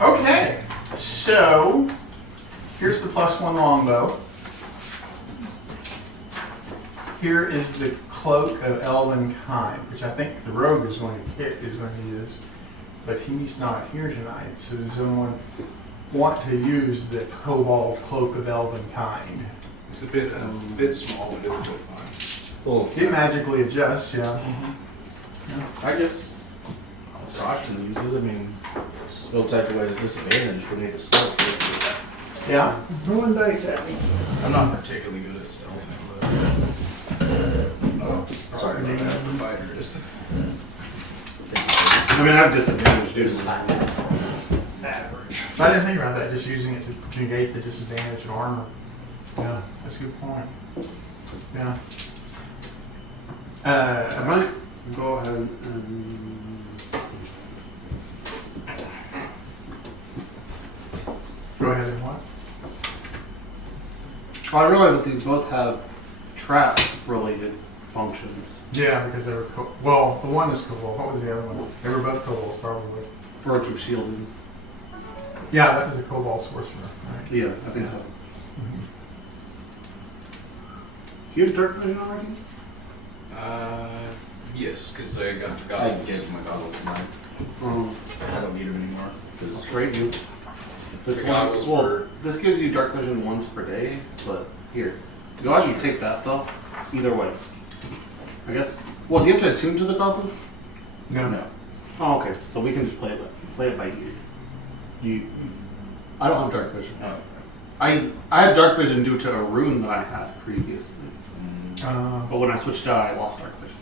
Okay, so here's the +1 longbow. Here is the cloak of elven kind, which I think the rogue is going to use, but he's not here tonight. So does someone want to use the cobalt cloak of elven kind? It's a bit small, but it'll fit fine. Well, It magically adjusts, yeah. I guess I'll caution use it. I mean, it'll take away his disadvantage for me to stealth. Yeah. Throwing dice at me. I'm not particularly good at stealthing, but sorry, maybe that's the fighters. I mean, I have disadvantage due to Average. I didn't think about that, just using it to negate the disadvantage of armor. Yeah, that's a good point. Yeah. I might go ahead and Go ahead and what? well, I realize that these both have trap related functions. Yeah, because they were well, the one is cobalt. What was the other one? They were both cobalt, probably. Virtue shielding. Yeah, that was a cobalt sorcerer, right? Yeah, I think so. Mm-hmm. Do you have dark vision already? Yes, because I gave my goggles tonight. I don't need them anymore. Because trade you. This The goggles one, well, for- this gives you dark vision once per day, but here. Go ahead and take that though. Either way. I guess. Well, do you have to attune to the goggles? No. Oh, okay. So we can just play it by ear. I don't have dark vision. Oh. I had dark vision due to a rune that I had previously. But when I switched out, I lost dark vision.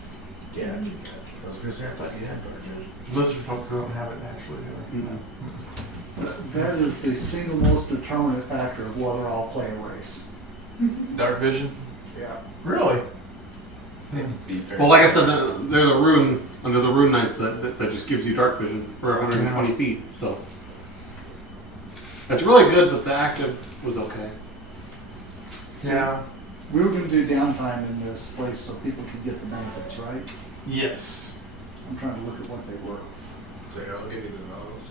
Yeah, I was gonna say I thought you had dark vision. Blizzard folks don't have it naturally, do Mm-hmm. That is the single most determinant factor of whether I'll play a race. Dark vision? Yeah. they? Really? To be fair. Well, like I said, there's a rune under the rune knights that just gives you dark vision for 120 feet. So it's really good that the active was okay. Yeah. We were going to do downtime in this place so people could get the benefits, right? Yes. I'm trying to look at what they were. So yeah, I'll give you the goggles.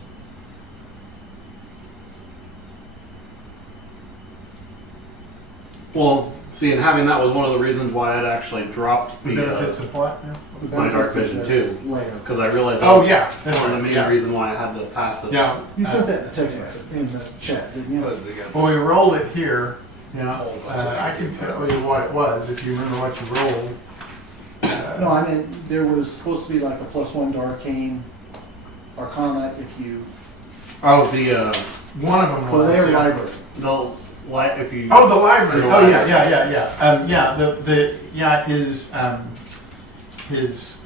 Well, see, and having that was one of the reasons why I'd actually dropped The benefits of what now? The My dark benefits of vision this too. later. because I realized that Oh was yeah, that's one of right. the main Yeah. reasons why I had the passive. Yeah. You sent that in the text message in the chat, didn't you? Because they got Well, we rolled it here. Yeah. Whole bunch of I can things. tell you what it was if you remember what you rolled. No, I meant there was supposed to be like a +1 to arcane, arcana if you Oh, the One of them for was. their yeah. library. if you. Oh, the library. The Oh, yeah, library. His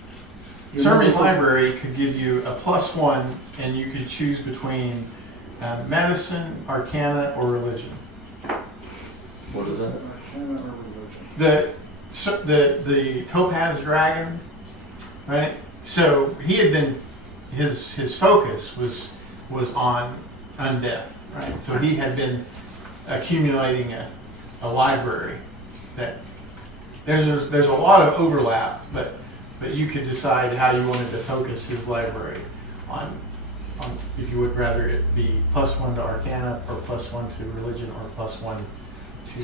Your Ceremy's number- library could give you a +1, and you could choose between medicine, arcana, or religion. What is that? Arcana or religion. The topaz dragon, right? So he had been his focus was on undeath, right? So he had been accumulating a library that there's a lot of overlap, but you could decide how you wanted to focus his library on if you would rather it be +1 to arcana or +1 to religion or +1 to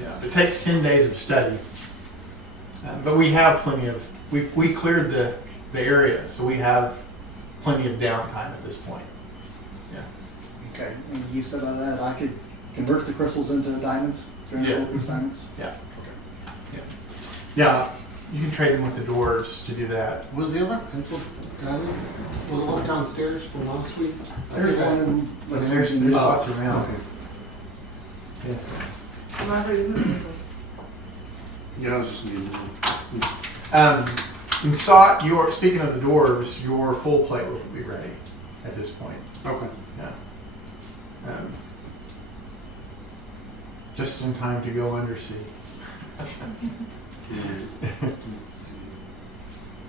yeah. It takes 10 days of study, but we have plenty of we cleared the area, so we have plenty of downtime at this point. Yeah. Okay, and you said on that I could convert the crystals into diamonds, Yeah. these diamonds? Yeah. Yeah, you can trade them with the dwarves to do that. Was the other pencil diamond? Was it left downstairs from last week? There's one in, I mean, let's there's see, lots around. Okay. Yeah. Yeah, I was just using it. And speaking of the dwarves, your full plate will be ready at this point. Okay. Yeah. Just in time to go undersea.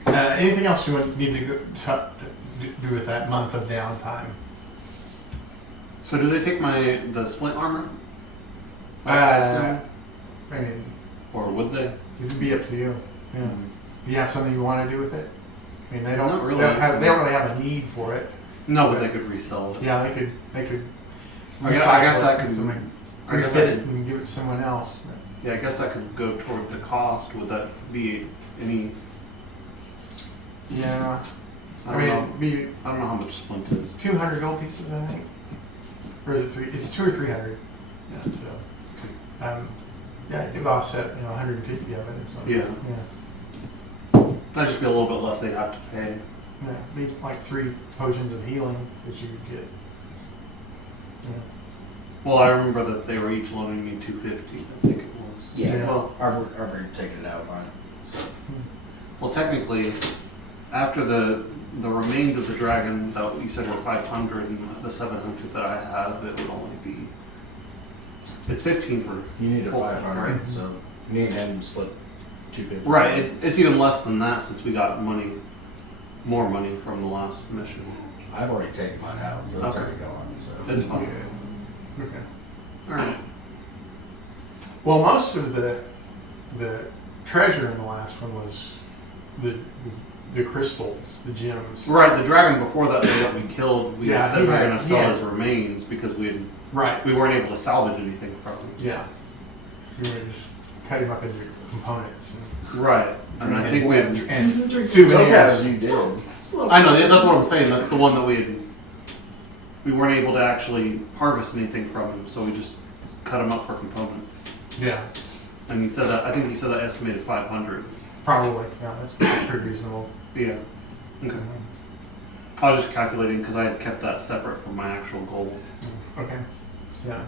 Anything else you need to do with that month of downtime? So do they take the splint armor? I mean, Or would they? it would be up to you. Yeah. Do you have something you want to do with it? I mean, they don't Not really. they don't really have a need for it. No, but they could resell it. Yeah, they could. I guess that recycle it, could. something, I guess refit that it could, and give it to someone else. yeah, I guess that could go toward the cost. Would that be any? Yeah, I I don't mean, know. it'd be I don't know how much splint is. 200 gold pieces, I think. Or is it three? It's 200 or 300. Yeah, so. Yeah, it could offset, 150 of it or something. Yeah. Yeah. That'd just be a little bit less they'd have to pay. Yeah, it'd be like 3 potions of healing that you would get. Yeah. Well, I remember that they were each loaning me 250. I think it was. Yeah. Well, I've already taken it out of mine. So. Well, technically, after the remains of the dragon that you said were 500 and the 700 that I have, it would only be. It's 15 for. You need a Full, 500, right? so me and him split 250. Right. It's even less than that since we got more money from the last mission. I've already taken mine out, so it's Okay. already gone. So It's fine. Okay. All right. Well, most of the treasure in the last one was the crystals, the gems. Right. The dragon before that we killed, we Yeah, said he we were had- going to he sell had- his remains because Right. we weren't able to salvage anything from him. Yeah. You would just cut him up into components Right. And I think we had. and Yes, souvenirs. you did. I know, that's what I'm saying. That's the one that we weren't able to actually harvest anything from him, so we just cut him up for components. Yeah. And you said that, I think you said that estimated 500. Probably. Yeah, that's pretty reasonable. Yeah. Okay. I was just calculating because I had kept that separate from my actual goal. Okay. Yeah.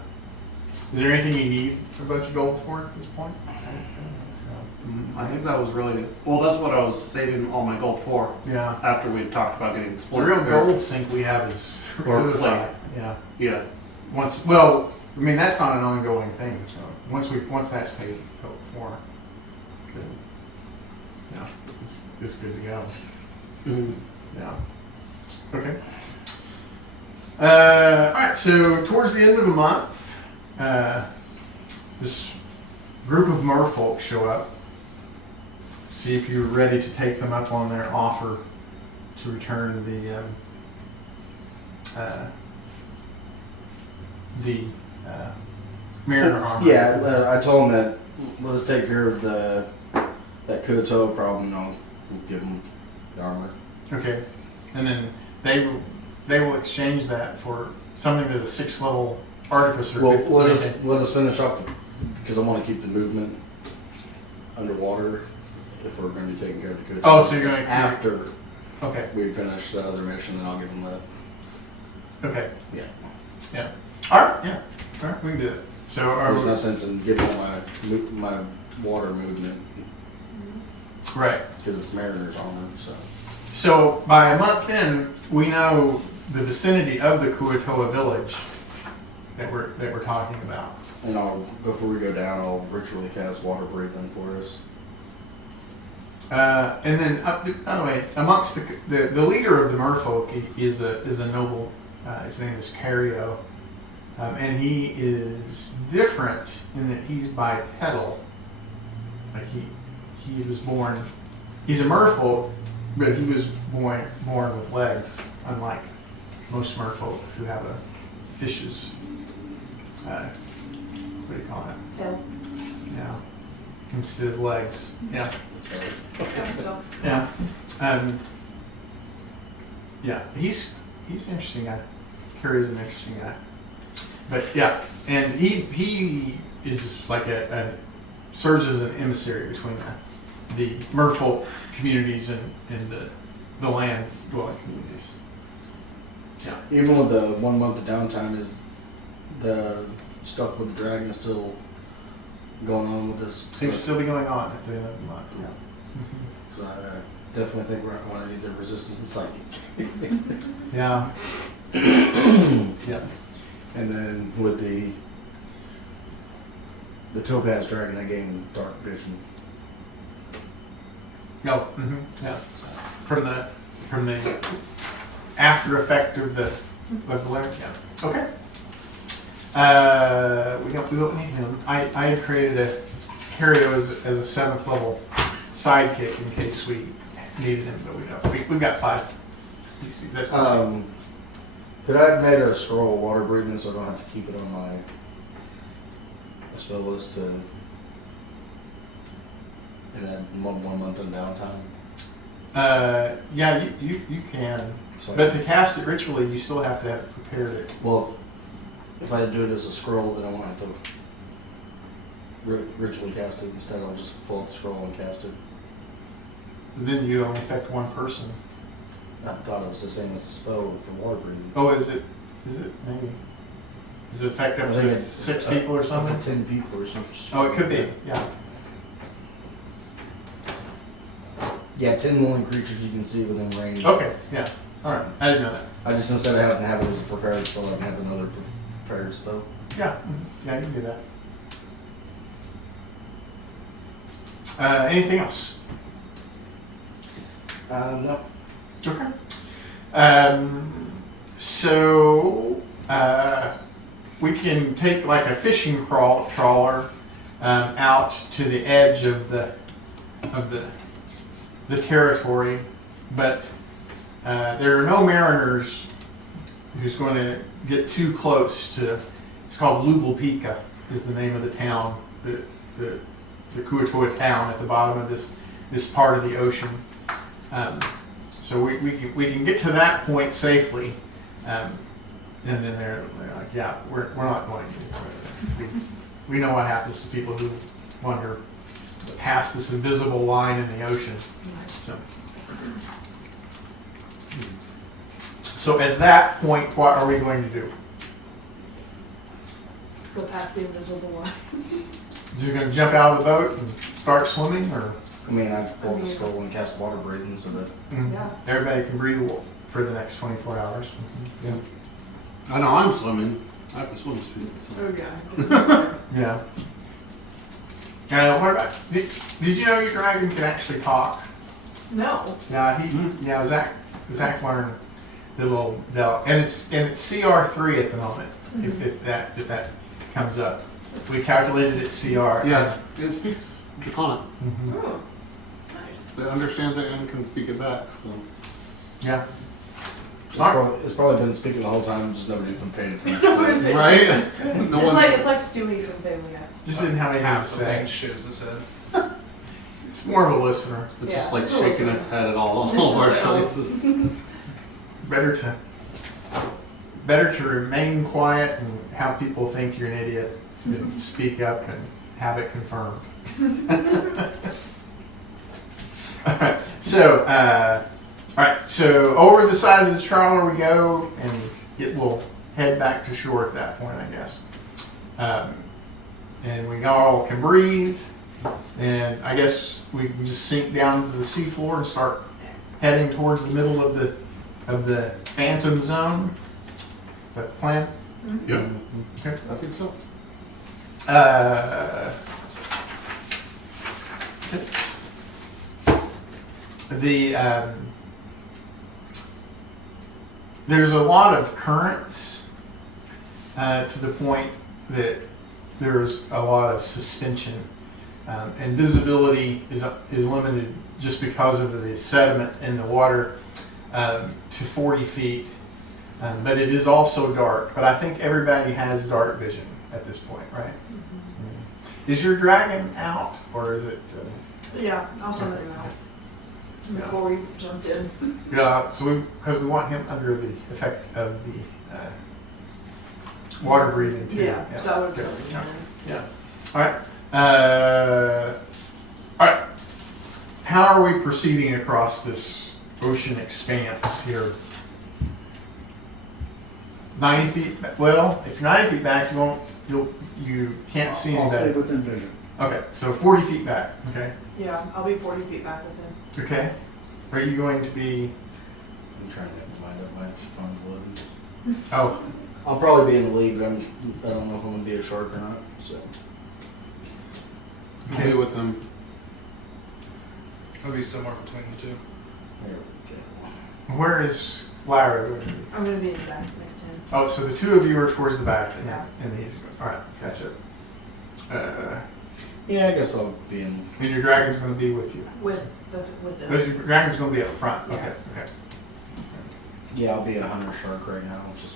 Is there anything you need a bunch of gold for at this point? I think that was really, well, that's what I was saving all my gold for Yeah. after we had talked about getting The split. real gold sink we have is Or Looblpeka. plate. Yeah. Yeah. I mean that's not an ongoing thing. So once that's paid for, good. Yeah, it's good to go. Mhm. Yeah. Okay. All right. So towards the end of the month, this group of merfolk show up. See if you're ready to take them up on their offer to return the mariner armor. Yeah, I told him that let's take care of that Kuo-toa problem. And we'll give him the armor. Okay. And then they will exchange that for something that a 6th level artificer Well, could let make. us finish off because I want to keep the movement underwater if we're going to be taking care of the Kuo-toa. Oh, so you're going to after Okay. we finish the other mission, then I'll give him that. Okay. Yeah. Yeah. All right. Yeah. All right. We can do it. So There's no sense in giving him my water movement right. because it's mariner's armor. So by a month in, we know the vicinity of the Kuo-toa village that we're talking about. And before we go down, I'll ritually cast water breathing for us. And then, by the way, amongst the leader of the merfolk is a noble. His name is Cario, and he is different in that he's bipedal. Like he was born. He's a merfolk, but he was born with legs, unlike most merfolk who have a fish's. What do you call it? Tail. Yeah, instead of legs. Yeah. There we go. Yeah. Yeah, he's an interesting guy. Carrie's an interesting guy. But yeah, and he is like serves as an emissary between the merfolk communities and the land dwelling communities. Yeah. Even with the 1 month of downtime, is the stuff with the dragon still going on with this? Things still be going on at the end of the month. Yeah. Because I definitely think we're going to need the resistance and psychic. Yeah. Yeah. And then with the topaz dragon, I gained dark vision. No. Yeah. From the after effect of the layer. Yeah. Okay. We don't need him. I had created a Cario as a 7th level sidekick in case we needed him, but we don't. We've got 5 PCs. That's fine. Could I have made a scroll of water breathing so I don't have to keep it on my spell list to in that 1 month of downtime? Yeah, you can. So, But to cast it ritually, you still have to have prepared it. well, if I do it as a scroll, then I won't have to ritually cast it. Instead, I'll just pull up the scroll and cast it. Then you only affect one person. I thought it was the same as the spell for water breathing. Oh, is it? Maybe? Does it affect up I think to it's 6 people or up to something? 10 people or something. Oh, it could be. Yeah. Yeah, 10 willing creatures you can see within range. Okay. Yeah. All right. I didn't know that. I just, instead of having to have it as a prepared spell, I can have another prepared spell. Yeah. Yeah, you can do that. Anything else? No. Okay. So we can take like a fishing trawler out to the edge of the territory, but there are no mariners who's going to get too close to. It's called Looblpeka is the name of the town, the Kuo-toa town at the bottom of this part of the ocean. So we can get to that point safely, and then they're like, yeah, we're not going to. We know what happens to people who wander past this invisible line in the ocean. So at that point, what are we going to do? Go past the invisible line. Just going to jump out of the boat and start swimming, or I mean, I pull up the scroll and cast water breathing so that. Yeah. everybody can breathe for the next 24 hours? Yeah. I know I'm swimming. I have to swim speed. So. Oh, yeah. Yeah. What about? Did you know your dragon can actually talk? No. Yeah, yeah. Zach learned the little and it's CR3 at the moment. If that comes up, we calculated it CR. Yeah, it speaks Draconic. Mm-hmm. Oh, nice. It understands it and can speak it back. So. Yeah. It's probably been speaking the whole time, just nobody's been paying attention. Right? No It's like Stewie from Family Guy. Just didn't have anything Half to the thing say. shows his head. It's more of a listener. It's Yeah, just like it's a shaking listen. its head at all It's of just our like, oh. choices. Better to remain quiet and have people think you're an idiot than speak up and have it confirmed. All right. So over the side of the trawler we go, and it will head back to shore at that point, I guess. And we all can breathe, and I guess we can just sink down to the seafloor and start heading towards the middle of the phantom zone. Is that the plan? Yeah, Okay. I think so. There's a lot of currents to the point that there's a lot of suspension, and visibility is limited just because of the sediment in the water to 40 feet. But it is also dark. But I think everybody has dark vision at this point, right? Mm-hmm. Is your dragon out, or is it? Yeah, I'll send it out before we jumped in. Yeah. So because we want him under the effect of the water breathing too. Yeah, so I would have Good. sent it Yeah. in. Yeah. All right. All right. How are we proceeding across this ocean expanse here? 90 feet. Well, if you're 90 feet back, you can't see I'll stay anybody. within vision. Okay, so 40 feet back. Okay. Yeah, I'll be 40 feet back with him. Okay. Are you going to be? I'm trying to get my mind up my phone wood. Oh, I'll probably be in the lead, but I don't know if I'm gonna be a shark or not. So I'll be with them. I'll be somewhere between the two. there we go. where is Lyra going to be? I'm going to be in the back next to him. Oh, so the two of you are towards the back, Yeah. and he's all right. Gotcha. Yeah, I guess I'll be in. And your dragon's going to be with you. With But him. your dragon's going to be up front. Yeah. Okay. Okay. Yeah, I'll be a hunter shark right now, just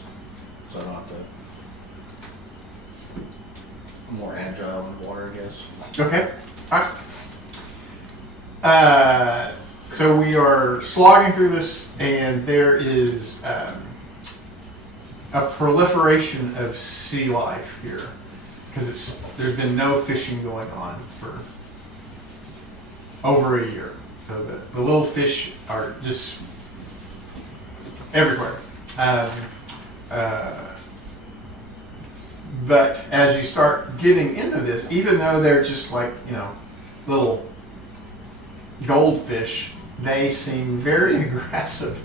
so I don't have to. I'm more agile in water, I guess. Okay. All right. So we are slogging through this, and there is a proliferation of sea life here because there's been no fishing going on for over a year. So the little fish are just everywhere. But as you start getting into this, even though they're just like, little goldfish, they seem very aggressive.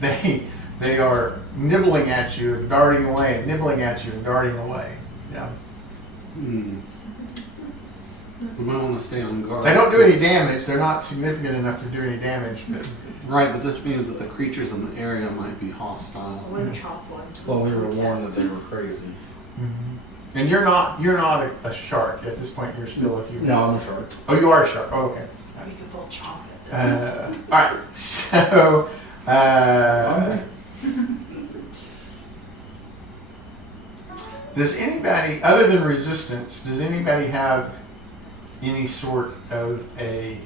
They are nibbling at you and darting away, and nibbling at you and darting away. Yeah. We might want to stay on guard. They don't do any damage. They're not significant enough to do any damage, but Right, but this means that the creatures in the area might be hostile. I wouldn't chop one. Well, we were warned that they were crazy. and you're not a shark at this point. You're still a human. No, I'm a shark. Oh, you are a shark. Oh, okay. We could both chop it. All right. So. Does anybody, other than resistance, does anybody have any sort of a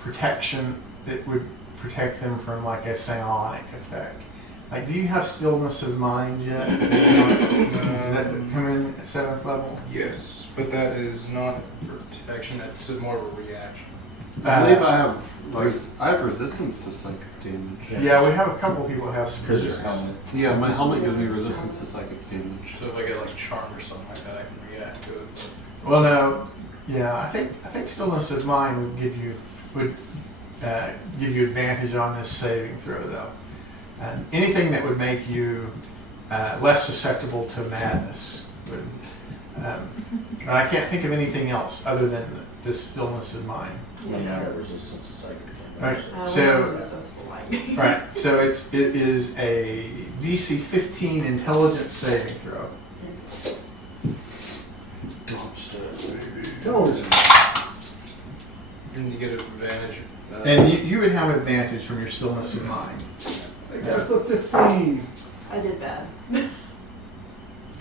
protection that would protect them from like a psionic effect? Like, do you have stillness of mind yet? Does that come in at 7th level? Yes, but that is not protection. That's more of a reaction. I believe I have resistance to psychic damage. Yeah, we have a couple people who have some Because your resistance. helmet. Yeah, my helmet gives me resistance to psychic damage. So if I get like charmed or something like that, I can react to it. Well, no, yeah, I think stillness of mind would give you advantage on this saving throw, though. Anything that would make you less susceptible to madness would. And I can't think of anything else other than this stillness of mind. I mean, I got resistance to psychic Right. damage. So- Resistance to lightning. Right. So it is a DC 15 intelligence saving throw. Intelligence. And you get an advantage. And you would have advantage from your stillness of mind. That's a 15. I did bad.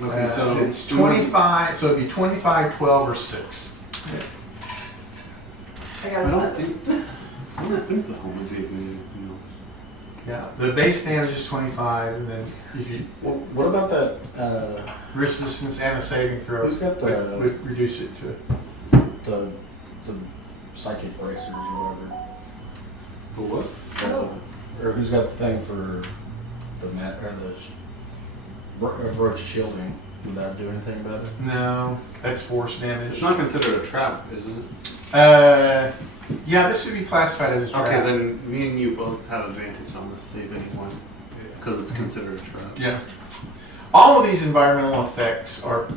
Okay, so It's 25, so it'd be 25, 12, or 6. I I got a don't 7. think the helmet gave me anything else. Yeah. The base damage is 25, and then if you Well, what about that? resistance and a saving throw Who's got the- would reduce it to. The psychic bracers or whatever. The what? Or who's got the thing for the mat or the broach shielding? Would that do anything about it? No, that's force damage. It's not considered a trap, isn't it? Yeah, this should be classified as a trap. Okay, then me and you both have advantage on this save anyway, because it's considered a trap. Yeah. All of these environmental effects are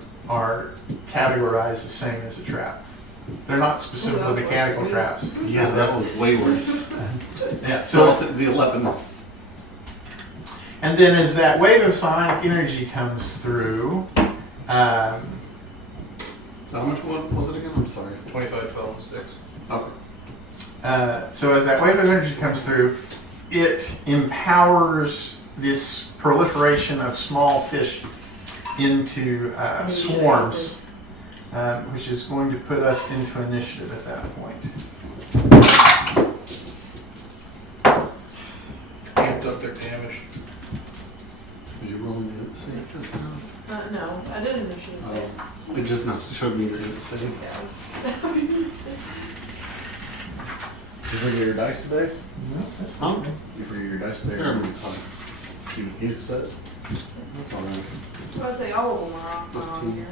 categorized the same as a trap. They're not specifically mechanical traps. Yeah, that was way worse. Yeah. So So, the 11th. and then as that wave of psionic energy comes through, So how much was it again? I'm sorry. 25, 12, and 6. Okay. so as that wave of energy comes through, it empowers this proliferation of small fish into swarms, which is going to put us into initiative at that point. Amped up their damage. Did you roll into the save just now? No, I didn't initially say. It just now showed me your save. Yeah. Did you forget your dice today? Huh? You forget your dice today? Sure, I'm fine. You just said it. That's all right. I say all of them are on 15. here.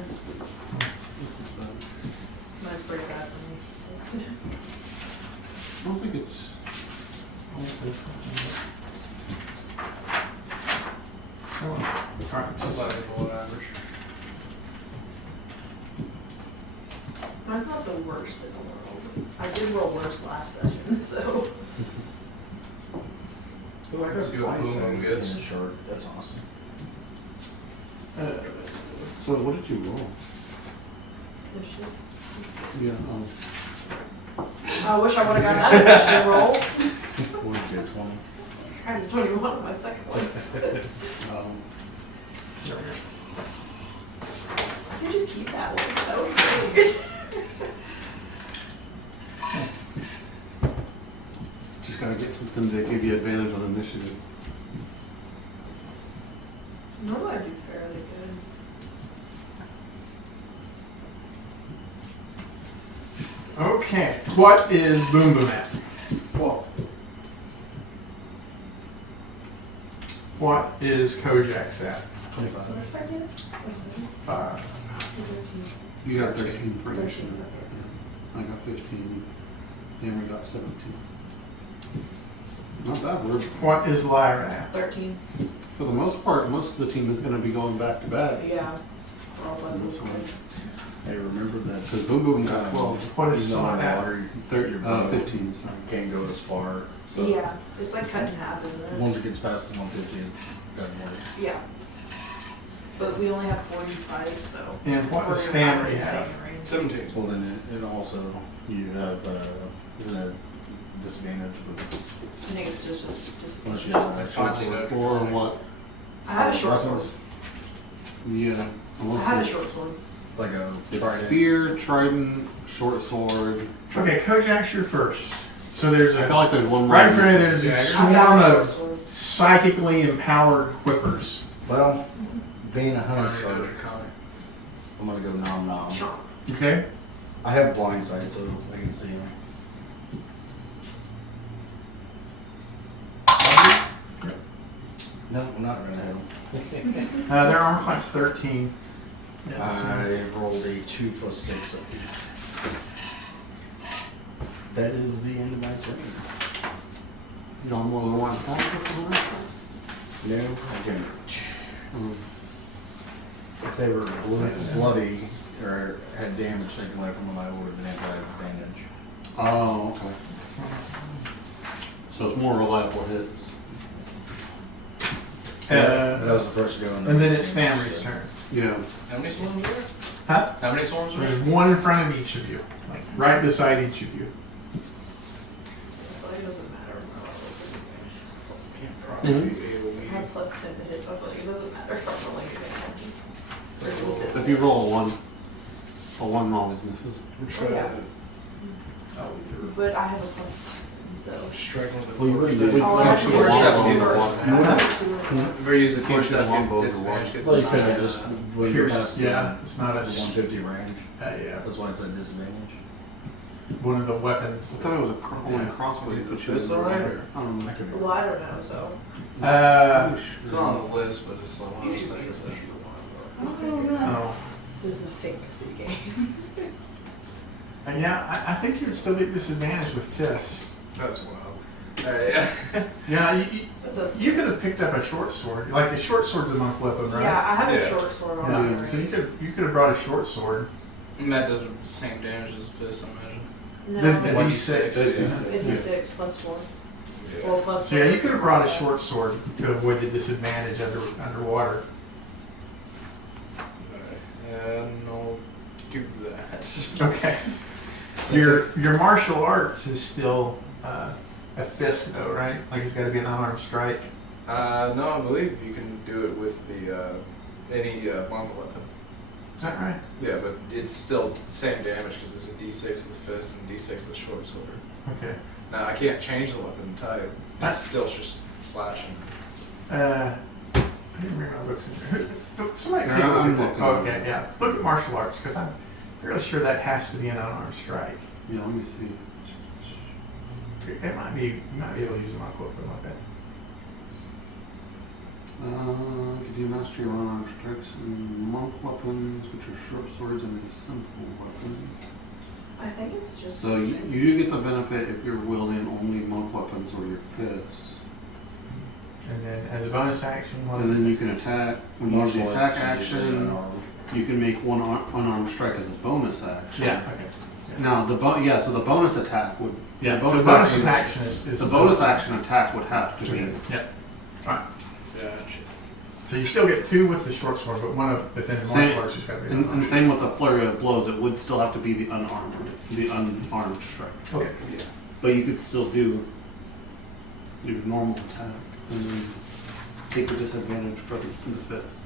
That's pretty bad for me. I don't think it's. All right. Slightly below average. I'm not the worst in the world. I did roll worse last session, so. Oh, I got See what ice Boom eggs gets. in a shark. That's awesome. So what did you roll? Initiative. Yeah. I wish I would have gotten that initiative roll. What did you get, 20? just don't even want my second one. I can just keep that one. That would be great. Just gotta get something to give you advantage on initiative. Normally I do fairly good. Okay, what is Boom Boom at? 12. What is Kojak's at? 25. You got 13 for initiative. Yeah. I got 15. Then we got 17. Not bad. We're, What is Lyra at? 13. for the most part, most of the team is going to be going back to back. Yeah. We're all On this one. Hey, remember that? Because Boom Boom got 12. What is Even on Slot at? water, your 15, sorry. can't go as far. So Yeah, it's like cut in half, isn't it? Once it gets past the 150, it doesn't work. Yeah. But we only have 40 sites, so. And what we're does gonna have Stanley the have? same range. 17. Well, then it also, you have, isn't it disadvantage with I think it's just unless you have a short Continuity. sword? Or what? I have a short sword. Weapons? Yeah. I have a short sword. Like a It's trident? spear, trident, short sword. Okay, Kojak's your first. So there's I feel a, like there's one more. right in front of you, there's a Jagger? I've swarm got a short of sword. psychically empowered quippers. Well, being a hunter Fine, shark, draconic. I'm gonna go nom nom. Chomp. Okay? I have blind sight, so I can see him. No, I'm not gonna hit him. Their armor class 13. I rolled a 2 plus 6. That is the end of my turn. You don't more than one attack with the knife? No, I didn't. Mm. If they were bloody or had damage taken away from them, I would have been anti-advantage. Oh, okay. So it's more reliable hits. That was the first go. And then it's Stanley's turn. Yeah. How many swarms are there? Huh? How many swarms are There's there? one in front of each of you, like right beside each of you. So it doesn't matter. Plus 10. Probably I AoE. have plus 10 to hit, so I feel like it doesn't matter if I'm rolling advantage. So So if you roll a 1 always misses. we'll try Yeah. to. Oh, But I have a plus 10, so. struggling with Well, you already did. Oh, I have to Can't work shoot that a one longbow first. or I one. have to work If we use the Can't course shoot a that longbow can or disadvantage one. because Well, you it's could not have just when you Pierce, passed yeah, it's not the a 150 range. yeah, That's why it's a disadvantage. one of the I weapons. thought it was only Yeah. crossbow. Is the but you fist didn't alright, roll. or- I don't know. I could be Well, I don't know, so. It's not on the list, but it's like one of those things that. Oh. This is a fantasy game. And yeah, I think you would still get disadvantage with fists. That's wild. Yeah. Yeah, It does. you could have picked up a short sword. Like a short sword's a monk weapon, right? Yeah, I have a Yeah. short sword on Yeah, my so you could have brought a short sword. And that does the same damage as a fist, I imagine. The No, D6. Yeah. 56 plus 4. Well, plus So yeah, 4. you could have brought a short sword to avoid the disadvantage underwater. Yeah, no, do that. Okay. Your martial arts is still a fist though, right? Like it's got to be an unarmed strike. No, I believe you can do it with the any monk weapon. Is that right? Yeah, but it's still the same damage because it's a D6 with the fist and D6 with the short sword. Okay. Now I can't change the weapon type. It's still just slashing. I didn't bring my books in here. Somebody take Yeah, a I'm look at looking. that. Oh, okay, yeah. Look at martial arts because I'm fairly sure that has to be an unarmed strike. Yeah, let me see. It might be. You might be able to use a monk weapon like that. Could you master your unarmed strikes and monk weapons, which are short swords and a simple weapon? I think it's just. So you do get the benefit if you're wielding only monk weapons or your fists. And then as a bonus action, what And is then it? you can attack, when you use the Martial attack arts is usually action, unarmed. you can make one unarmed strike as a bonus action. Yeah. Okay. Now, so the bonus attack would, Yeah. the So bonus action is the bonus action attack would have to be, Yeah. Right. Gotcha. So you still get 2 with the short sword, but one of within the Same- martial arts has got to be. and unarmed. same with the flurry of blows, it would still have to be the unarmed strike. Okay. Yeah. But you could still do your normal attack. and then take the disadvantage for the fist.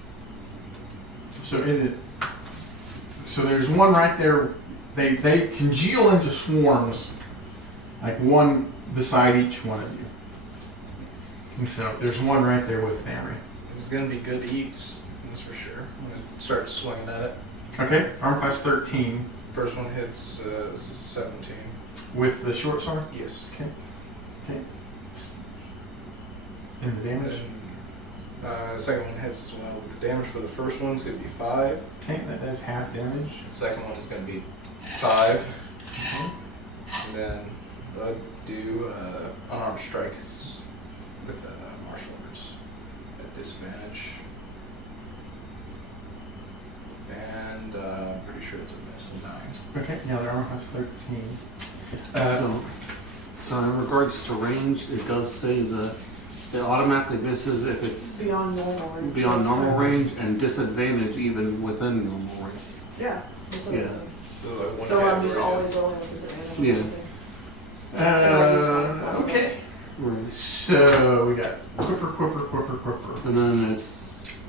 So there's one right there. They congeal into swarms, like one beside each one of you. And so there's one right there with Famry. It's gonna be good to eat, that's for sure. I'm gonna start swinging at it. Okay, armor class 13 First one hits 17. with the short sword. Yes. Okay. And the damage. The second one hits as well. The damage for the first one's gonna be 5. Okay, that does half damage. The second one is gonna be 5. Okay. And then I'll do unarmed strike with the martial arts at disadvantage. And pretty sure it's a miss, a 9. Okay, now the armor class 13. So in regards to range, it does say that it automatically misses if it's Beyond normal range. beyond normal range and disadvantage even within normal range. Yeah, that's what Yeah. I'm saying. So, like, one So half I'm just radius. always rolling with disadvantage. Yeah. Okay. Right. So we got quipper. And then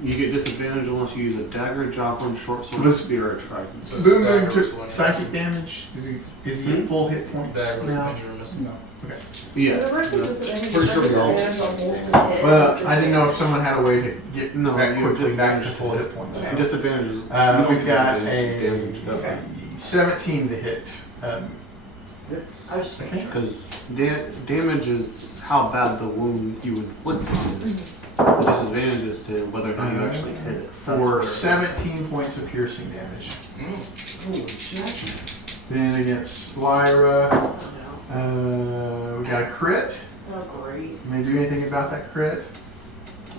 you get disadvantage unless you use a dagger, javelin, short sword, This- spear, or trident. So Boom dagger Boom was took one psychic missing. damage. Is he at full hit points Dagger was the now? thing you were missing. No. Yeah. The rest is disadvantage. Pretty sure we all- Disadvantage on multiple hits. Well, I didn't know if someone had a way to get No, that you quickly back to disadvantage full hit points. Okay. Disadvantage is you don't We've get got advantage a Okay. 17 to hit. It's, I was just making sure. because damage is how bad the wound you inflicted is. The disadvantage is to whether or not you actually hit it. That's For where- 17 points of piercing damage. holy shit. Then against Lyra, Oh, no. we got a crit. Oh, great. You may do anything about that crit.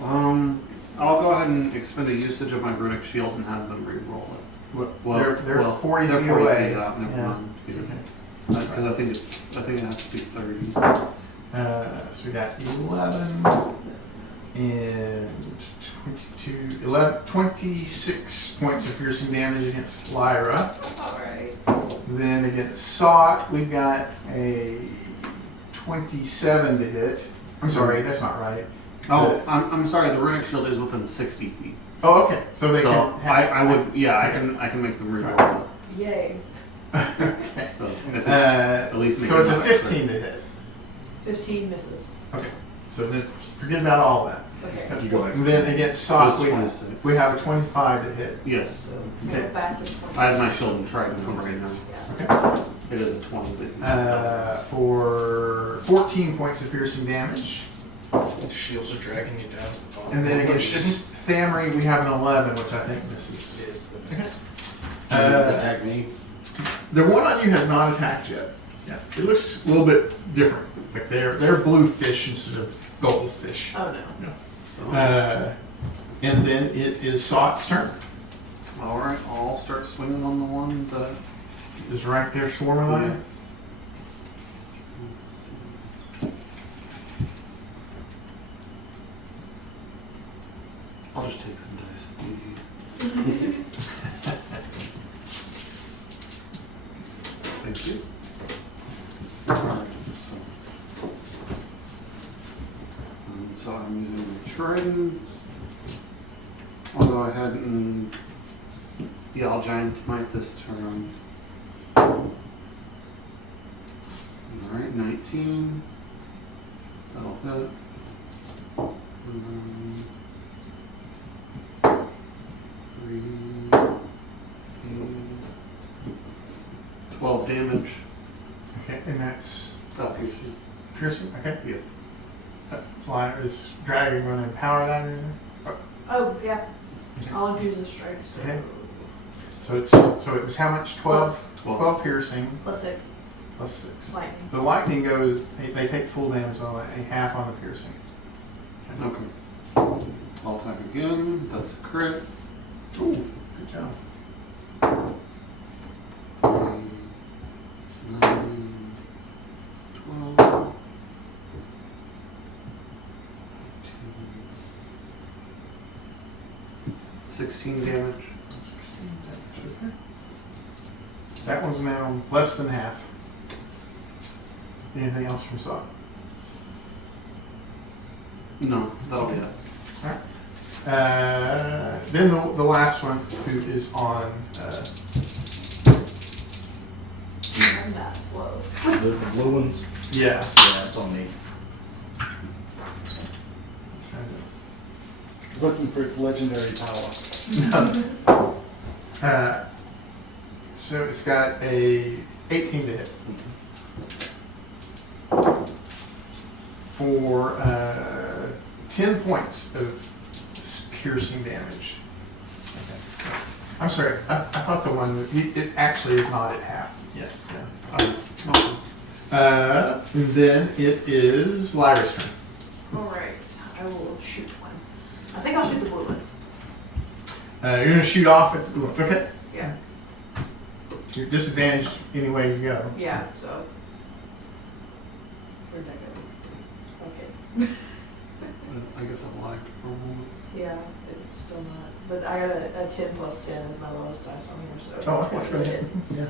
I'll go ahead and expend a usage of my runic shield and have them re-roll it. They're 40 they're feet 40 away. feet out, never Yeah. mind. Okay. Because I think it has to be 30. So we got 11 and 26 points of piercing damage against Lyra. Alright. Then against Sot, we've got a 27 to hit. I'm sorry, that's not right. Oh, So- I'm sorry. The runic shield is within 60 feet. Oh, okay. So they So can have, I would, yeah, I can make them re-roll that. Yay. okay. So if it's at least make So it's it a not 15 to hit. 15 misses. Okay. So then forget about all that. Okay. You go back. And then against Plus Sot, 26. we have a 25 to hit. Yes. So go back to 20. I have my shield and trident on right now. Yeah. Okay. It is a 20. That For 14 points of piercing damage. Shields are dragging you down to the bottom. And then against Thamri, we have an 11, which I think misses. Yes, that misses. Attack me. The one on you has not attacked yet. Yeah, it looks a little bit different. Like they're blue fish instead of goldfish. Oh, no. And then it is Sot's turn. All right, I'll start swinging on the one that. Is right there swarming on you. Let's see. I'll just take some dice. Easy. Thank you. Alright, so I'm using the trident. I'll go ahead and I'll giant smite this turn. Alright, 19. That'll hit. And then 3, 8, 12 damage. Okay, and that's Piercing. piercing. Okay. Yeah. That flyer is dragging. Going to empower that. Or anything? Oh, yeah. I'll infuse the strikes. Okay. So it was how much? 12? 12 piercing Plus 6. plus 6. Lightning. The lightning goes, they take full damage on that, a half on the piercing. Okay. I'll attack again. That's a crit. Ooh, good job. 9, 12, 16 damage. 16 damage, okay. That one's now less than half. Anything else from Sot? No, that'll be it. Then the last one who is on. I'm that slow. The blue ones? Yeah. Yeah, it's on me. Looking for its legendary power. So it's got a 18 to hit for 10 points of piercing damage. Okay. I'm sorry, I thought the one it actually is not at half yet. Yeah. And then it is Lyra's turn. Alright, I will shoot one. I think I'll shoot the blue ones. You're gonna shoot off at the blue ones. Okay. Yeah. You're disadvantaged any way you go. Yeah, so. Where'd that go? Okay. I guess I'm lagged for a moment. Yeah, it's still not. But I got a 10 plus 10 is my lowest dice on here, so. Oh, okay, that's 20 good. hit. Yeah.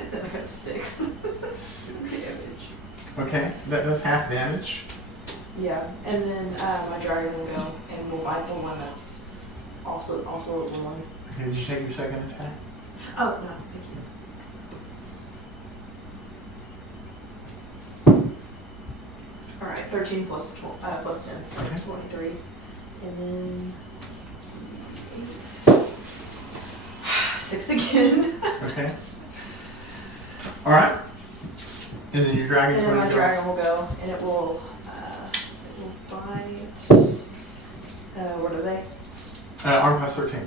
And then I got a 6. 6. Damage. Okay, that does half damage. Yeah, and then my dragon will go and will bite the one that's also a one. Okay, did you take your second attack? Oh, no, thank you. Alright, 13 plus 10, so Okay. 23. And then 8. 6 again. Okay. All right. And then your dragon's And then going my to go. dragon will go and it will bite. What are they? Arm class 13.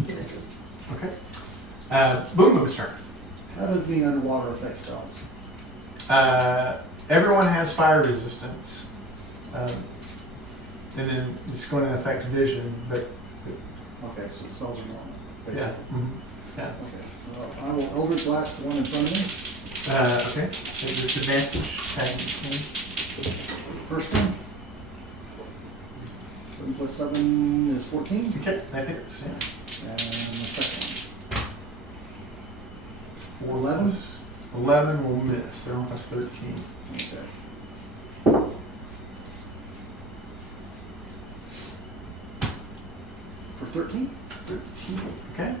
It misses. Okay. Boom Boom's turn. How does being underwater affect spells? Everyone has fire resistance. And then it's going to affect vision, but Okay, so spells are normal, yeah. basically. Mhm. Yeah. Okay, well, I will Eldritch Blast the one in front of me. Okay. At disadvantage. Okay. First one. 7 plus 7 is 14. Okay, that hits. Yeah. And the second 4 11? plus 11 will miss. They're on plus 13. one. Okay. For 13? 13. Okay.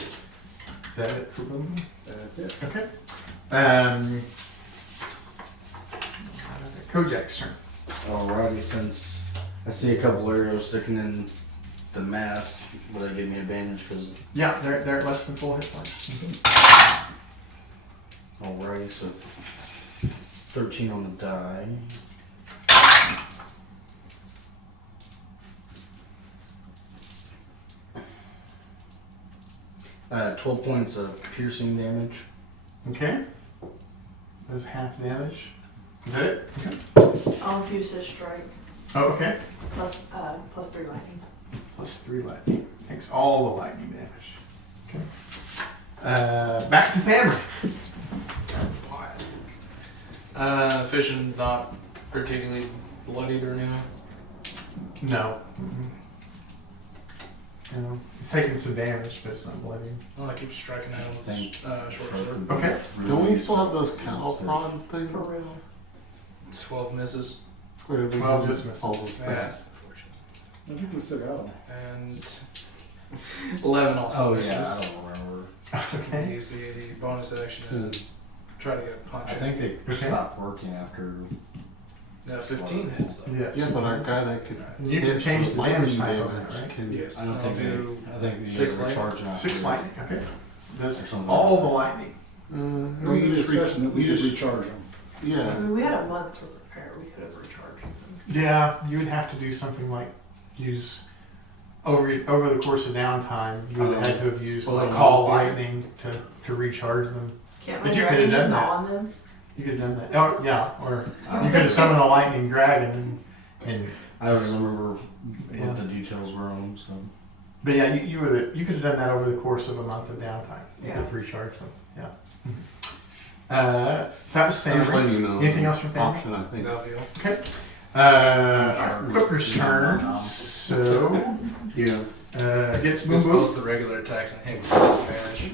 Is that it for Boom? That's it. Okay. Kojak's turn. Alrighty, since I see a couple arrows sticking in the mask, would that give me advantage? Because Yeah, they're at less than full hit points. alrighty, so 13 on the die. Uh, 12 points of piercing damage. Okay. That's half damage. Is that it? Okay. I'll infuse his strike Oh, okay. plus 3 lightning. Plus 3 lightning. Takes all the lightning damage. Okay. Back to family. Fission not particularly bloodied or anything. No. You know, he's taking some damage, but it's not bloody. Well, I keep striking at him with Thank- short sword. Okay. Don't we still have those cattle prod things? For real. 12 misses. Or did we 12 do just misses. all those Yeah. things? I think we still got them. And 11 also Oh misses. yeah, I don't remember. Okay. Use the bonus action to try to get a punch. I think they Okay. stopped working after. No, 15 hits though. Yes. Yeah, but our guy that could You can hit change with the lightning damage type on that, right? can Yes. I don't I'll think do I think 6 they lightning. recharge after. 6 lightning. Okay. Does Or something all like the lightning. There was a discussion that we you could just recharge them. I yeah. mean, we had a month to prepare. We could have recharged them. Yeah, you would have to do something like use over the course of downtime. You would have had to have used Well, like like call a- lightning to recharge them. Can't But my you could dragon have just done gnaw that. on them? You could have done that. Oh yeah, or you could have summoned a lightning dragon and I don't remember Yeah. what the details were on them. So but yeah, you could have done that over the course of a month of downtime. You Yeah. could have recharged them. Yeah. That was I was letting family. you know. Anything else from family? Option, I think. That'll be all. Okay. Sure. Quipper's turn. So Yeah. Against It's Boom both Boom. the regular attacks and him with disadvantage.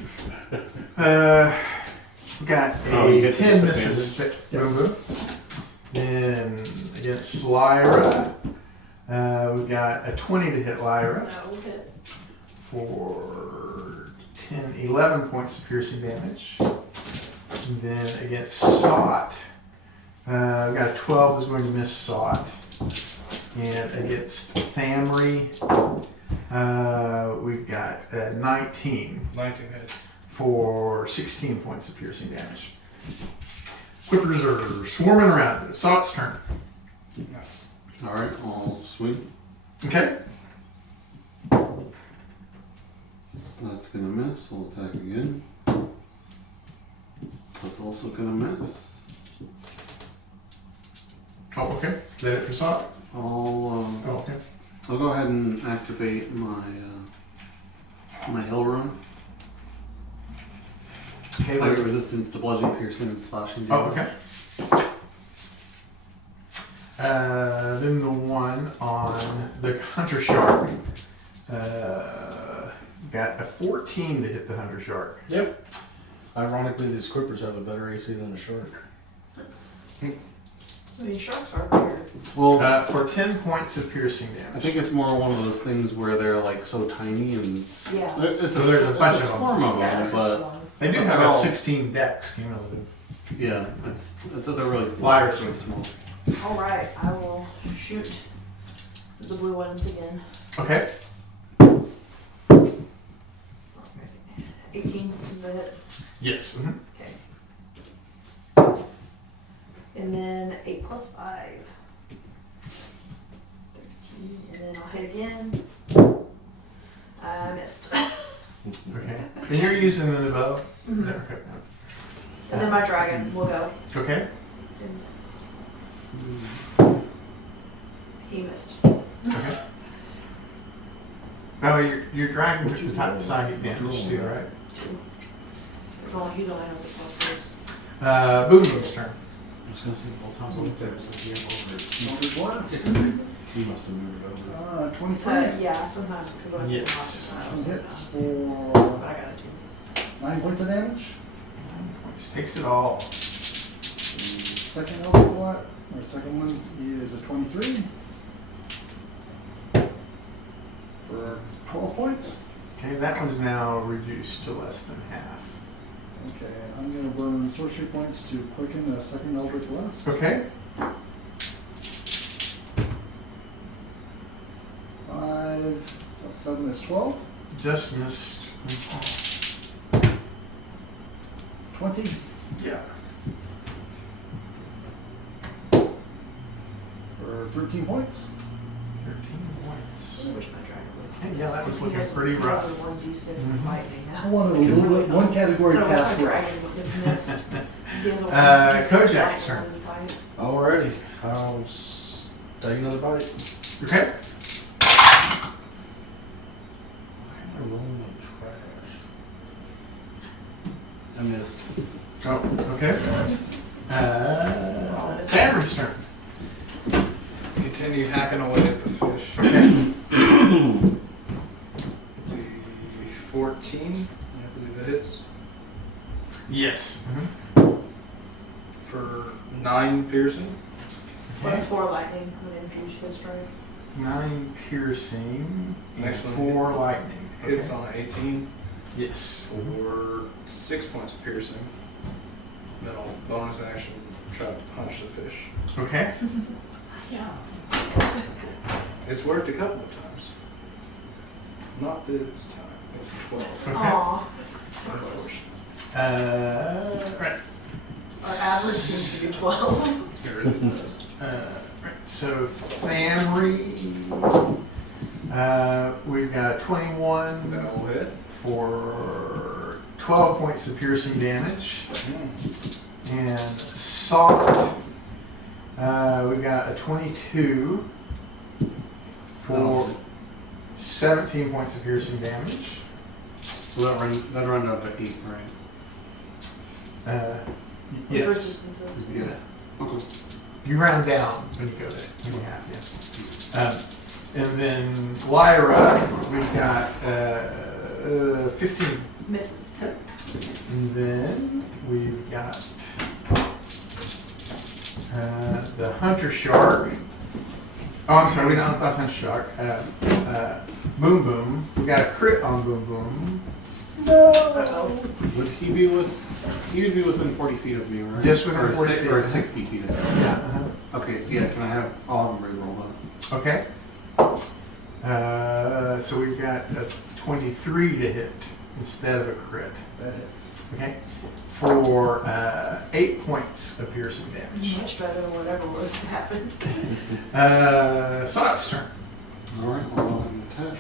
We got Oh, you a get the 10 misses. Yes. Boom Boom. Then against Lyra, we got a 20 to hit Lyra That will hit. for 10, 11 points of piercing damage. And then against Sot, we got a 12 is going to miss Sot. And against Famry, we've got 19 19 hits. for 16 points of piercing damage. Quippers are swarming around it. Sot's turn. Alright, I'll swing. Okay. That's gonna miss. I'll attack again. That's also gonna miss. Oh, okay. Is that it for Sot? I'll Oh, okay. I'll go ahead and activate my my hill rune. Okay, Like later. resistance to bludgeoning, piercing, and slashing Oh, damage. okay. Then the one on the Hunter Shark got a 14 to hit the Hunter Shark. Yep. Ironically, these quippers have a better AC than a shark. I mean, sharks are weird. Well, For 10 points of piercing I damage. think it's more one of those things where they're like so tiny and Yeah. it's So there's a bunch of them. swarm of Yeah, them, it's but just one. They do But have they're a all- 16 dex cumulative. yeah, it's that they're really Liars. really small. All right, I will shoot the blue ones again. Okay. 18 is that it? Yes. Mhm. Okay. And then 8 plus 5. 13. And then I'll hit again. I missed. Okay. And you're using the bow? Mhm. Okay. And then my dragon will go. Okay. And he missed. Okay. Oh, your dragon took the top psychic damage too, right? 2. He's only has a plus 6. Boom Boom's turn. I was gonna say both times I looked at it, it was like, yeah, over it. Motor blast. He must have moved it over. 23. Yeah, sometimes because I Yes. Some hits But for I got it too. 9 points of damage. Takes it all. Second Eldritch Blast, or second one is a 23 for 12 points. Okay, that one's now reduced to less than half. Okay, I'm going to burn sorcery points to quicken the second Eldritch Blast. Okay. 5 plus 7 is 12. Just missed. 20. Yeah. For 13 points. 13 points. I wish my dragon would. Okay, yeah, that was He looking has- pretty he rough. has a 1d6 Mhm. of lightning now. I wanted a little bit, one category So I wish past my rough. dragon would have missed. 'Cause he has a 1d6 of Kojak's lightning turn. on his bite. Alrighty. I'll take another bite. Okay. Why am I rolling like trash? I missed. Oh, okay. Cameron's turn. Continue hacking away at the fish. Okay. Let's see, 14, I believe that hits, Yes. for 9 piercing. Plus Okay. 4 lightning when infused his strike. 9 piercing and Next one 4 lightning. Hits Okay. on 18 Yes. for 6 points of piercing. Then I'll bonus action try to punch the fish. Okay. Yeah. It's worked a couple of times. Not this time. It's 12. Okay. Aw. So close. Unfortunate. Right. Our average seems to be 12. It really does. Right. So Famry, we've got 21 That will hit. for 12 points of piercing damage. Mm. And Salt, we've got a 22 for 17 points of piercing damage. So that run down to 8, right? Yes. With resistances. Yeah. Okay. You round down when you go there. When you have, yeah. And then Lyra, we've got 15. Misses. And then we've got the hunter shark. Oh, I'm sorry, we don't have hunter shark. Boom boom. We got a crit on boom boom. Uh-oh. Would he be with? He would be within 40 feet of me, right? Just within Or 40 feet. Or 60 feet of me. Yeah. Okay, yeah. Can I have? I'll have him re-roll that. Okay. So we've got a 23 to hit instead of a crit. That hits. Okay. For 8 points of piercing damage. Much better than whatever would have happened. Sot's turn. All right, hold on. Attack.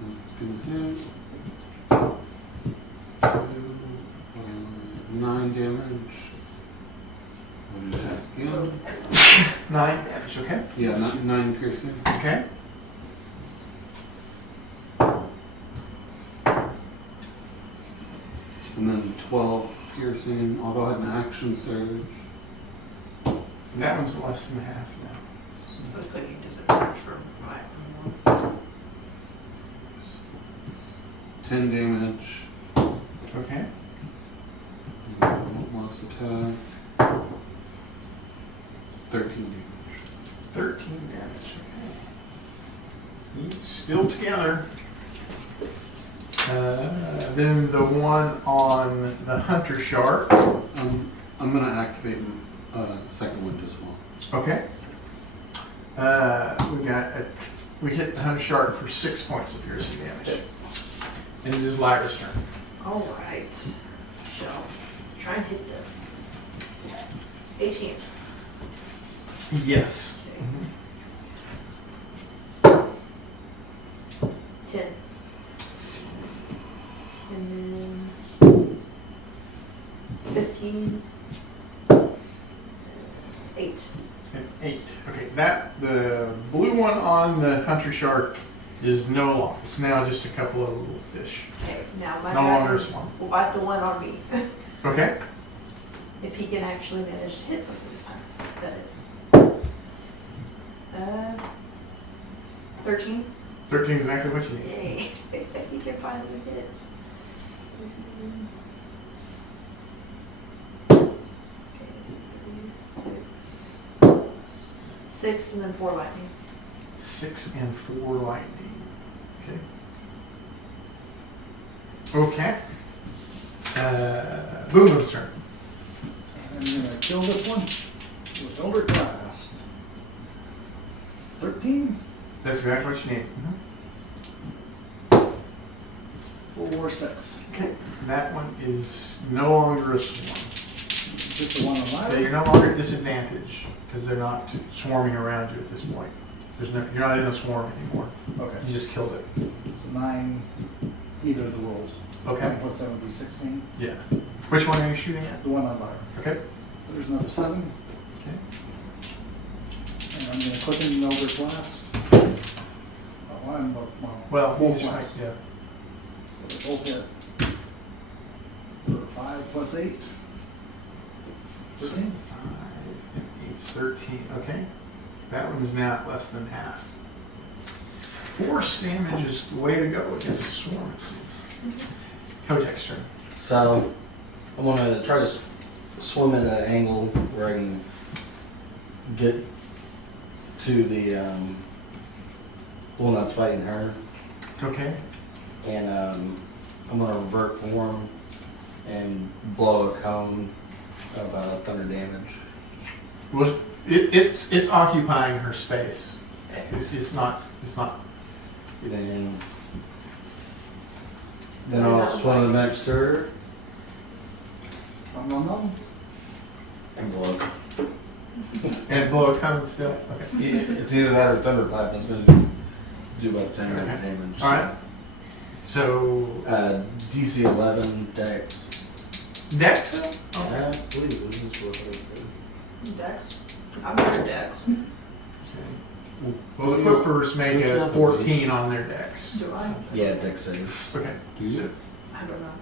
That's gonna hit. 9 damage. I'll attack again. 9 damage, okay? Yeah, 9 piercing. Okay. And then 12 piercing. I'll go ahead and action surge. That one's less than half now. I was putting you disadvantage for my 10 damage. Okay. Last attack. 13 damage. 13 damage, okay. He's still together. Then the one on the hunter shark. I'm gonna activate second wind as well. Okay. We hit the hunter shark for 6 points of piercing damage. And it is Lyra's turn. All right. Shall try and hit them. 18. Yes. Okay. 10. And then 15. 8. And 8. Okay, the blue one on the hunter shark is no longer. It's now just a couple of little fish. Okay, now my No longer a dragon swarm. will bite the one on me. Okay. If he can actually manage to hit something this time. That is. 13. 13 is exactly what you need. Yay. He can finally hit. Okay, so 3, 6, 6, and then 4 lightning. 6 and 4 lightning. Okay. Okay. Boom Boom's turn. I'm gonna kill this one with Elder Blast. 13 That's exactly what you need. for 6. Okay. That one is no longer a swarm. Hit the one on You're Lyra. no longer at disadvantage because they're not swarming around you at this point. You're not in a swarm anymore. Okay. You just killed it. So 9, either of the rolls. Okay. 9 plus 7 would be 16. Yeah. Which one are you shooting at? The one on Lyra. Okay. There's another 7. Okay. And I'm going to quicken Elder Blast. Well, both you just blasts. yeah. So they both hit. For 5 plus 8. So 13. 5 and 8 is 13. Okay. That one is now at less than half. Force damage is the way to go against the swarm, it seems. Kojak's turn. So I'm gonna try to swim at an angle where I can get to the one that's fighting her, Okay. and I'm gonna revert form and blow a cone of thunder damage. Well, it's occupying her space. It's not. Then I'll swing the next to her No. and blow. And blow a cone still. Okay. It's either that or thunderclap. It's gonna do about the same amount of Okay. damage. All right. So DC 11 Dex. Dex. I believe this is what I was Dex. I'm better Dex. Well, the quippers make a 14 on their Dex. Do I? Yeah, Dex save. Okay. Do you? I don't know.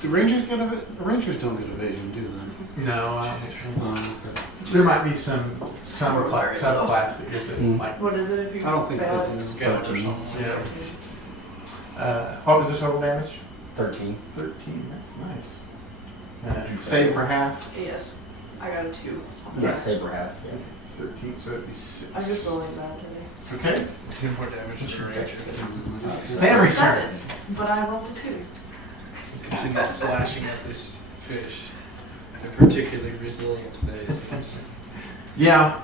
Do Rangers get Rangers don't get evasion, do they? No, I don't think so. Okay. There might be some Or fire. subclass that gives it Mm. like. What is it if you I don't think fail they it? do. Scout or something. Yeah. What was the total damage? 13. 13. That's nice. Save for half. Yes, I got a 2. Yeah, save for half. Yeah. 13, so it'd be 6. I'm just rolling bad today. Okay. 2 more damage to the ranger. Family turn. 7, but I rolled a 2. Continue slashing at this fish. They're particularly resilient today, it seems. Yeah.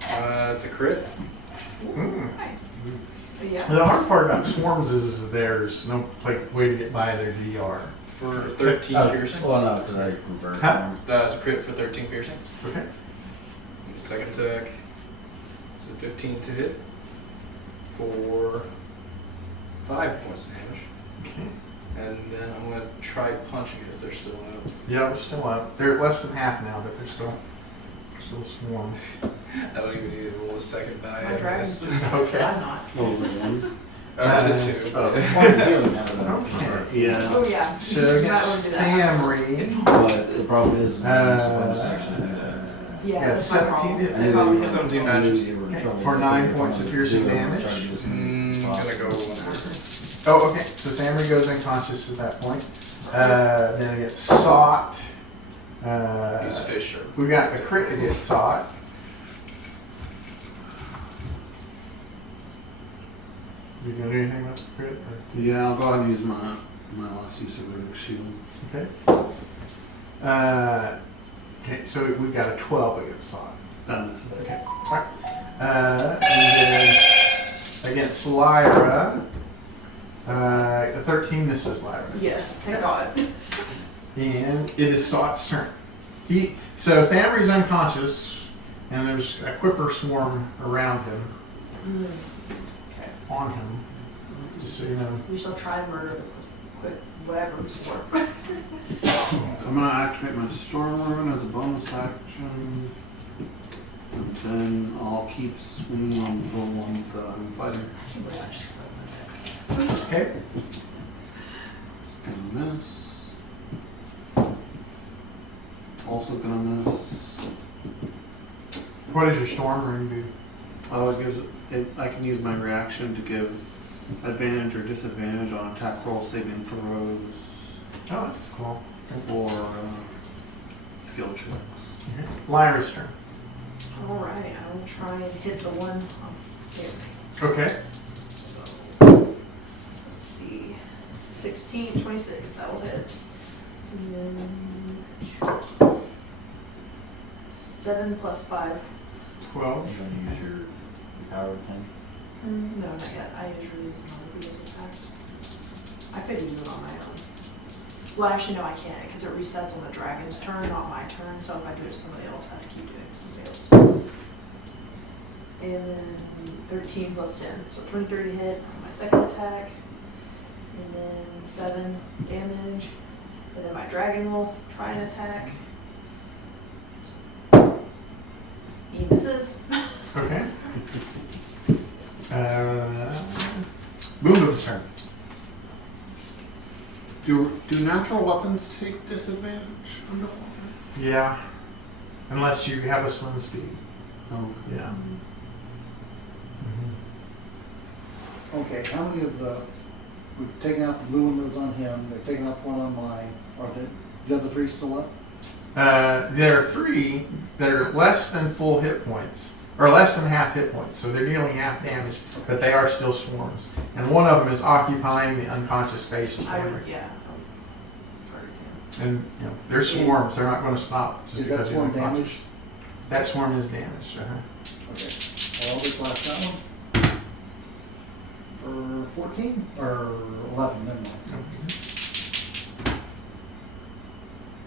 It's a crit. Mm. Nice. But yeah. The hard part about swarms is there's no like way to get by their DR. For 13 piercing. Well, no, because I reversed Huh? arm. That's a crit for 13 piercing. Okay. And the second attack is a 15 to hit for 5 points of damage. Okay. And then I'm going to try punching it if they're still out. Yeah, they're still up. They're less than half now, but they're still swarmed. I don't even need to roll a second die. My I dragon's guess. Okay. I'm not. Oh, one. To 2. Oh, healing now that I'm- Okay. Yeah. Oh yeah. So Might against wanna do that. Famry. But the problem is, bonus action. Yeah, that's my 17 problem. hit. I knew Probably you were- 17 I knew matches. you were in Okay, trouble. for 9 points of piercing Try to damage. do as many as I'm going to possible. go under. Oh, okay. So Famry goes unconscious at that point. Then I get sought. These fish are. We got a crit that gets sought. Is he gonna do anything with the crit? Or? Yeah, I'll go ahead and use my last use of Runic Shield. Okay. Okay, so we've got a 12 against sought. That misses. Okay. Alright. And then against Lyra, the 13 misses Lyra. Yes, thank God. And it is Sought's turn. So Famry's unconscious, and there's a quipper swarm around him, Okay. on him. Just so you know. We shall try to murder the quick whatever swarm. I'm gonna activate my Storm Rune as a bonus action. And then I'll keep swinging on the one that I'm fighting. I can't believe I just got my next. Okay. Gonna miss. Also gonna miss. What does your storm rune do? Oh, it gives it. I can use my reaction to give advantage or disadvantage on attack roll, saving throws, Oh, that's cool. or skill checks. Okay. Lyra's turn. Alright, I will try and hit the one here. Okay. Let's see. 16, 26, that will hit. And then 7 plus 5. 12. You're going to use your power thing. No, not yet. I usually use my previous attacks. I could use it on my own. Well, actually, no, I can't because it resets on the dragon's turn, not my turn. So if I do it to somebody else, I have to keep doing it to somebody else. And then 13 plus 10. So 23 to hit on my second attack. And then 7 damage. And then my dragon will try and attack. He misses. Okay. Boomboom's turn. Do natural weapons take disadvantage underwater? Yeah. Unless you have a swim speed. Oh, Yeah. Okay, how many of we've taken out the blue one that was on him, they've taken out the one on mine, are the other 3 still up? There are 3 that are less than full hit points, or less than half hit points, so they're dealing half damage, but they are still swarms. And one of them is occupying the unconscious space of I Family. would, yeah. And they're swarms; they're not going to stop just Is that because swarm they're unconscious. damaged? That swarm is damaged. Uh-huh. Okay, well, I'll declass that one. For 14, or 11, never mind.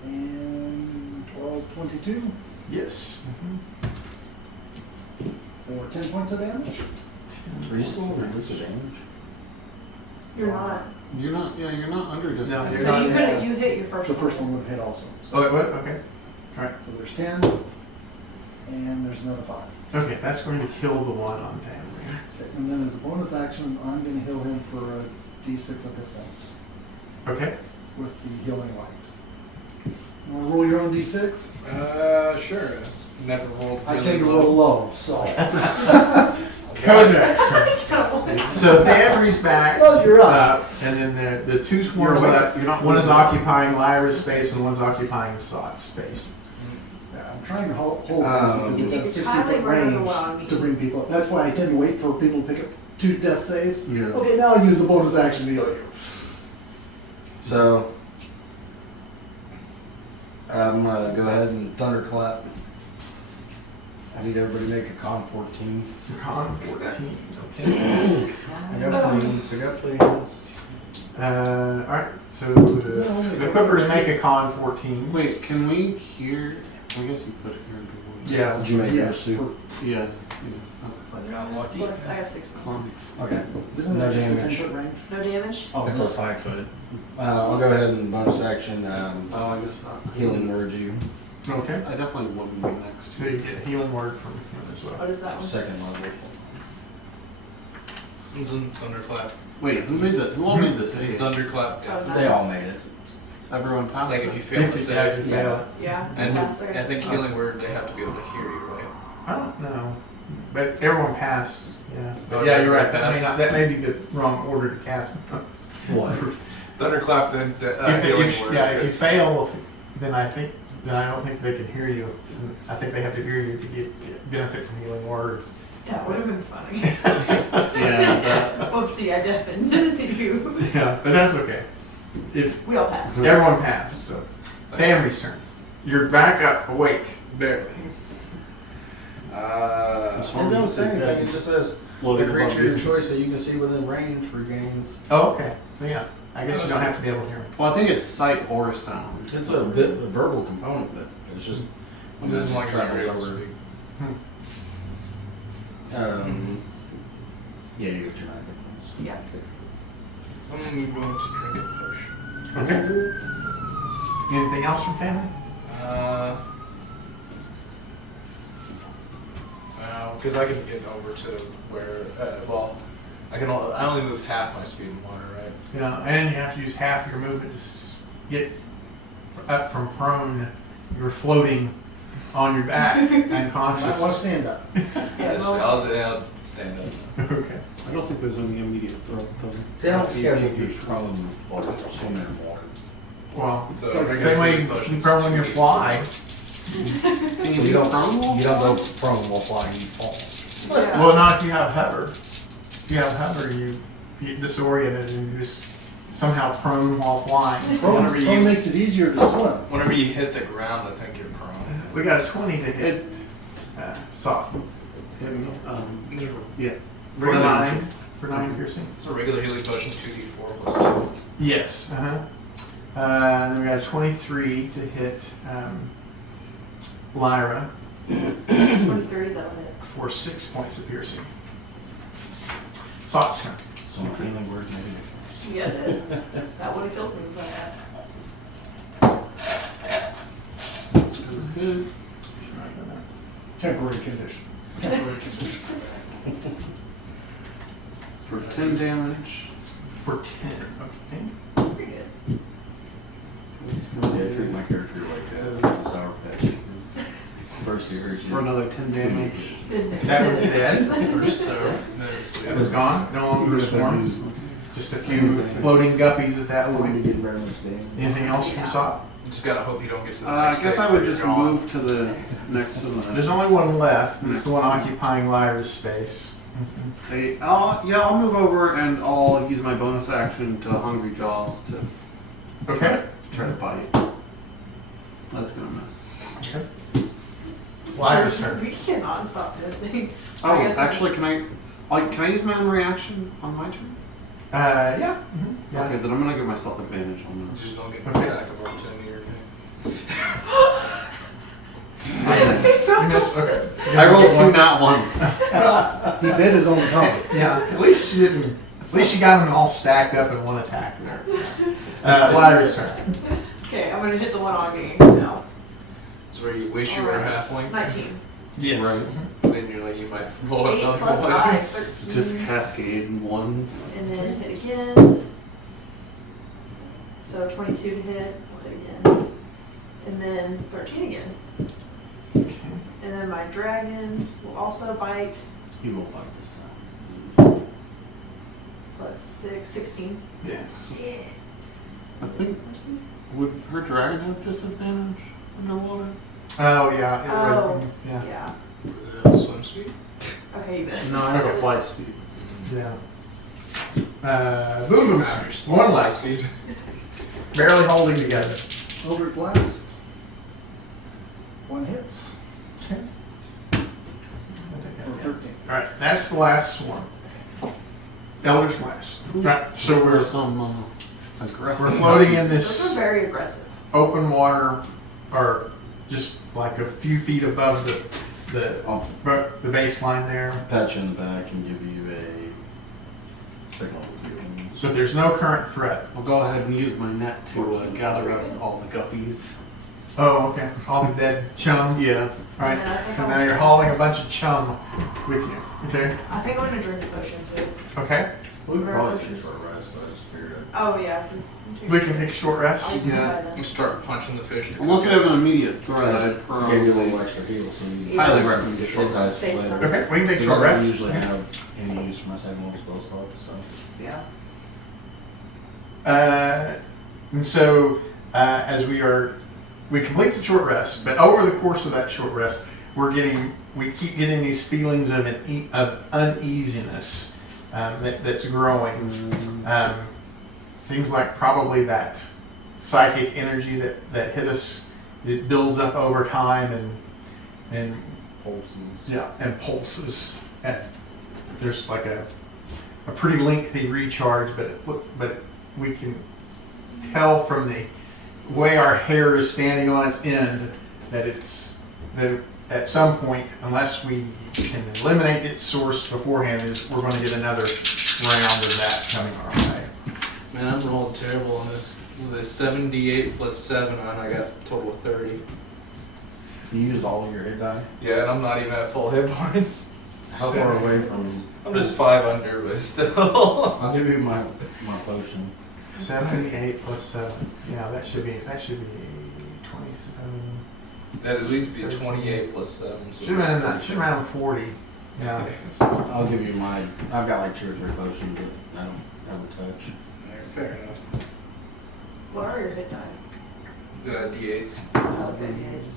And 12, 22 Yes. for 10 points of damage. Are you still under disadvantage? You're not. you're not. Yeah, you're not under disadvantage. you're So not- you could you hit your first The one. first one would have hit also. Oh, wait, what? Okay. All right. So there's 10, and there's another 5. Okay, that's going to kill the one on Family. Okay, and then as a bonus action, I'm going to heal him for a d6 of hit points. Okay. with the healing light. You want to roll your own d6? Sure. It's never rolled. I really tend to low. roll low, so. Kojak's turn. So Theodre's back. Well, you're up. And then the two swarms You're awake. left. You're not One is moving. occupying Lyra's space and one's occupying Sot's space. Yeah, I'm trying to hold things because You it could has 60 totally foot run the range one on me. to bring people up. That's why I tend to wait for people to pick up 2 death saves. Yeah. Okay, now I'll use the bonus action to heal you. So I'm gonna go ahead and thunderclap. I need everybody to make a con 14. Con 14. Okay. I got plans. I got plans. Alright, so the quippers make a con 14. Wait, can we hear? I guess you put here. Yeah. Did you make Yeah, yours too? Yeah. Got lucky. I have 16. Con. Okay. Isn't No that just a damage. 10 foot range? No damage? Oh, It's a 5 foot. I'll go ahead and bonus action Oh, I guess not. healing word you. Okay. I definitely wouldn't be next So to you you. get a healing word from him as well. What is that one? Second level. It's a thunderclap. Wait, who all made this? It's a thunderclap. Oh, no. They all made it. Everyone passed Like it? if you fail the If you save, fail it. Yeah. and pass, I got think 16. healing word, they have to be able to hear you, right? I don't know. But everyone passed. Yeah. Oh, But yeah, you're right. everyone That may be the wrong order to cast. What? Thunderclap, then healing word. if you is- fail, then I don't think they can hear you. I think they have to hear you to get benefit from healing word. That would have been funny. Yeah. Whoopsie, I deafened you. Yeah, but that's okay. We all passed. Everyone passed. So, Theodre's turn. You're back up, awake. Barely. And don't say anything. It just says the creature of your choice that you can see within range regains. Oh, okay. So yeah, I guess you don't have to be able to hear me. Well, I think it's sight or sound. It's a verbal component, but it's just This is like travels travels over. over. Yeah, you get your 9 hit points. Yeah. I'm going to drink a potion. Okay. Anything else from family? Because I can get over to where, I only move half my speed in water, right? Yeah, and you have to use half your movement to get up from prone. You're floating on your back, I want to unconscious. stand up. Yeah, most- I'll stand up. Okay. I don't think there's any immediate throw though. See, I don't see how you can prone or swimming in water. Well, So it's like the regular same way speed you potions, prone when you 2 fly. So you don't go prone while flying, you fall. Yeah. Well, not if you have hover. If you have hover, you get disoriented and you just somehow prone while flying. Prone Whenever you- makes it easier to swim. Whenever you hit the ground, I think you're prone. We got a 20 to hit. Soft. Yeah. For 9. For 9 piercing. So regular healing potion 2d4 plus 2. Yes. Then we got a 23 to hit Lyra 23, that'll hit. for 6 points of piercing. Soft's turn. So healing word made a difference. Yeah, it did. That would have killed me, but That's kind of good. Temporary condition. Temporary condition. For 10 damage. For 10. Okay. pretty good. See, I treat my character like the Sour Patch Kids. First he hurts you. For another 10 damage. Didn't That was dead. So that's That was gone. No longer a swarm. Just a few floating guppies at that I wouldn't point. be getting very much damage. Anything else from Sop? You just gotta hope you don't get to the I next guess stage I would where just you're gone. move to the next to There's the. only one left. It's the one occupying Lyra's space. I'll move over and I'll use my bonus action to Hungry Jaws to Okay. try to bite. That's gonna miss. Okay. Lyra's turn. We cannot stop this thing. Oh, I guess actually, can I use my reaction on my turn? Yeah. Yeah. Okay, then I'm gonna give myself advantage on You this. just don't get an Okay. attack of opportunity or You missed. Okay. I rolled 2 nat ones. He bit his own tongue. Yeah. At least you didn't. At least you got them all stacked up in one attack there. Lyra's turn. Okay, I'm gonna hit the one on game now. It's where you wish you were a Alright, halfling. 19. Yes. Right. Then you're like, you might roll 8 another plus one. 5, 13. Just cascade in ones. And then hit again. So so 22 to hit. I'll hit again. And then 13 again. Okay. And then my dragon will also bite. He won't bite this time. Plus 6, 16. Yes. Yeah. I think, would her dragon have disadvantage underwater? Oh yeah. It Oh, would, yeah. yeah. Swim speed? Okay, you missed. No, I have a fly speed. Yeah. Boom boom. One Light last. speed. Barely holding together. Eldritch Blast. 1 hits Okay. for 13. All right, that's the last one. Eldritch Blast. Right, so we're some aggressive. we're floating in Those this are very aggressive. open water, or just like a few feet above I'll the baseline there. pat you in the back and give you a signal. But there's no current threat. I'll go ahead and use my net to gather up all the guppies. Oh, okay. All the dead chum. Yeah. All right. So now you're hauling a bunch of chum with you. Okay. I think I'm going to drink the potion too. Okay. We probably take a short rest, but I just figured it. Oh, yeah. We can take a short rest. I'll use Yeah. some by You then. start punching the fish. Unless we have an immediate threat, I I'd just gave you a probably. little extra heal, so you Yeah. Highly recommend a short rest. Save some. Okay. We can take a I short don't rest. usually have any use for my second level spell slots, so. Yeah. And so as we complete the short rest, but over the course of that short rest, we keep getting these feelings of of uneasiness that's growing. Seems like probably that psychic energy that hit us, it builds up over time and Pulses. yeah, and pulses. And there's like a pretty lengthy recharge, but we can tell from the way our hair is standing on its end that at some point, unless we can eliminate its source beforehand, we're going to get another round of that coming our way. Man, I'm rolling terrible on this. This is a 78 plus 7, and I got a total of 30. You used all of your hit die? Yeah, and I'm not even at full hit points. How far away from? I'm just 5 under, but still. I'll give you my potion. 78 plus 7. Yeah, that should be 27. That'd at least be 28 plus 7. So Should have been in that. Should have around 40. Yeah. I'll give you my. I've got like 2 or 3 potions that I don't ever touch. Fair enough. What are your hit die? D8s. Okay, yeah, it's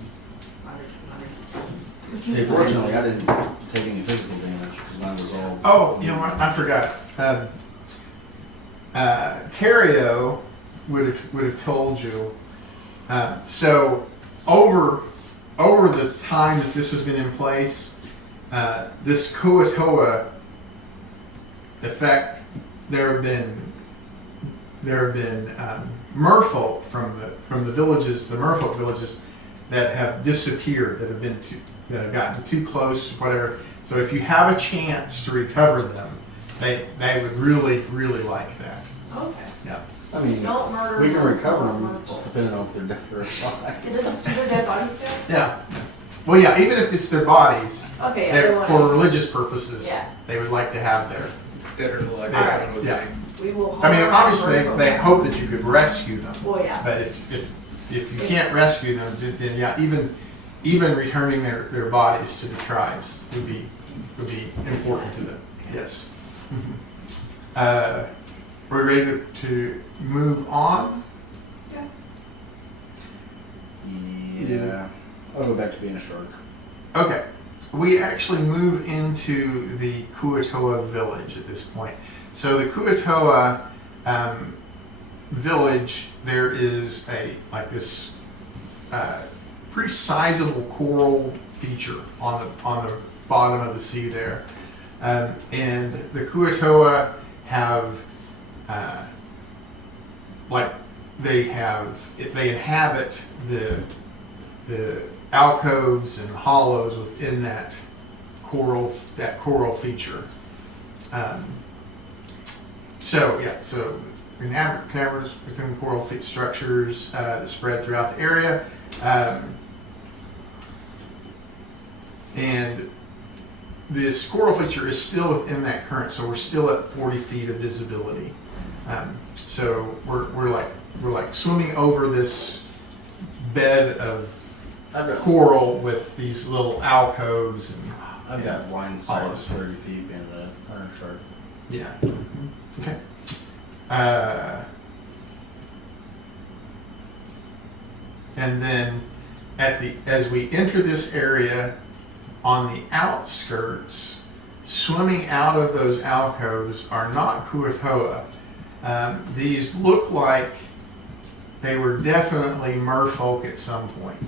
See, fortunately, I didn't take any physical damage because mine was all. Oh, you know what? I forgot. Cario would have told you. So over the time that this has been in place, this Kuo-toa effect, there have been merfolk from the villages, the merfolk villages, that have disappeared, that have gotten too close, whatever. So if you have a chance to recover them, they would really like that. Okay. Yeah. I mean, Don't murder we can them. recover them Don't just murder depending on if they're dead or alive. It doesn't, do their dead bodies go? Yeah. Well, yeah. Even if it's their bodies, Okay, yeah. they want- for religious purposes, Yeah. they would like to have their. Dead or alive. Yeah, I don't know what yeah. We will. I mean, harm obviously, them. they hope that you could rescue them. Well, yeah. But if you can't rescue them, then yeah, even returning their bodies to the tribes would be important to them. Yes. We're ready to move on. Yeah. Yeah. I'll go back to being a shark. Okay. We actually move into the Kuo-toa village at this point. So the Kuo-toa village, there is this pretty sizable coral feature on the bottom of the sea there, and the Kuo-toa have they inhabit the alcoves and hollows within that coral feature. So we inhabit caverns within the coral structures that spread throughout the area, and this coral feature is still within that current, so we're still at 40 feet of visibility. So we're like swimming over this bed of I've got, coral with these little alcoves and I've got line of sight of 30 feet being the iron shark. yeah. Okay. And then as we enter this area on the outskirts, swimming out of those alcoves are not Kuo-toa. These look like they were definitely merfolk at some point,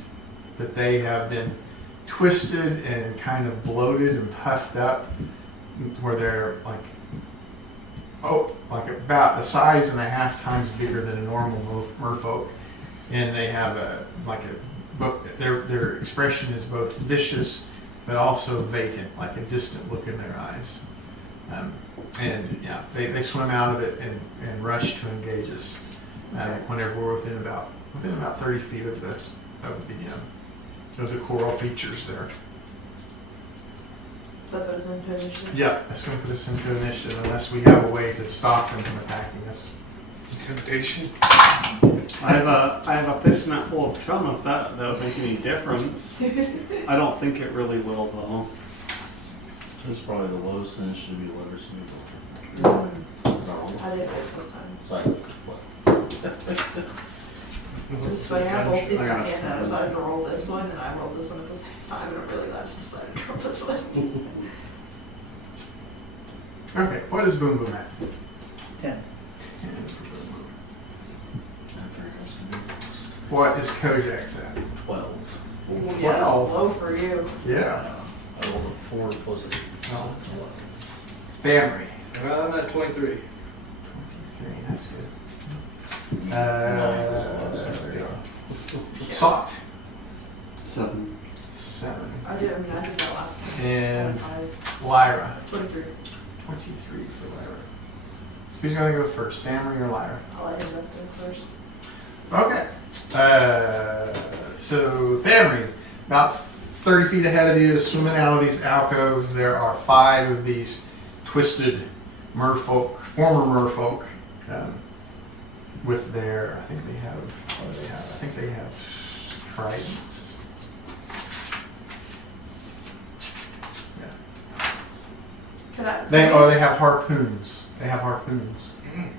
but they have been twisted and kind of bloated and puffed up where they're like about a size and a half times bigger than a normal merfolk, and they have their expression is both vicious but also vacant, like a distant look in their eyes. And yeah, they swim out of it and rush to engage us whenever we're within about 30 feet of the coral features there. So that goes into initiative? Yeah, that's going to put us into initiative unless we have a way to stop them from attacking us. Intimidation. I have a fish net full of chum. If that would make any difference. I don't think it really will though. This is probably the lowest initiative you'll ever see me Mm. go. Is that wrong? I did it this time. So what? It was funny, I rolled these I got a again, I was seven. to roll this one, and I rolled this one at the same time, and I'm really glad you decided to roll this one. Okay, what is Boom Boom at? 10. 10 for Boom Boom. I figured it was gonna be next. What is Kojak's at? 12. Yeah, that's low for you. Yeah. I rolled a 4 plus 8. Oh. Family. I'm at 23. 23, that's good. There you go. Sot. 7. 7. I did that last time. And I had 5. Lyra. 23. 23 for Lyra. Who's going to go first, Family or Lyra? I'll let him go first. Okay. So Family, about 30 feet ahead of you, swimming out of these alcoves. There are 5 of these twisted merfolk, former merfolk, with their, I think they have, what do they have? I think they have tridents. Yeah. Could I? They have harpoons. They have harpoons.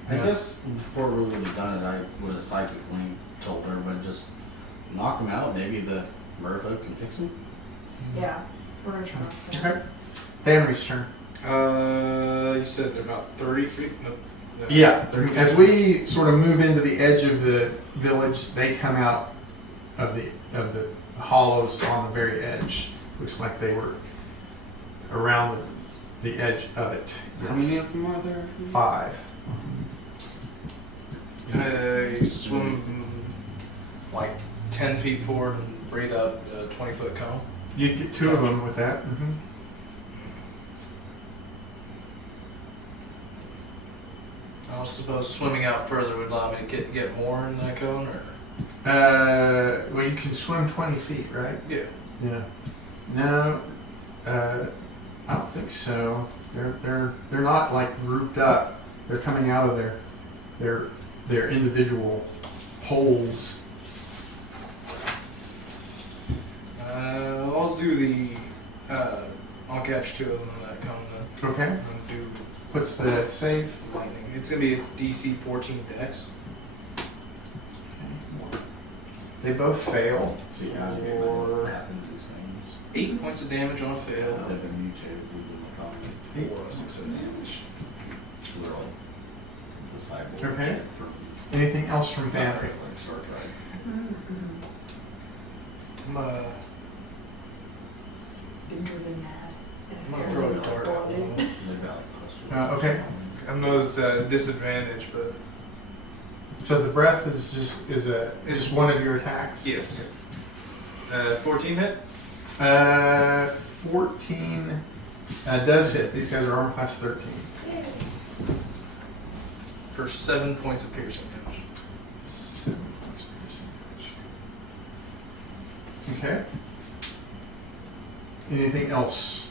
I guess before we would have done it, I would have psychically told everybody just knock them out. Maybe the merfolk can fix them. Yeah, we're gonna try. Okay. Family's turn. You said they're about 30 feet? No, Yeah. 30 feet. As we sort of move into the edge of the village, they come out of the hollows on the very edge. Looks like they were around the edge of it. How many of them are there? 5. I swim like 10 feet forward and breathe out a 20-foot cone. You get 2 of them with that. Mm-hmm. I don't suppose swimming out further would allow me to get more in that cone, or? Well, you can swim 20 feet, right? Yeah. Yeah. No, I don't think so. They're not like grouped up. They're coming out of their individual holes. I'll do the. I'll catch 2 of them in that cone then. Okay. And do What's the save? lightning. It's gonna be a DC 14 dex. Okay. They both fail. See how you get what happens to these things. 8 points of damage on a fail. They've been mutated due to the economy. 8 4 success. Damage. So they're like disciple Okay. shit from Anything else from family? like Star Trek. I'm Been driven mad. I'm gonna throw a dart at one. They've got like pustules. Okay. I know it's a disadvantage, but So the breath is just one of your attacks. yes. 14 hit. 14 does hit. These guys are armor class 13. For 7 points of piercing damage. 7 points of piercing damage. Okay. Anything else?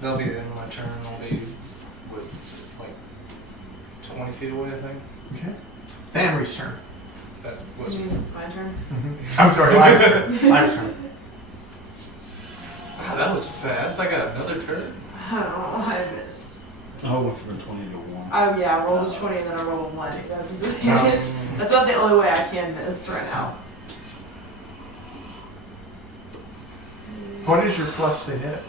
That'll be the end of my turn. I'll be with like 20 feet away, I think. Okay. Famry's turn. That was My turn. I'm sorry, Live's turn. Live's turn. wow, that was fast. I got another turn. Oh, I missed. Oh, for 20 to 1. Oh yeah, I rolled a 20 and then I rolled a 1 because I have disadvantage. That's about the only way I can miss right now. What is your plus to hit?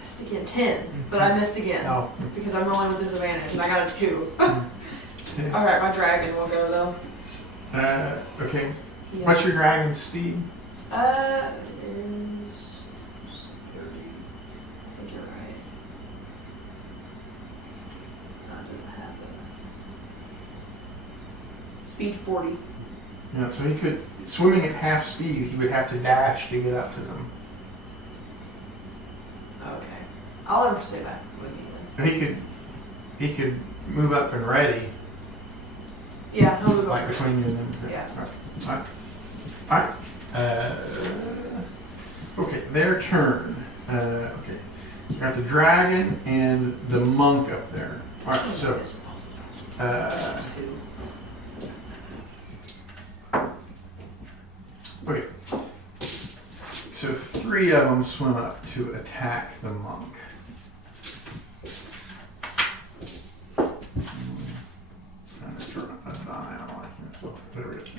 Missed again, 10, but I missed again Oh. because I'm rolling with disadvantage and I got a 2. Okay. All right, my dragon will go though. Okay. He What's has- your dragon's speed? Is 30. I think you're right. No, it doesn't have the speed 40. Yeah, so he could, swimming at half speed, he would have to dash to get up to them. Okay, I'll let him stay back with me then. But he could move up and ready, Yeah, he'll move like over. between you and them. Okay. Yeah. Alright. Alright. Okay, their turn. Okay. You got the dragon and the monk up there. Alright, so Miss both of those. 2. okay. So 3 of them swim up to attack the monk. I'm just throwing a die, I don't like it, so whatever it is.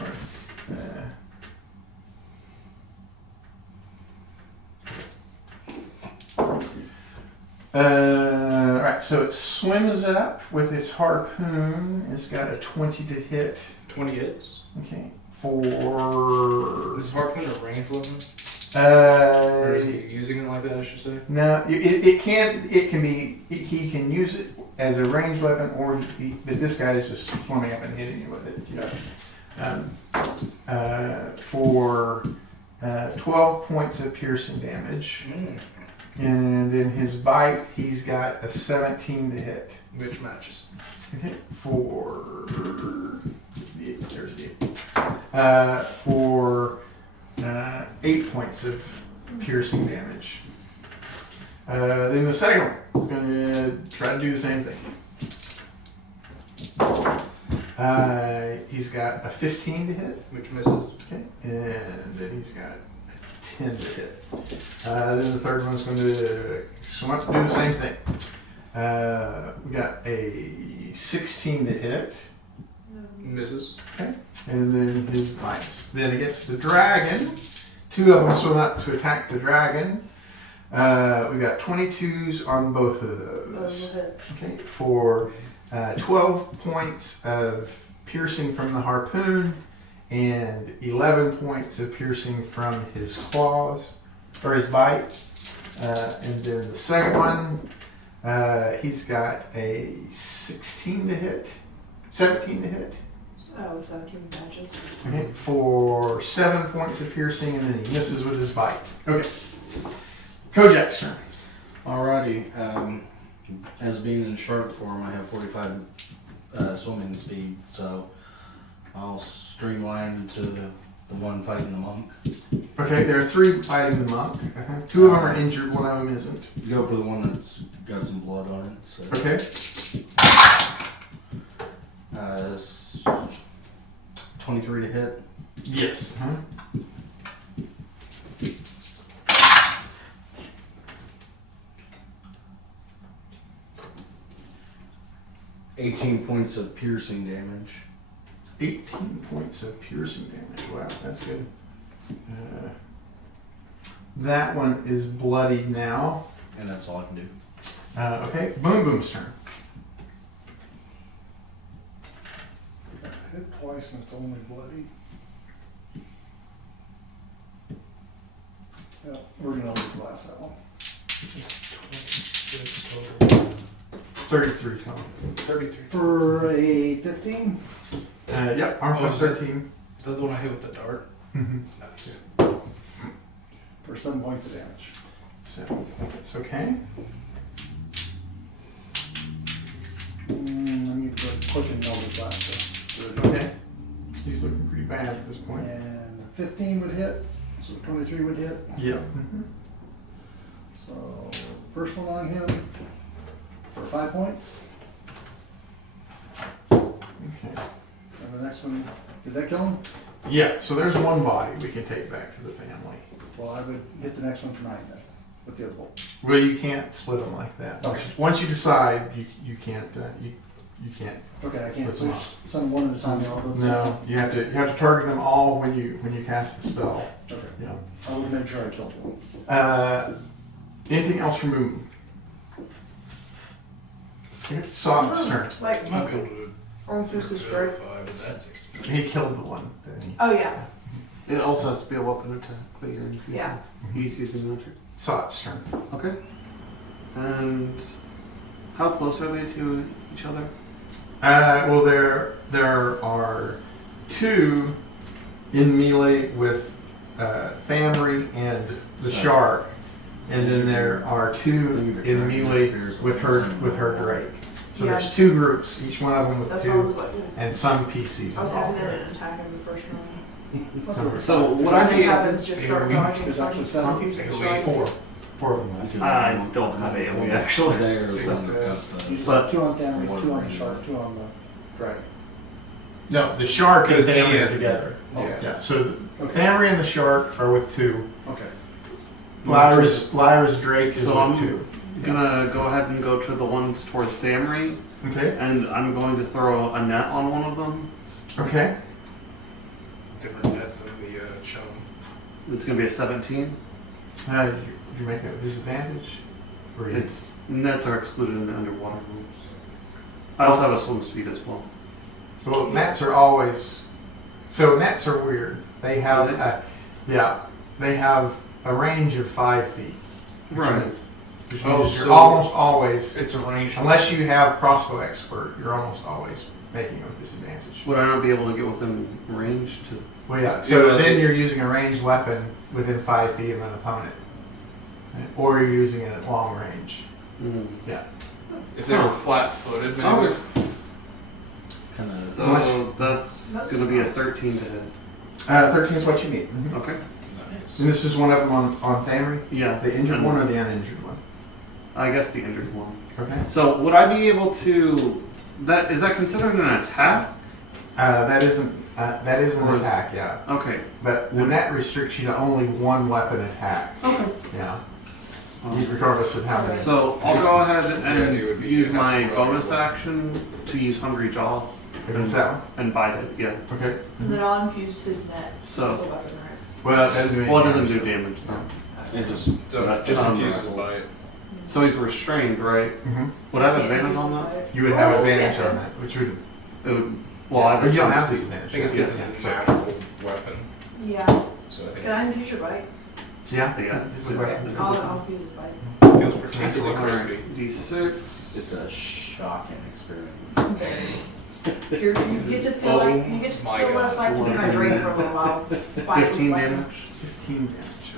Alright. Alright, so it swims up with its harpoon. It's got a 20 to hit. 20 hits. Okay. For. Is harpoon a ranged weapon? Or is Uh, he using it like that, I should say? no, it can be, he can use it as a ranged weapon, or but this guy is just swimming up and hitting you with it. For 12 points of piercing damage. And then his bite, he's got a 17 to hit. Which matches. Okay, for there's the 8. For 8 points of piercing damage. Then the second one is going to try to do the same thing. He's got a 15 to hit. Which misses. Okay, and then he's got a 10 to hit. Then the third one's going to swim up to do the same thing. We got a 16 to hit. Misses. Okay, and then his bites. Then against the dragon, 2 of them swim up to attack the dragon. We got 22s on both of Those those. will hit. Okay, for 12 points of piercing from the harpoon and 11 points of piercing from his claws, or his bite. And then the second one, he's got a 16 to hit, 17 to hit. Oh, 17 matches. Okay, for 7 points of piercing, and then he misses with his bite. Okay. Kojak's turn. Alrighty. As being in shark form, I have 45 swimming speed, so I'll streamline to the one fighting the monk. Okay, there are 3 fighting the monk. 2 of them are injured, one of them isn't. Go for the one that's got some blood on it. So. Okay. 23 to hit. Yes. 18 points of piercing damage. 18 points of piercing damage. Wow, that's good. That one is bloodied now. And that's all I can do. Okay, Boom Boom's turn. Hit twice and it's only bloody. Yeah, we're gonna leave glass that one. It's 26 total. 33 total. 33. For a 15, Yep, arm plus 13. Is that the one I hit with the dart? Mm-hmm. Nice. for 7 points of damage. 7 points, okay. I need to quick and meld blaster. Okay. He's looking pretty bad at this point. And 15 would hit, so 23 would hit. Yep. Mm-hmm. So first one on him for 5 points. Okay. next one, did that kill him? Yeah, so there's one body we can take back to the family. Well, I would hit the next one for 9 then, with the other bolt. Well, you can't split them like that. Okay. Once you decide, you can't, you can't. Okay, I can't That's switch not- some one at a time. I'll go to No, you have to target them all when you cast the spell. Okay, Yeah. I would make sure I killed one. Anything else from Moon? Sog's turn. Like, Might be able to infuse the strike. verify, but that's expensive. He killed the one. Didn't he? Oh, yeah. It also has to be a weapon attack. That you're infusing. Yeah. He's using magic. Sog's turn. Okay. And how close are they to each other? Well, there are 2 in melee with Famry and the shark, and then there are 2 in melee with her Drake. So Yeah. there's 2 groups, each one of them with That's what I 2, was like. and some PCs I was happy involved. that it didn't attack him the first round. So What what I actually mean, happens, just start we- dodging. there's actually 7. Infusing the strike. 4 of them left. I don't have AoE actually. There's one You that's just But- have 2 on Family, 2 on the shark, 2 on the dragon. No, the shark and Because the, Famry are together. Yeah. Yeah, so Okay. Famry and the shark are with 2. Okay. Lyra's Drake is So with I'm 2. gonna go ahead and go to the ones towards Thamri, Okay. and I'm going to throw a net on one of them. Okay. Different net than the chum. It's gonna be a 17. You make a disadvantage? Or you- It's nets are excluded in the underwater rules. I also have a swim speed as well. Well, nets are always. So nets are weird. They have, they have a range of 5 feet. Right. Which Oh, means you're so- almost always, It's a range. unless you have crossbow expert, you're almost always making a disadvantage. Would I not be able to get within range to? Well, yeah. So Yeah, then you're using a ranged weapon within 5 feet of an opponent, right? Or you're using it at long range. Yeah. If they were flat-footed, maybe. Okay. It's kind of. So that's That's gonna be a nice. 13 to hit. 13 is what you need. Okay. Nice. And this is one of them on Thamri? Yeah. The injured and one or the uninjured one? I guess the injured one. Okay. So would I be able to? That is that considered an attack? That isn't Or is- attack, yeah. Okay. But the net restricts you to only one weapon attack. Okay. Yeah. Regardless of how many. So I'll go ahead Yeah, and it would be- use you'd have my to draw bonus your action to use Hungry Jaws Is that one? and bite it. Yeah. Okay. And then I'll infuse his net. So- It's a weapon, right? Well, it doesn't do any Well, it doesn't do damage. damage though. It just. So that's just um, confuses by it. So he's restrained, right? Mhm. Would I have Can't advantage infuse on his that? net. You would have Oh, advantage yeah. on that, which would. It would. Well, I But you don't have to. disadvantage. I think it's because Yeah. it's a So- natural weapon. Yeah. So I think Can I infuse your bite? Yeah. Yeah. It's It's, a weapon. it's I'll infuse his bite. it feels particularly crispy. D6. It's a shocking experience. It's very. You get to feel like you get to my feel what it's like to be hydrated for a little while. Bite 15 with damage. 15 damage.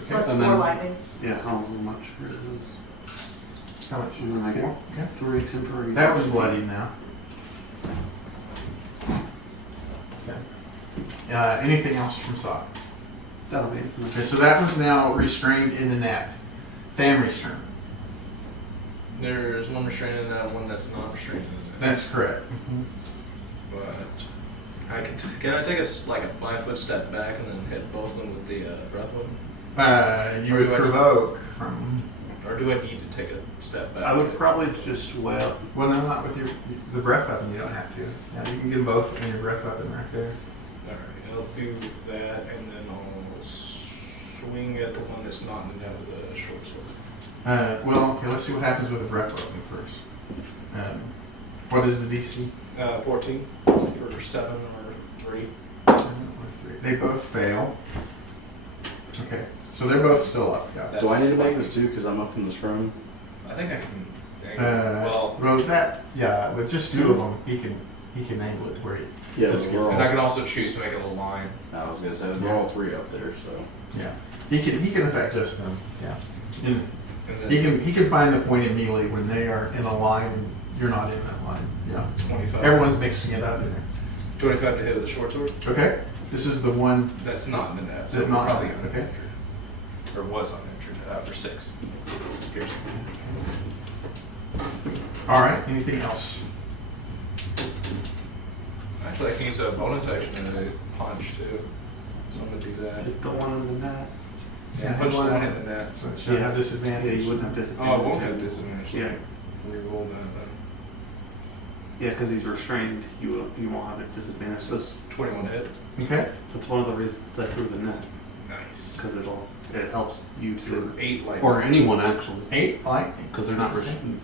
Okay. Plus And 4 then- lightning. Yeah. How much it is? How much? And then I get Okay. 3 temporary. That was bloody now. Okay. Anything else from Sock? That'll be. Okay, so that was now restrained in the net. Famry's turn. There's one restrained in that, one that's not restrained in that. That's correct. But can I take like a 5-foot step back and then hit both of them with the breath weapon? You would provoke from. Or do I need to take a step back? I would probably just weigh up. Well, no, not with the breath weapon. You don't have to. Yeah, you can get them both in your breath weapon right there. Alright, I'll do that and then I'll swing at the one that's not in the net with a short sword. Well, okay. Let's see what happens with the breath weapon first. What is the DC? 14 for 7 or 3. 7 or 3. They both fail. Okay, so they're both still up. Yeah. Do I need to make this too? Because I'm up in the scrum. I think I can. Well, that yeah. With just 2 of them, he can angle it where he. Yeah, Just we're gets- and I all, can also choose to make it a line. I was gonna say we're all 3 up there, so. Yeah. He can affect just them. Yeah. And And then he can find the point immediately when they are in a line and you're not in that line. Yeah. 25. Everyone's mixing it up in there. 25 to hit with a short sword. Okay. This is the one. That's not in the net. Is So it not? probably Okay. uninjured. Or was uninjured for 6. Piercing. All right. Anything else? Actually, I can use a bonus action to punch too. So I'm gonna do that. Hit the one in the net. Yeah, punch the one one in the net. So it should have Yeah, disadvantage. you wouldn't have Oh, disadvantage. I won't have disadvantage. Yeah. Reroll that then. Yeah, because he's restrained, you won't have a disadvantage. So it's, 21 hit. Okay. that's one of the reasons I threw the net, Nice. because it helps you For to, 8 lightning. or anyone actually, 8 lightning. because they're not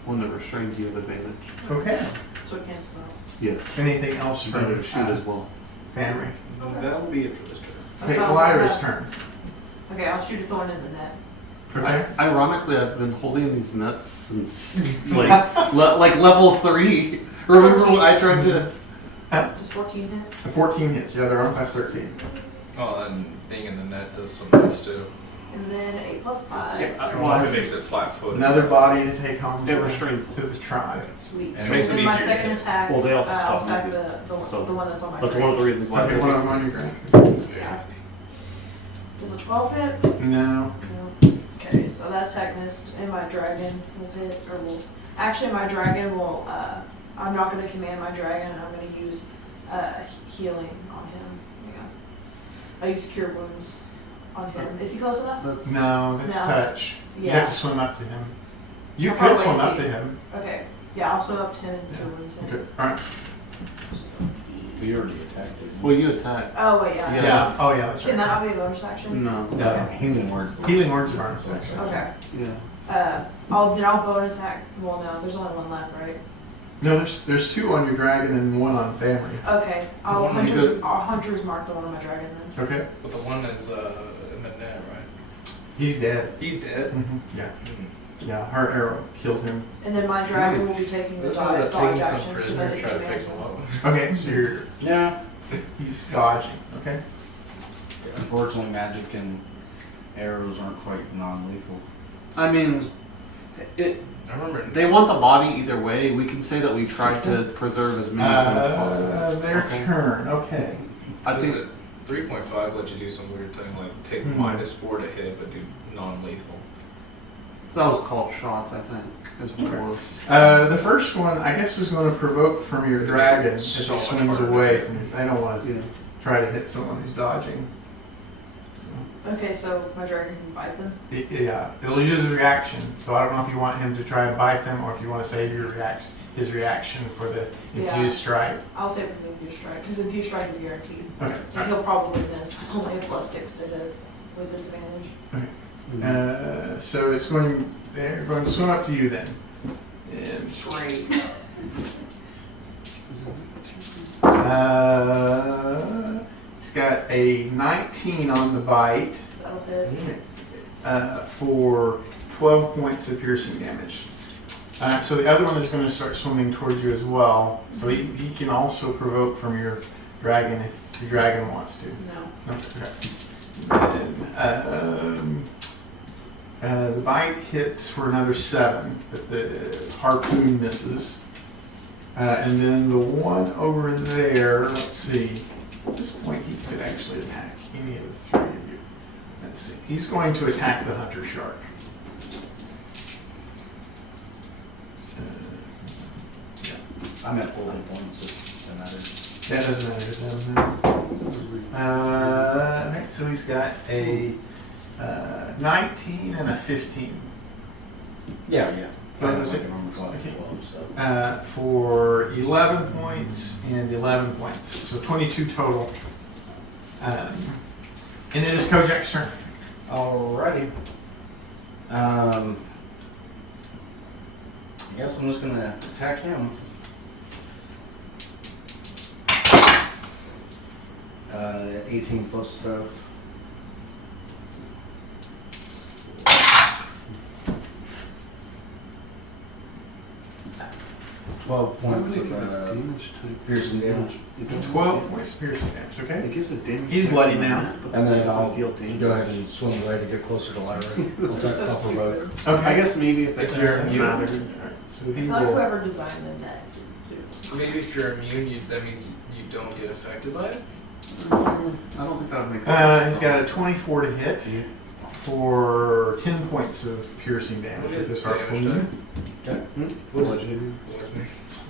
when they're restrained, you have advantage. Okay. So it cancels out. Yeah, Anything else you from better shoot as well. Family? That'll be it for this turn. Okay, So I'll Goliath's have- turn. Okay, I'll shoot a thorn in the net. Okay. Ironically, I've been holding these nets since like level 3. Remember when I tried to? Just 14 hit. 14 hits. Yeah, they're on class 13. Oh, and being in the net does some things too. And then 8 plus 5. Well, it makes it flat-footed. Another body to take home It to, restrains to the tribe. Sweet. And it makes then it my easier to second hit. attack, Well, they also I'll stop attack moving. the one that's on my That's grave. one of the reasons why. Okay, one of them on your ground. Yeah. Does a 12 hit? No. No. Okay, so that attack missed, and my dragon will hit, or will, actually my dragon will, I'm not going to command my dragon, I'm going to use healing on him. Hang on. I use cure wounds on him. Is he close enough? That's, No, that's No. touch. You Yeah. have to swim up to him. You How could far swim away up is to he? him. Okay. Yeah, I'll swim up to him and cure wounds him. Okay. All right. We already attacked it. well, you attack. Oh, wait, yeah. Yeah. Yeah. Oh, yeah, that's Can that right. not be a bonus action? No. No. Healing words. Healing words are on a section. Okay. Yeah. I'll bonus act. Well, no, there's only one left, right? No, there's 2 on your dragon and 1 on family. Okay. I'll One hunters mark the one on my dragon then. Okay. But the one that's in the net, right? He's dead. He's dead. Yeah. Hmm. Yeah. Her arrow killed him. And then my dragon will be taking the Let's not dodge taking action some because I prisoner and didn't try to command fix him him. up. Okay, so Yeah. he's dodging. Okay. Unfortunately, magic and arrows aren't quite non-lethal. I mean, I remember. they want the body either way. We can say that we tried to preserve as many of them as possible. Their Okay. turn. Okay. I think 3.5 let you do some weird thing like take -4 to hit but do non-lethal. that was called shots. I think is what it was. The first one, I guess, is going to provoke from your dragon as So he much swings harder. away from. I don't want to Yeah. try to hit someone who's dodging. So, Okay, so my dragon can bite them. yeah, it'll use his reaction. So I don't know if you want him to try and bite them or if you want to save his reaction for the infused Yeah. strike. I'll save it for the infused strike because infused strike is guaranteed. Okay. And he'll probably miss with only a +6 to hit with disadvantage. So they're going to swim up to you then. And Great. he's got a 19 on the bite That'll hit. for 12 points of piercing damage. So the other one is going to start swimming towards you as well. So he can also provoke from your dragon if the dragon wants to. No. Okay. And, the bite hits for another 7, but the harpoon misses. And then the one over there, let's see. At this point, he could actually attack any of the 3 of you. Let's see. He's going to attack the hunter shark. I'm at full hit points, if that matters. That doesn't matter. Alright, so he's got a 19 and a 15 Yeah. Oh, I that's have it? like an armor class Okay. 12, so. for 11 points and 11 points. So 22 total. And it is Kojak's turn. Alrighty. I guess I'm just gonna attack him. 18 plus stuff. $12 points of piercing damage. 12 points of piercing damage, okay? It gives a damage. He's check bloody on now. that, but And then it doesn't I'll deal damage. go ahead and swim away to get closer to Lyra. I'll attack So top of the boat. stupid. Okay. I guess maybe if If it's you're immune. Alright, so I he thought will. whoever designed the net did too. Maybe if you're immune, that means you don't get affected by it. I don't think that would make sense. He's got a 24 to hit for 10 points of piercing damage What with is this the damage harpoon. type? Okay. What is it? Bludgeoning.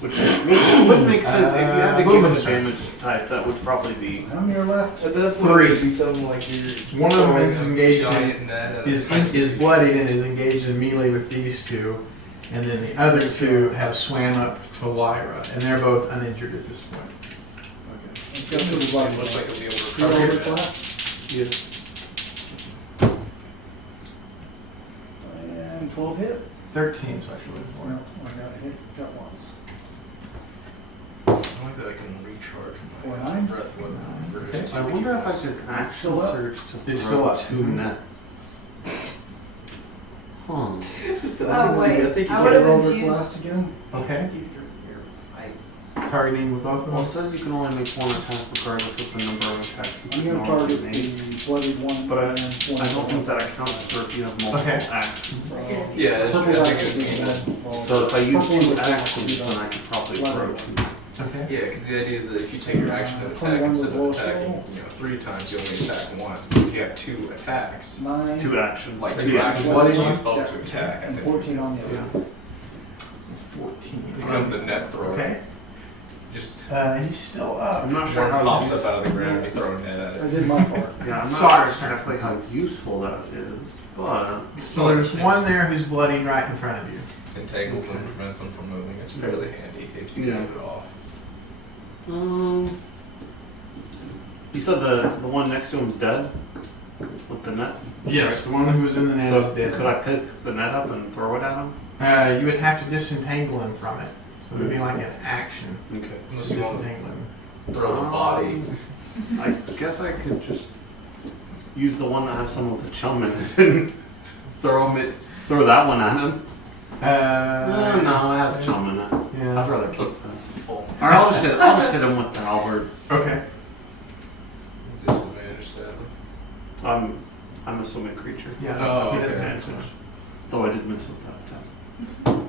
Which would make sense. If you had to give Movement an start. advantage type, that would probably be. How many are left? At that point, Three. it'd be something like you're One of them throwing is a engaged giant in, net at a is tiny bloodied and is engaged in melee with these two, and then the other two have swam up to Lyra, and they're both uninjured at this point. Okay. Let's go through the blood. It looks like it'll be able to You're recover over that. class. Yeah. And 12 hit. 13 so I should look for. No, I got hit, got once. I like that I can recharge my 4-9. breath weapon for Okay. just I wonder if I could action Still up. surge to It's throw still up. 2 Mhm. nets. Huh. Oh, wait, I Get would've over infused. class again. Okay. I Targeting with both of Well, it them. says you can only make 1 attack regardless of the number of attacks I'm you gonna normally target make. the bloodied one. But I and one don't think more. that accounts for if you have multiple Okay. actions. So, Yeah, it's- purple I think dice it's is even. well, So if I use purple 2 with black actions, would be then I could probably bloodied throw one. 2. Okay. Yeah, because the idea is that if you take your action to attack 21 was instead of lowest attacking, roll. 3 times, you only attack once. But if you have 2 attacks, 9. 2 actions. like So 2 you actions, bloody you one? use both Yeah. to attack. I And think 14 on the other. Yeah. 14. become the net thrower. Okay. Just He's still up. I'm not sure one how pops up out of the ground and you throw a net at I it. did my part. Yeah, I'm not Socks. sure exactly how useful that is, but So there's one there who's bloodied right in front of you. Entangles them, prevents them from moving. It's really handy if you Yeah. can get it off. You said the one next to him's dead with the net. Yes, the one who was in the net So is dead. could I pick the net up and throw it at him? You would have to disentangle him from it. So it would be like an action Okay. to Unless you want disentangle him. to throw the body. I guess I could just use the one that has some of the chum in it and throw that one at him. No, it has chum in it. Yeah. I'd rather keep that. Full Or I'll just hit him with the halberd. Okay. disadvantage, sadly. I'm a swimming creature. Yeah. Oh, he okay. doesn't Advantage. answer. Though I did miss with that attack.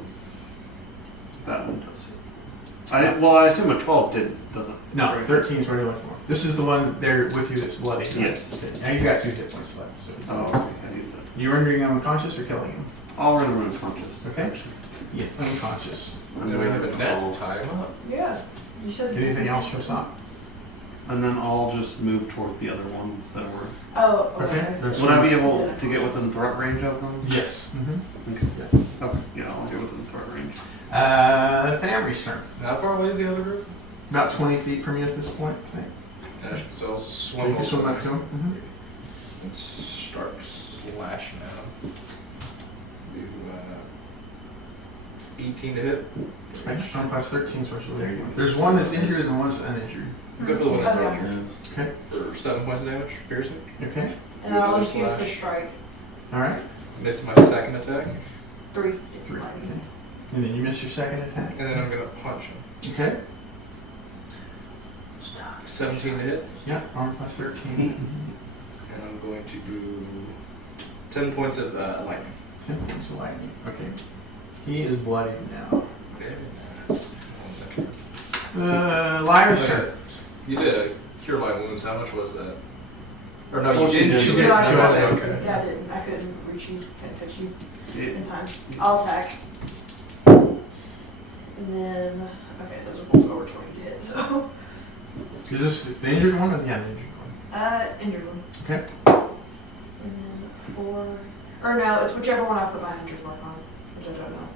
That one does hit. I assume a 12 doesn't. No, right? 13 is regular form. This is the one there with you that's bloody. right? Yes. Okay. Now he's got 2 hit points left. So it's Oh, okay. I used it. you rendering him unconscious or killing him? I'll run him unconscious. Okay. Yeah, unconscious. And then we have a net to tie him up. Yeah, you said. Anything else from Sop? And then I'll just move toward the other ones that were. Oh, Okay, okay. that's Would I be able to get within threat range of them? Yes. Mm-hmm. Okay. Yeah. Okay. Yeah, I'll get within threat range. Thamri's turn. How far away is the other group? About 20 feet from you at this point. I think. So I'll So swim you can over swim up there to him. Mm-hmm. and start slashing at him. Do, it's 18 to hit. Okay. Plus 13 special. There's one that's injured and one that's uninjured. Go for the one that's Okay. injured. Okay. For 7 points of damage, piercing. Okay. And I'll Another infuse the slash. strike. All right. Miss my second attack, 3. if 3. you like. Okay. And then you miss your second attack. and then I'm gonna punch him. Okay. 17 to hit, Yeah. Armor plus 13. and I'm going to do 10 points of lightning. 10 points of lightning. Okay. He is bloodied now. Very nice. Lyra's turn. You did a cure light wounds. How much was that? Or no, Oh, you she didn't. did. She You did. No, I She didn't. did. Okay. Yeah, I didn't. I couldn't reach you. Couldn't touch you in Yeah. time. I'll attack. And then, okay, those are both over 20 to hit, so. Is this the injured one or the uninjured one? Injured one. Okay. And then 4. Or no, it's whichever one I put my hunter's mark on, which I don't know.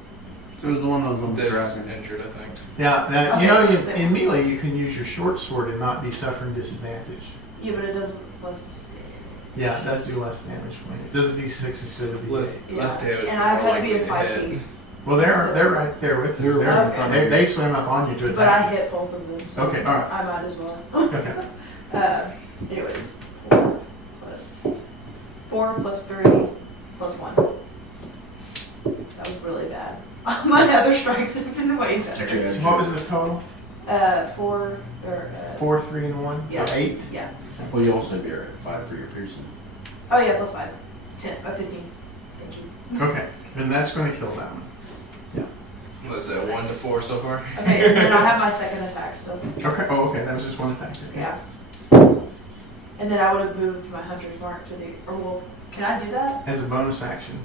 It was the one that was on the This dragon. injured, I think. Yeah. Now, you Okay, know, so in melee, you can use your short sword and not be suffering disadvantage. Yeah, but it does less Yeah, it does do less damage for me. It does a d6 instead of d8. Less damage. And but I've more had to be in likely 5 hit. feet. Well, they're right there with you. They're right in front of They swim up on you to But I attack. hit both of them, so Okay, all right. I might as well. Okay. Anyways, 4 plus 3 plus 1. That was really bad. My other strikes have been way better. So what was the total? 4 or 4, 3, and 1. Yeah. So 8. yeah. Well, you also have your 5 for your piercing. Oh yeah, plus 5. 10. 15. Thank you. Okay. Then that's going to kill that one. What is that, 1 to 4 so far? Okay, and then I have my second attack still. Okay. Oh, okay. That was just one attack. Okay. Yeah. And then I would have moved my hunter's mark to the. Or well, can I do that? As a bonus action.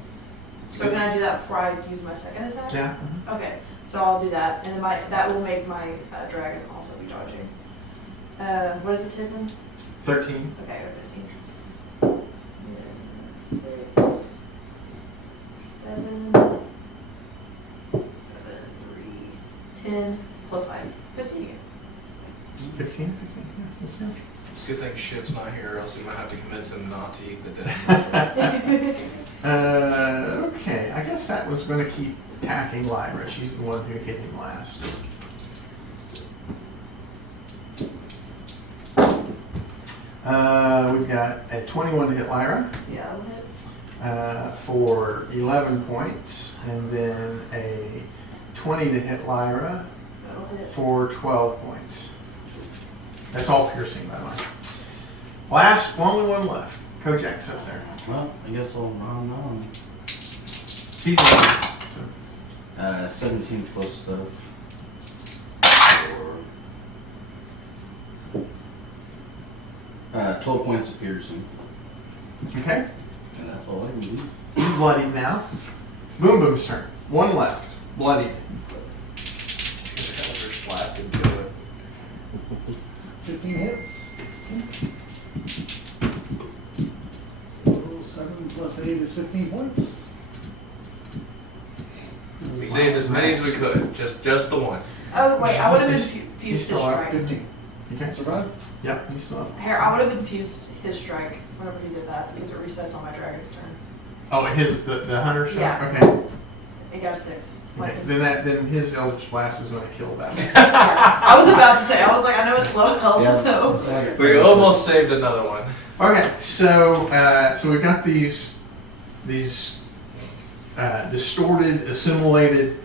So can I do that before I use my second attack? Yeah. Okay. So I'll do that, and then that will make my dragon also be dodging. What is the tip then? 13. Okay, I got 15. And then 6, 7, 3, 10, plus 5, 15 again. 15? Yeah, that's good. It's a good thing Shiv's not here, or else we might have to convince him not to eat the dead. Okay, I guess that was going to keep attacking Lyra. She's the one who hit him last. We've got a 21 to hit Lyra Yeah, that'll hit. for 11 points, and then a 20 to hit Lyra That'll hit. for 12 points. That's all piercing, by the way. Last, only one left. Kojak's up there. Well, I guess I'll round on. He's up. So. 17 plus stuff. For 12 points of piercing. Okay. And that's all I can do. He's bloodied now. Boom Boom's turn. One left. Bloodied. He's gonna Eldritch Blast and kill it. 15 hits. So 7 plus 8 is 15 points. We saved as many as we could, just the one. Oh, wait, I would have He's infused his still up. strike. 15. Okay. Survive? Yep, he's still up. Here, I would have infused his strike whenever he did that because it resets on my dragon's turn. Oh, the hunter shot? Yeah. Okay. It got a 6. Okay. Then his Eldritch Blast is going to kill that. I was about to say, I was like, I know it's low health, Yeah. so. We almost saved another one. Okay, so we've got these distorted, assimilated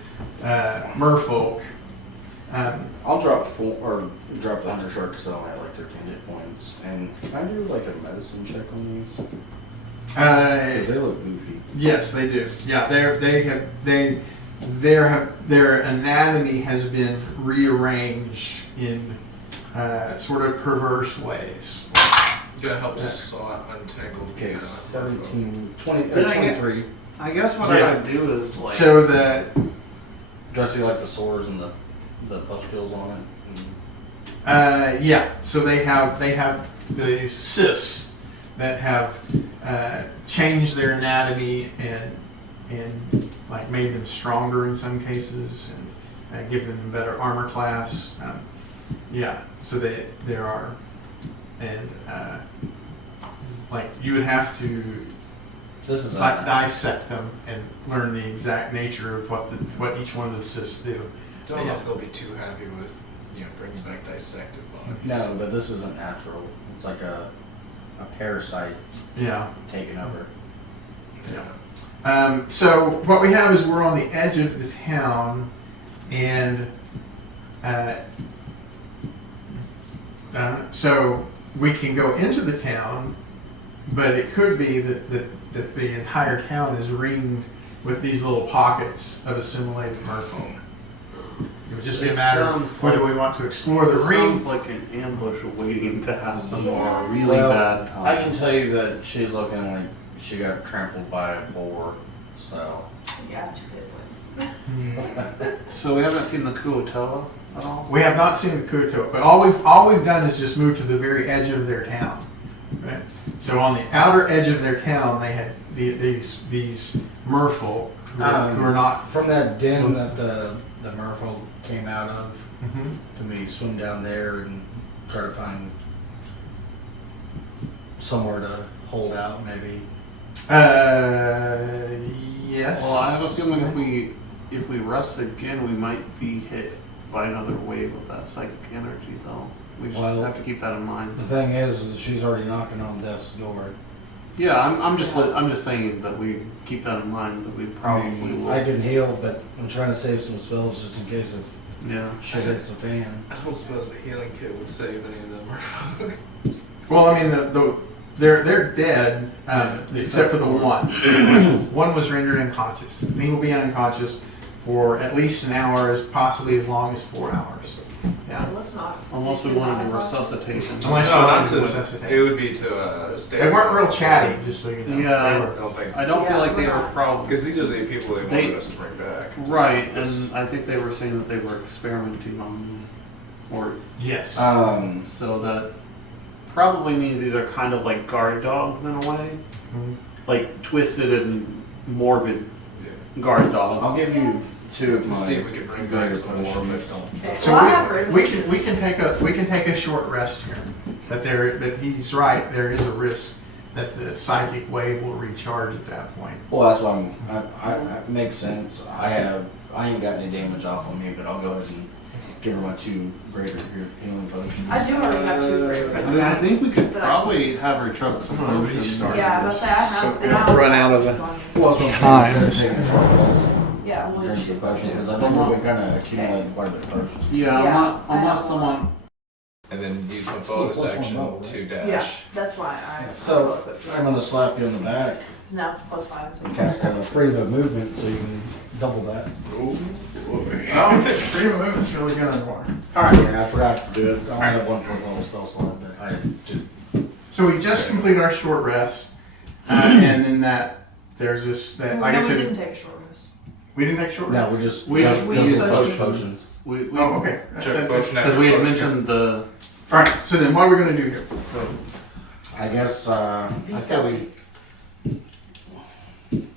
merfolk. I'll drop drop the hunter shark because I only have like 13 hit points. And can I do like a medicine check on these? Because they look goofy. Yes, they do. Yeah, their anatomy has been rearranged in sort of perverse ways. You gotta help Saw untangle. Okay, the, 17, 20, Did I get- 23. I guess what Yeah. I would do is like. So that Do I see like the sores and the pustules on it? yeah, so they have the cysts that have changed their anatomy and like made them stronger in some cases and given them better armor class. Yeah, so there are, and like you would have to This is dissect them and learn the exact nature of what each one of the cysts do. Don't know if they'll be too happy with bringing back dissected bodies. no, but this isn't natural. It's like a parasite Yeah. taking over. Yeah. So what we have is we're on the edge of the town, and so we can go into the town, but it could be that the entire town is ringed with these little pockets of assimilated merfolk. It would just be a It matter sounds of whether like- we want to explore the It ring. sounds like an ambush waiting to happen or a really Well, bad time. I can tell you that she's looking like she got trampled by a boar. So Yeah, 2 hit points. So we haven't seen the Kuo-toa at all? We have not seen the Kuo-toa, but all we've done is just move to the very edge of their town. Right. So on the outer edge of their town, they had these merfolk who are not. from that den that the merfolk came out of, Mhm. to me swim down there and try to find somewhere to hold out maybe. Yes. Well, I have a feeling if we rest again, we might be hit by another wave of that psychic energy, though. We just Well, have to keep that in mind. The thing is she's already knocking on death's door. Yeah, I'm just saying that we keep that in mind, that we probably will. I can heal, but I'm trying to save some spells just in case if Yeah. shit hits the fan. I don't suppose the healing kit would save any of them. Well, I mean, they're dead, except for the one. One was rendered unconscious. He will be unconscious for at least an hour, possibly as long as 4 hours. Yeah. Let's not. Unless we wanted to resuscitate them. Unless you No, wanted not to to. resuscitate. It would be to stay. They weren't real chatty, just so you know. Yeah. They I were. don't think. I don't feel like they we're were not. probably Because these are the people they They- wanted us to bring back. right, and I think they were saying that they were experimenting on them, or Yes. so that probably means these are kind of like guard dogs in a way, Mhm. like twisted and morbid Yeah. guard dogs. I'll give you two of my. See if we can bring back some more potions. Okay, So well, I have written we pictures. can take a short rest here. But he's right. There is a risk that the psychic wave will recharge at that point. Well, that's why it makes sense. I ain't got any damage off on me, but I'll go ahead and give her my 2 greater healing potions. I do already have 2 great I mean, I think we could That I probably use. have her chug some I'm gonna potions. restart. Yeah, but I have. So and we I don't also run out have of the one. Well, that's what I'm Time. saying. Take a short rest, Yeah, well, drink you the should. potion, because I think we kind of accumulated quite a bit of potions. Yeah, Yeah, I unless have someone. And then use my Plus bonus one action bow, right? to dash. Yeah, that's why I. So, I'm going to slap you on the back Now it's +5. So and cast a freedom of movement so you can double that. Ooh, boy. Oh, freedom of movement's really good on water. All right. Yeah, I forgot to do it. I only have one for level spell slot, but I did. So we just completed our short rest, and then there's this. Like I we said, didn't take a short rest. we didn't take short No, rest. we just We got used used potions. potions. We Oh, okay. Check potion because after we had potion. mentioned the. All right. So then, what are we going to do here? So I guess Be I said stealthy.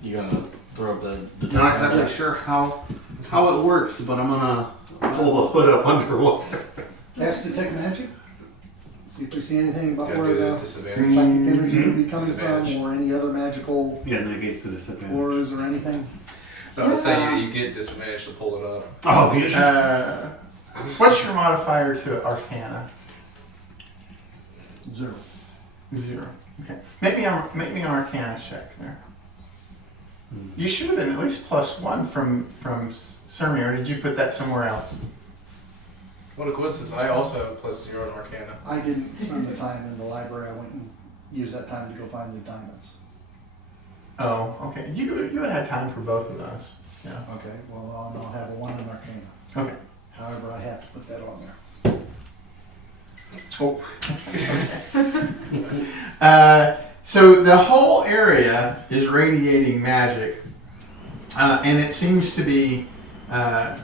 you're gonna throw up the. not exactly sure how it works, but I'm gonna pull the hood up underwater. Cast detect magic. See if we see anything about Gotta where do the the disadvantage. psychic energy would be coming Disadvantage. from, or any other magical Yeah, negates the disadvantage. auras or anything. No, I was saying you get disadvantage to pull it up. Oh, yeah. What's your modifier to Arcana? 0. 0. Okay. Make me an Arcana check there. You should have been at least +1 from Sermi, or did you put that somewhere else? What a coincidence. I also have +0 in Arcana. I didn't spend the time in the library. I went and used that time to go find the diamonds. Oh, okay. You would have had time for both of those. Yeah. Okay, well, I'll have a 1 in Arcana. Okay. However, I have to put that on there. So the whole area is radiating magic, and it seems to be as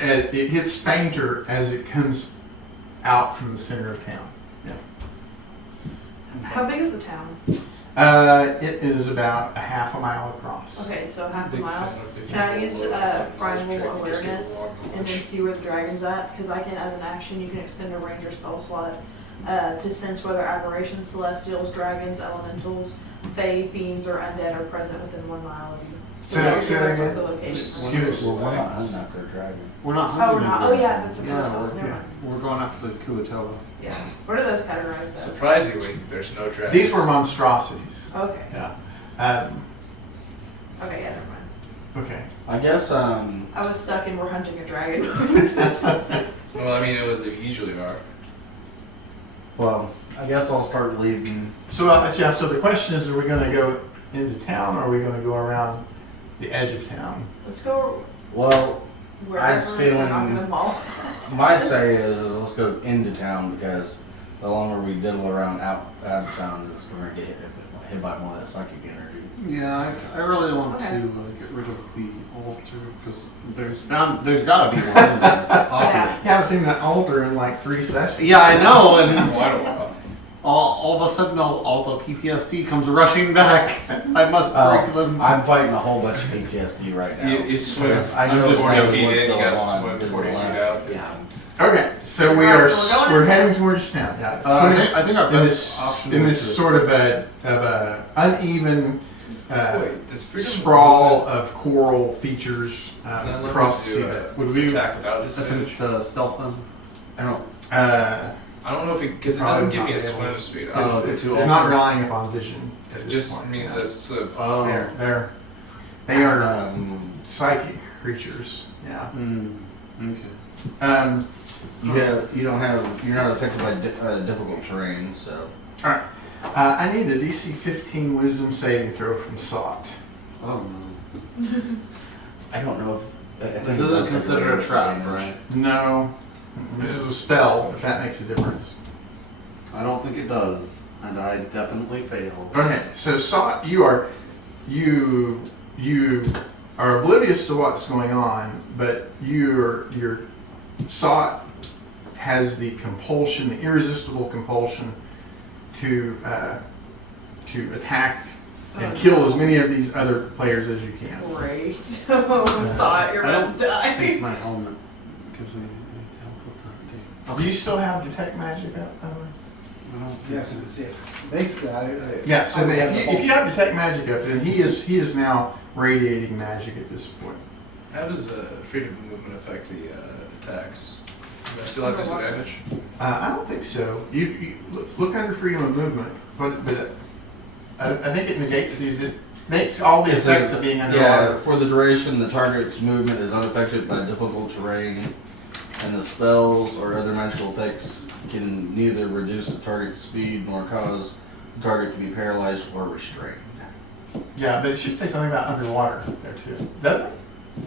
it gets fainter as it comes out from the center of town. Yeah. How big is the town? It is about a half a mile across. Okay, so half a Big mile. fan of 15 Can I use level primal knowledge check, you just get awareness the log and knowledge. then see where the dragon's at? Because I can, as an action, you can expend a ranger spell slot to sense whether aberrations, celestials, dragons, elementals, fae, fiends, or undead are present within 1 mile of you. So Say that that would again. the location. Curious. Well, we're not hunting after a dragon. We're not Oh, hunting we're not. them. Oh, yeah, that's a Yeah, Kuo-toa. we're- Never yeah, mind. we're going after the Kuo-toa. Yeah. What are those categorized as? Surprisingly, there's no dragons. These were monstrosities. Okay. Yeah. Okay, yeah, never mind. Okay. I guess I was stuck in we're hunting a dragon. Well, I mean, it was usually are. well, I guess I'll start leaving. So yeah. So the question is: are we going to go into town, or are we going to go around the edge of town? Let's go Well, wherever was we're not feeling- gonna maul. my say is let's go into town, because the longer we diddle around out of town, is we're gonna get hit by more of that psychic energy. Yeah, I really want Okay. to get rid of the altar because there's gotta be one. Obvious. You haven't seen that altar in like 3 sessions. Yeah, I know, and Quite a while. all of a sudden all the PTSD comes rushing back. I must break them. I'm fighting a whole bunch of PTSD right now. You swim. Because I I'm know just 40 exactly feet what's in, you going gotta on swim because 40 of the feet last- out. Yeah. Okay. So we Alright, are so we're going we're to heading town. towards town. Yeah. I think our in best this option in is this sort of a uneven Wait, does freedom sprawl of coral features Does that let across the me do seabed. Would we attack without disadvantage? attempt to stealth them? I don't. I don't know if because it Probably doesn't give me a not swim able to. speed. Oh, They're not relying upon vision. At It this just point, means yeah. that it's a Oh. They are psychic creatures. Yeah. Okay. You're not affected by difficult terrain, so. All right. I need a DC 15 Wisdom saving throw from Sot. Oh no. I don't know This isn't considered a trap, right? No, this is a spell. If that makes a difference. I don't think it does, and I definitely failed. Okay, so you are oblivious to what's going on, but your Sot has the compulsion, the irresistible compulsion to attack and kill as many of these other players as you can. Great. Saw it, you're I about don't to die. think my helmet gives me any help with that thing. Do you still have detect magic up, by the way? I don't think Yes, so. it's it. Basically, Yeah. So I would if have you have detect magic up, then he is now radiating magic at this point. How does freedom of movement affect the attacks? Do I still have disadvantage? I don't think so. You look under freedom of movement, but I think it negates all the effects of being underwater. Yeah, for the duration, the target's movement is unaffected by difficult terrain, and the spells or other magical effects can neither reduce the target's speed nor cause the target to be paralyzed or restrained. Yeah, but it should say something about underwater there too. Doesn't it?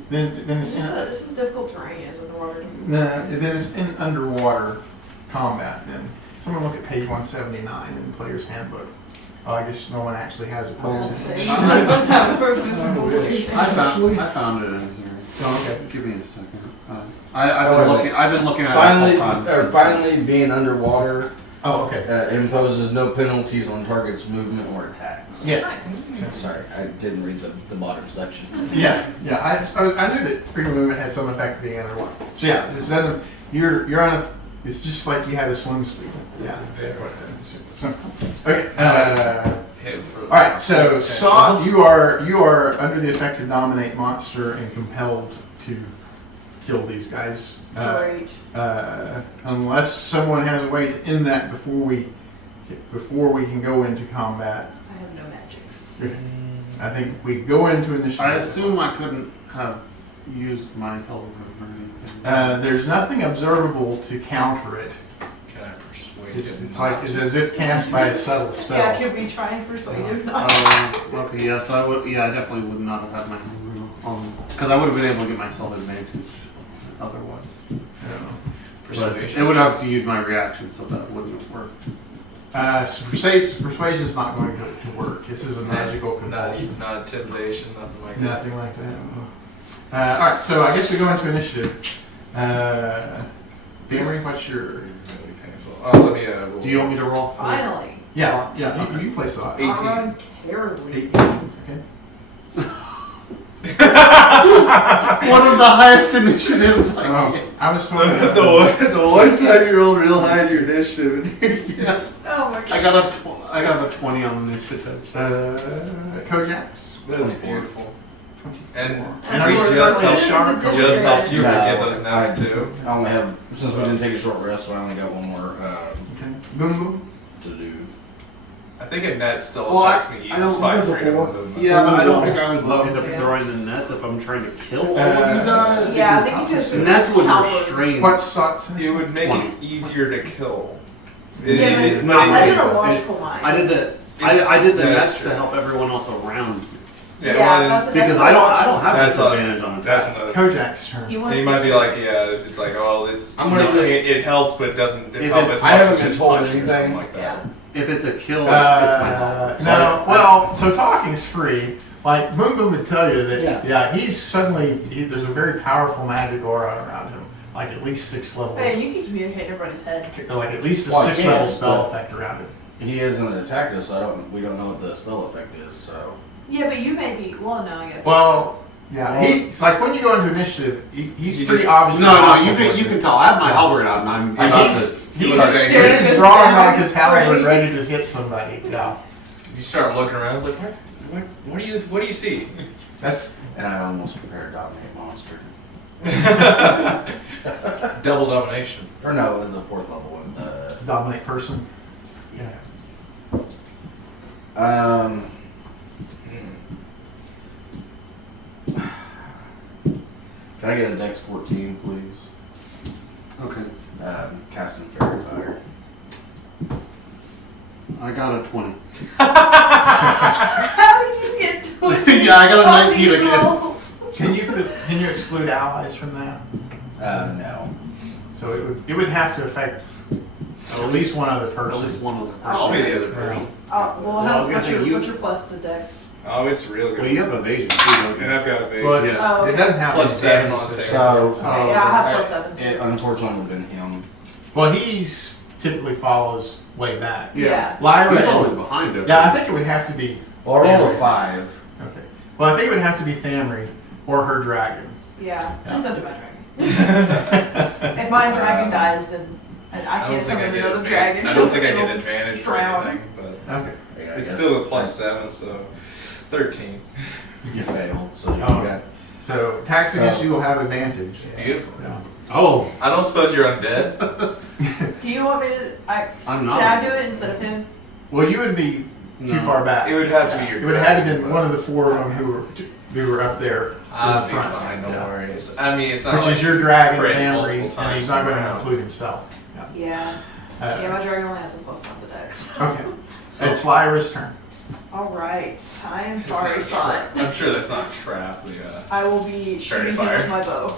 Then it's This is difficult terrain, is underwater. no, then it's in underwater combat. Then someone look at page 179 in the player's handbook. Oh, I guess no one actually has a player's handbook. Let's have a physical reason. I found it in here. Oh, okay. Give me a second. I've been looking at it Finally, this whole time. finally, being underwater Oh, okay. imposes no penalties on target's movement or attacks. Yeah. Nice. Sorry, I didn't read the bottom section. Yeah. I knew that freedom of movement had some effect being underwater. So yeah, this doesn't. You're on a. It's just like you had a swim speed. Yeah. So, okay. All right. So Saw, you are under the effect of dominate monster and compelled to kill these guys. Great. Unless someone has a way to end that before we can go into combat. I have no magics. I think we go into initiative. I assume I couldn't have used my helmet or anything. There's nothing observable to counter it. Can I persuade It's him? it's as if cast by a subtle spell. Yeah, could we try and persuade him not? Okay, yeah, so I would, I definitely would not have had my helmet on, because I would have been able to get myself advantage otherwise. Persuasion. But it would have to use my reaction, so that wouldn't work. Persuasion is not going to work. This is a magical compulsion. Not intimidation, nothing like that. Nothing like that. All right, so I guess we go into initiative. Damery, what's your? It's really painful. Let me roll. Do you want me to roll? Finally. Yeah. You play Saw. 18. I run terribly. 18. Okay. One of the highest initiatives. I was told the one time you rolled real high in your initiative. Yeah. Oh my god. I got a 20 on initiative. Kojax. That's 24. beautiful. 24. And are you Lord, just this a is shark? a Just helped you Yeah. get those nuts too. I only have, since we didn't take a short rest, so I only got one more Okay. Boom boom. to do. I think a net still Well, affects me I even don't despite know freedom of before. movement. Yeah, but I don't think I would End up Yeah. throwing the nets if I'm trying to kill all of you guys. Yeah, I because think because the nets would coward. restrain. What's Saw's? It would make 20. it easier to kill. Yeah, It- but that's it- an illogical mind. I did the That's nets true. to help everyone else around you. Yeah, Yeah, well, that's- Because I don't have That's a- disadvantage on that's attack. another. Kojak's turn. He And wants you to might be kill- like, yeah, it's like, oh, it's. I'm gonna not just- saying it helps, but it doesn't If help it's- as I much haven't as been just told punching or anything. something like Yeah. that. If it's a kill, it's my help. No, well, so talking's free. Like Boom Boom would tell you that, Yeah. he's suddenly there's a very powerful magic aura around him, like at least 6 level, Man, you can communicate in everybody's heads. like at least a Well, I 6 level can, spell but- effect around him. He hasn't attacked us, so we don't know what the spell effect is, so. Yeah, but you may be. Well, no, I guess. Well, yeah, it's like when you go into initiative, he's You pretty just- obviously. No, hostile you towards can tell. I have my halberd out and I'm Like, about he's to. he's drawing back his halberd, ready to hit somebody. Yeah, You start looking around, it's like, what do you see? that's And I almost prepared Dominate Monster. Double domination. Or no, it was the 4th level one. dominate person. Yeah. Can I get a Dex 14, please? Okay. Casting Fairy Fire. I got a 20. How did you get 20? Yeah, I got a on 19 these again. rolls? Can can you exclude allies from that? No. So it would have to affect at least one other At person. least one other person. I'll be the other person. Well, Well, I was gonna say you- what's your plus to dex? Oh, it's real good. Well, you have evasion too, don't And you? I've got evasion. Well, it's, Oh, it doesn't have Plus any 7 damage on to save. it. So, Okay, yeah, I have plus 7 too. It unfortunately would have been him. Well, he's typically follows way back. Yeah. Lyra. He's always behind it. Yeah, I think it would have to be. Well, I rolled a 5. Okay. Well, I think it would have to be Thamri or her dragon. Yeah, please don't do my dragon. If my dragon dies, then I can't summon another dragon. I don't think I It'll get advantage for drown. anything, but Okay. Yeah, I it's guess still a plus 7, so 13. You failed, so you Oh. got. So attacks against So- you will have advantage. Beautiful. Yeah. Oh, I don't suppose you're undead? Do you want me to? I'm not. Can I do it instead of him? Well, you would be too No. far back. It would have to be your It would have had to dragon, been but one of the 4 of them who were up there. I'll in be front. fine, no Yeah. worries. I mean, it's not Which like is your dragon, crit Thamri, multiple and times he's not going to around. include himself. Yeah. Yeah. Uh, Yeah, my dragon only has a plus 1 to dex. Okay. It's Lyra's turn. All right. I am It's sorry, not a son. trap. I'm sure that's not a trap. I will be shooting him fire. with my bow.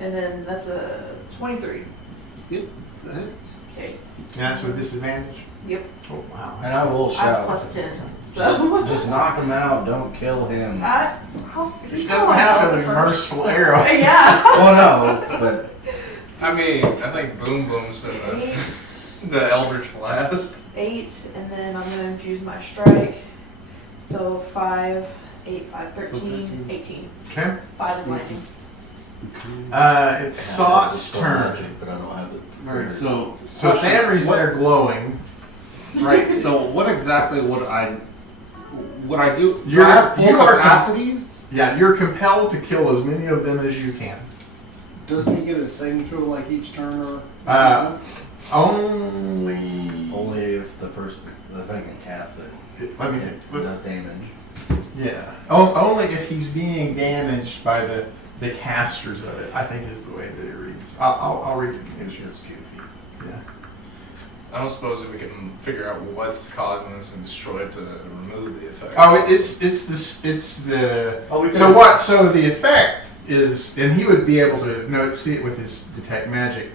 And then that's a 23. Yep. Okay. Yeah, that's with disadvantage. Yep. Oh, wow. And I will I have shout. plus 10. So. Just knock him out. Don't kill him. This doesn't have a merciful arrow. Yeah. Oh no, but I mean, I think Boom Boom's been 8, the Eldritch Blast. 8, and then I'm going to infuse my strike. So 5, 8, 5, 13, 18. Okay. 5 is lightning. It's Sot's Still turn. magic, but I don't have it. Alright, so. So question, Thamri's what- there glowing. Right, so what exactly would I do? Do You're- I have full you are- capacities? Yeah, you're compelled to kill as many of them as you can. Doesn't he get a saving throw like each turn or? Only. Only if the thing can cast it. Let me think. It does damage. Yeah. Only if he's being damaged by the casters of it, I think is the way that it reads. I'll read it. It's goofy. Yeah. I don't suppose if we can figure out what's causing this and destroy it to remove the effect. Oh, it's the. Oh, we So what? So the effect is, and he would be able to see it with his detect magic.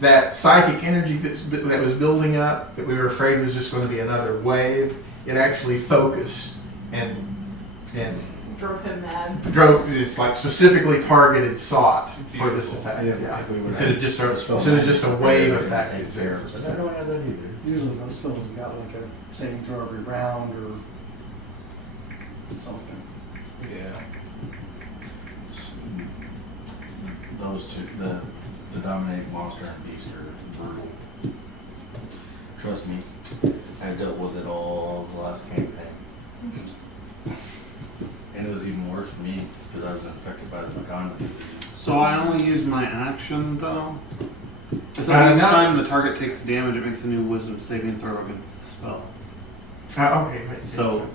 That psychic energy that was building up, that we were afraid was just going to be another wave, it actually focused and Drove him mad. drove this like specifically targeted sought for this Beautiful. effect. I didn't Yeah. think we would Instead of just a Spell wave magic effect. takes It's care of it. I don't have that either. Usually those spells have got like a saving throw every round or something. Yeah. Those two, the dominating monster and beast are brutal. Trust me, I dealt with it all the last campaign. And it was even worse for me because I was infected by the Maganda disease. So I only use my action though? It says each no. time the target takes damage, it makes a new wisdom saving throw against the spell. Okay, wait. So-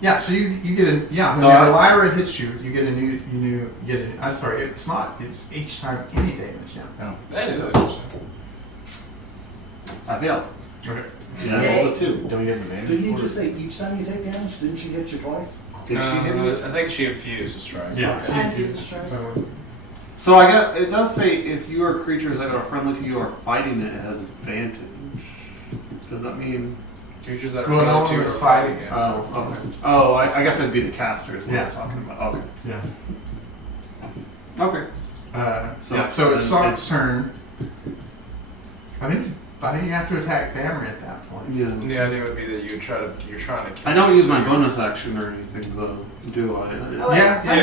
yeah, so you get a yeah. So When I- Lyra hits you, you get a new get a. I'm sorry, it's not. It's each time any damage. Yeah. Oh. That is interesting. I failed. Okay. Yeah, I rolled a 2. Don't you get advantage? Didn't you for just it? say each time you take damage? Didn't she hit you twice? Did she hit me? I think she infused a strike. Yeah. Okay. she I infuses. infuse the So, So I guess it does say if you or creatures that are friendly to you are fighting it, it has advantage. Does that mean? Creatures that are Well, no friendly one to you was are fighting him. Oh, okay. Oh, I guess that'd be the caster is what I was Yeah. talking about. Okay. yeah. Okay. So it's then Sock's turn. I think you have to attack Thamri at that point. Yeah. The idea would be that you're trying to kill I don't use my so bonus action or anything though, do I? Oh, wait, Yeah, Yeah,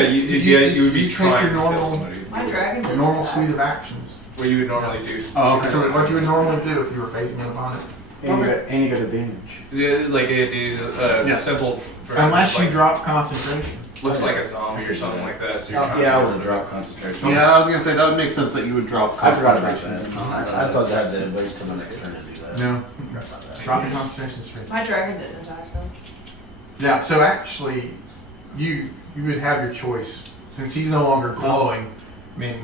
you would be take trying your to normal- kill somebody. My dragon The did normal that. suite of actions. What you would normally do. Oh, okay. So what you would normally do if you were facing an opponent. And you got advantage. Yeah, like a Yeah. simple. Unless you like, drop concentration. looks like a zombie or something like that. So you're trying Yeah, I to would get have rid of dropped concentration. Yeah, I was gonna say that would make sense that you would drop. I forgot about that. concentration. I thought that had to wait till the next turn to do that. No. Forgot about that. Dropping concentration is free. My dragon didn't attack though. Yeah, so actually, you would have your choice. Since he's no longer glowing, I mean,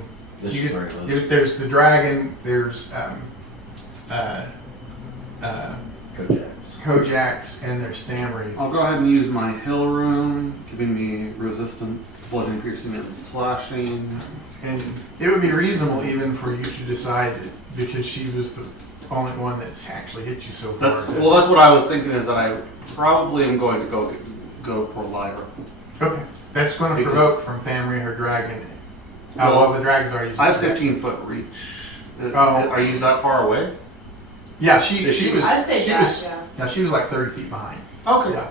This you is where it could, lives. there's the dragon, there's Kojaks, and their Stamry. I'll go ahead and use my hill rune, giving me resistance, bludgeoning, piercing, and slashing. And it would be reasonable even for you to decide that because she was the only one that's actually hit you so far. That's what I was thinking, is that I probably am going to go for Lyra. Okay. That's going to Because- provoke from Thamri, her dragon. Well, The dragon's already used I have its reaction. 15-foot reach. Oh. Are you that far away? Yeah, she was. I stayed she back, was. yeah. No, she was like 30 feet behind. Okay. Yeah.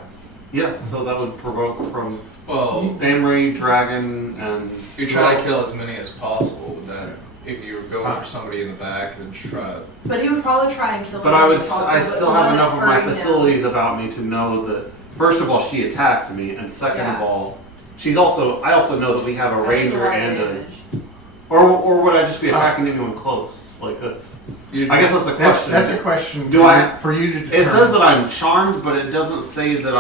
Yeah, so that would provoke from Well, Thamri, dragon, and... you're trying to kill as many as possible with that. If you were going for somebody in the back, then try to. But he would probably try and kill. But I still have enough of my facilities. facilities about me to know that, first of all, she attacked me, and second of Yeah. all, I also know that we have a ranger and a... damage. Or would I just be attacking anyone close? Like, that's... I guess that's a question. That's a question Do for you to determine. It says that I'm charmed, but it doesn't say that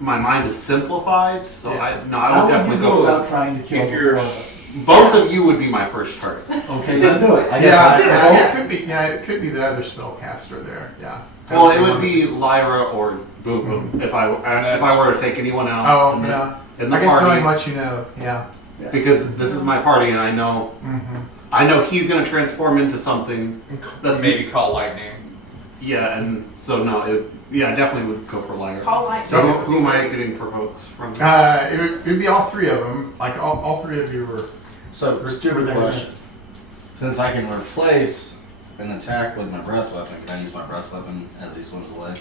my mind is simplified, so Yeah. I How would would definitely you go go with... about trying to kill If the you're- four of us? Both of you would be my first target. Okay, then do it. I Yeah, guess it could be. Yeah, it could be the other spellcaster there. Yeah. Well, it would be Lyra or Boom Boom if I were to take anyone out Oh, in the, yeah. in the I guess knowing party, what you know. Yeah. because this is my party and I know he's gonna transform into something. That's Maybe call lightning. Yeah, and so no, I definitely would go for Lyra. Call light. So who am I getting provoked from? It would be all three of them. Like all three of you were. So, stupid question. Since I can replace an attack with my breath weapon, can I use my breath weapon as he swims away?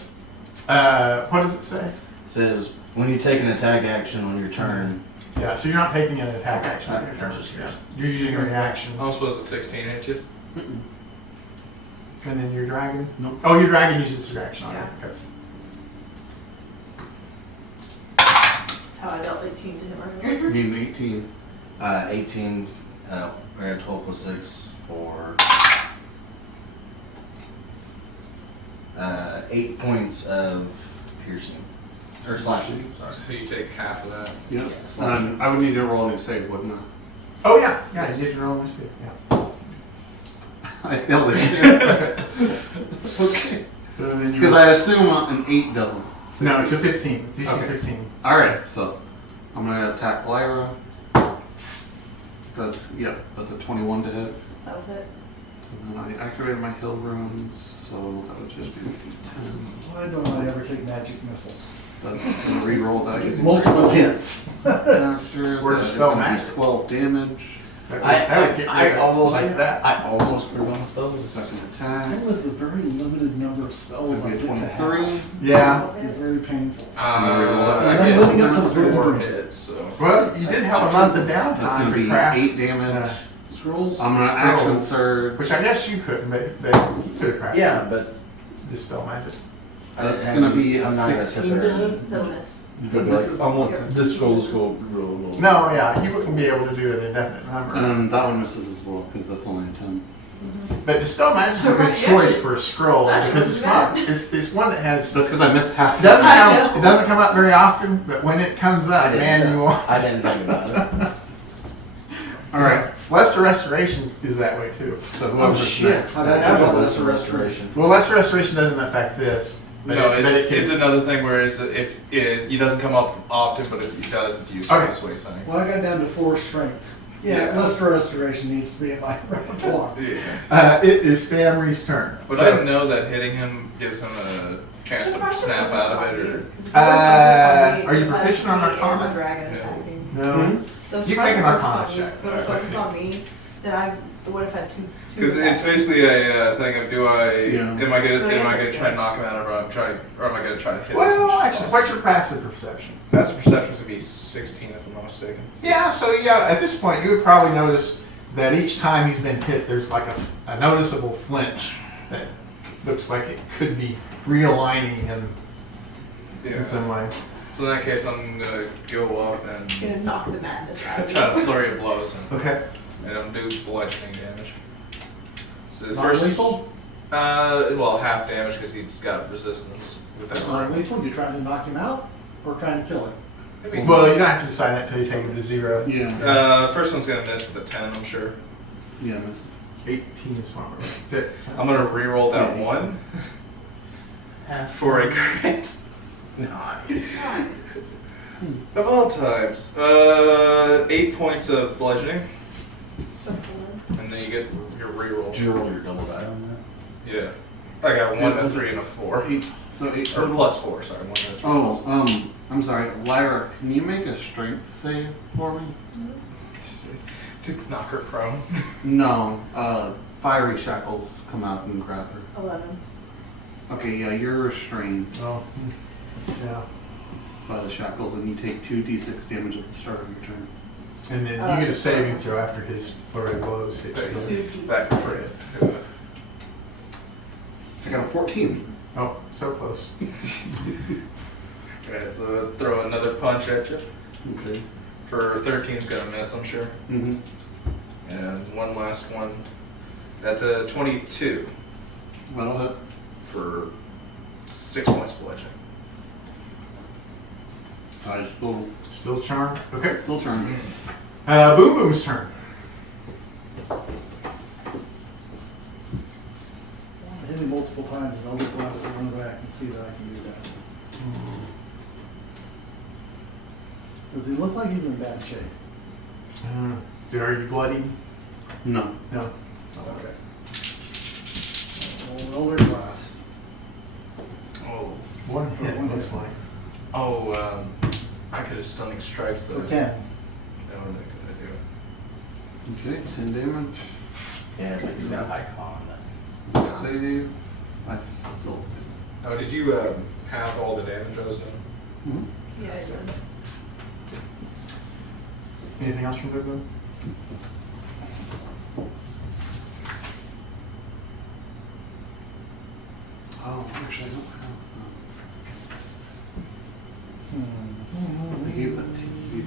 What does it say? It says, when you take an attack action on your turn, Yeah. So you're not taking an attack action on your I'm turn. just Yeah. curious. You're using a reaction, I'm supposed to 16 inches. and then your dragon. Nope. Oh, your dragon uses its reaction on Yeah. it. Okay. That's how I dealt 18 to him earlier. I mean 18. 18, I had 12 plus 6 for 8 points of piercing. Or slashing, sorry. So you take half of that. Yeah. slashing. I would need to roll a new save, wouldn't I? Oh yeah. Yeah. You did your own mistake. Yeah. I failed it. Okay. So then you. Because I assume an 8 doesn't. No, it's a 15. It's DC Okay. 15. Alright, so I'm gonna attack Lyra. That's a 21 to hit. That was it. And then I activated my hill runes, so that would just be a D10. Why don't I ever take magic missiles? That's gonna re-roll that. Multiple hits. Faster. Where does spell magic? 12 damage. That would get rid of it like that. I almost put it on spells. Second attack. That was the very limited number of spells I That'd get be to a have. 23. Yeah. It's very painful. I And I'm get living up to the very 4 boom. hits, so. Well, you did have a month of That's downtime gonna to be craft 8 damage. Scrolls? I'm gonna action Scrolls. surge. Which I guess you couldn't, but you could have crafted. Yeah, but Dispel magic. That's gonna be a I'm not gonna sit 16 there to hit. and- Bonus. Good This luck. is- I want this goes go real low. No, yeah, you wouldn't be able to do an indefinite number. And that one misses as well, because that's only a 10. But Dispel magic is a good Right, choice actually, for a scroll that because shouldn't it's be not. bad. It's one that has. That's because I missed half. It doesn't I come. know. It doesn't come up very often, but when it comes I up, didn't, man, you will. I didn't think about it. All right. Lesser Restoration is that way too. So whoever's next. How I about have you? a lesser restoration. Well, Lesser Restoration doesn't affect this. But No, it, but it can, it's another thing where if it doesn't come up often, but if it does, it's useful. Okay. That's what he's saying. Well, I got down to 4 strength. Yeah, Yeah. Lesser Restoration needs to be in my repertoire. Yeah. it is Stanley's turn. But So, I know that hitting him gives him a chance to snap out of it, or are you proficient on Arcana? Dragon No. attacking. no. So You can make an focus Arcana on check. you. So if it focused on me, then I would have had two. because it's basically a thing of do I Yeah. am I gonna I guess try it's to knock him out, or am I gonna try to hit him? Well, actually, what's your passive perception? Passive perception would be 16 if I'm not mistaken. Yeah, so yeah, at this point, you would probably notice that each time he's been hit, there's like a noticeable flinch that looks like it could be realigning him in Yeah. some way. So in that case, I'm gonna go up and I'm gonna knock the madness out of try to you. flurry of blows Okay. and I'm do bludgeoning damage. So the Non-lethal? Well, half damage because he's got resistance with that. Non-lethal, you trying to knock him out or trying to kill him? Maybe- Well, you don't have to decide that until you take him to 0. Yeah. First one's gonna miss with a 10, I'm sure. Yeah, misses. 18 is fine. Is it? I'm gonna re-roll that Yeah. one. half. For a crit. Nice. Of all times. 8 points of bludgeoning, So four. and then you get your reroll. Did you roll your double die on Yeah. I got 1, a 3, and a 4. So 8 Or total. plus 4, sorry. 1, a 3. Oh, I'm sorry, Lyra. Can you make a strength save for me? To knock her prone. No. Fiery shackles come out and grab her. 11. Okay, yeah, you're restrained Oh, yeah. by the shackles, and you take 2d6 damage at the start of your turn. And then you get a saving throw after his flurry of blows hits you. Back to crit. I got a 14. Oh, so close. Okay, so throw another punch at you. Okay. For 13's gonna miss, I'm sure. Mm-hmm. And one last one. That's a 22 That'll hit. for 6 points bludgeoning. I still Charmed. Okay. charmed. Boom Boom's turn. Hit me multiple times and I'll get glass and run back and see that I can do that. Does he look like he's in bad shape? Are you bloody? No. No. Okay. Well, Elder Blast. Oh, One hit, One looks hit. like. I could have stunning stripes though. For 10. That would have been Okay, 10 damage. Yeah, but you got icon. Save. I still good. Oh, did you have all the damage I was doing? Mm-hmm. Yeah, I did. Anything else from Boom Boom? Oh, actually, I don't have Hmm. I gave that to you.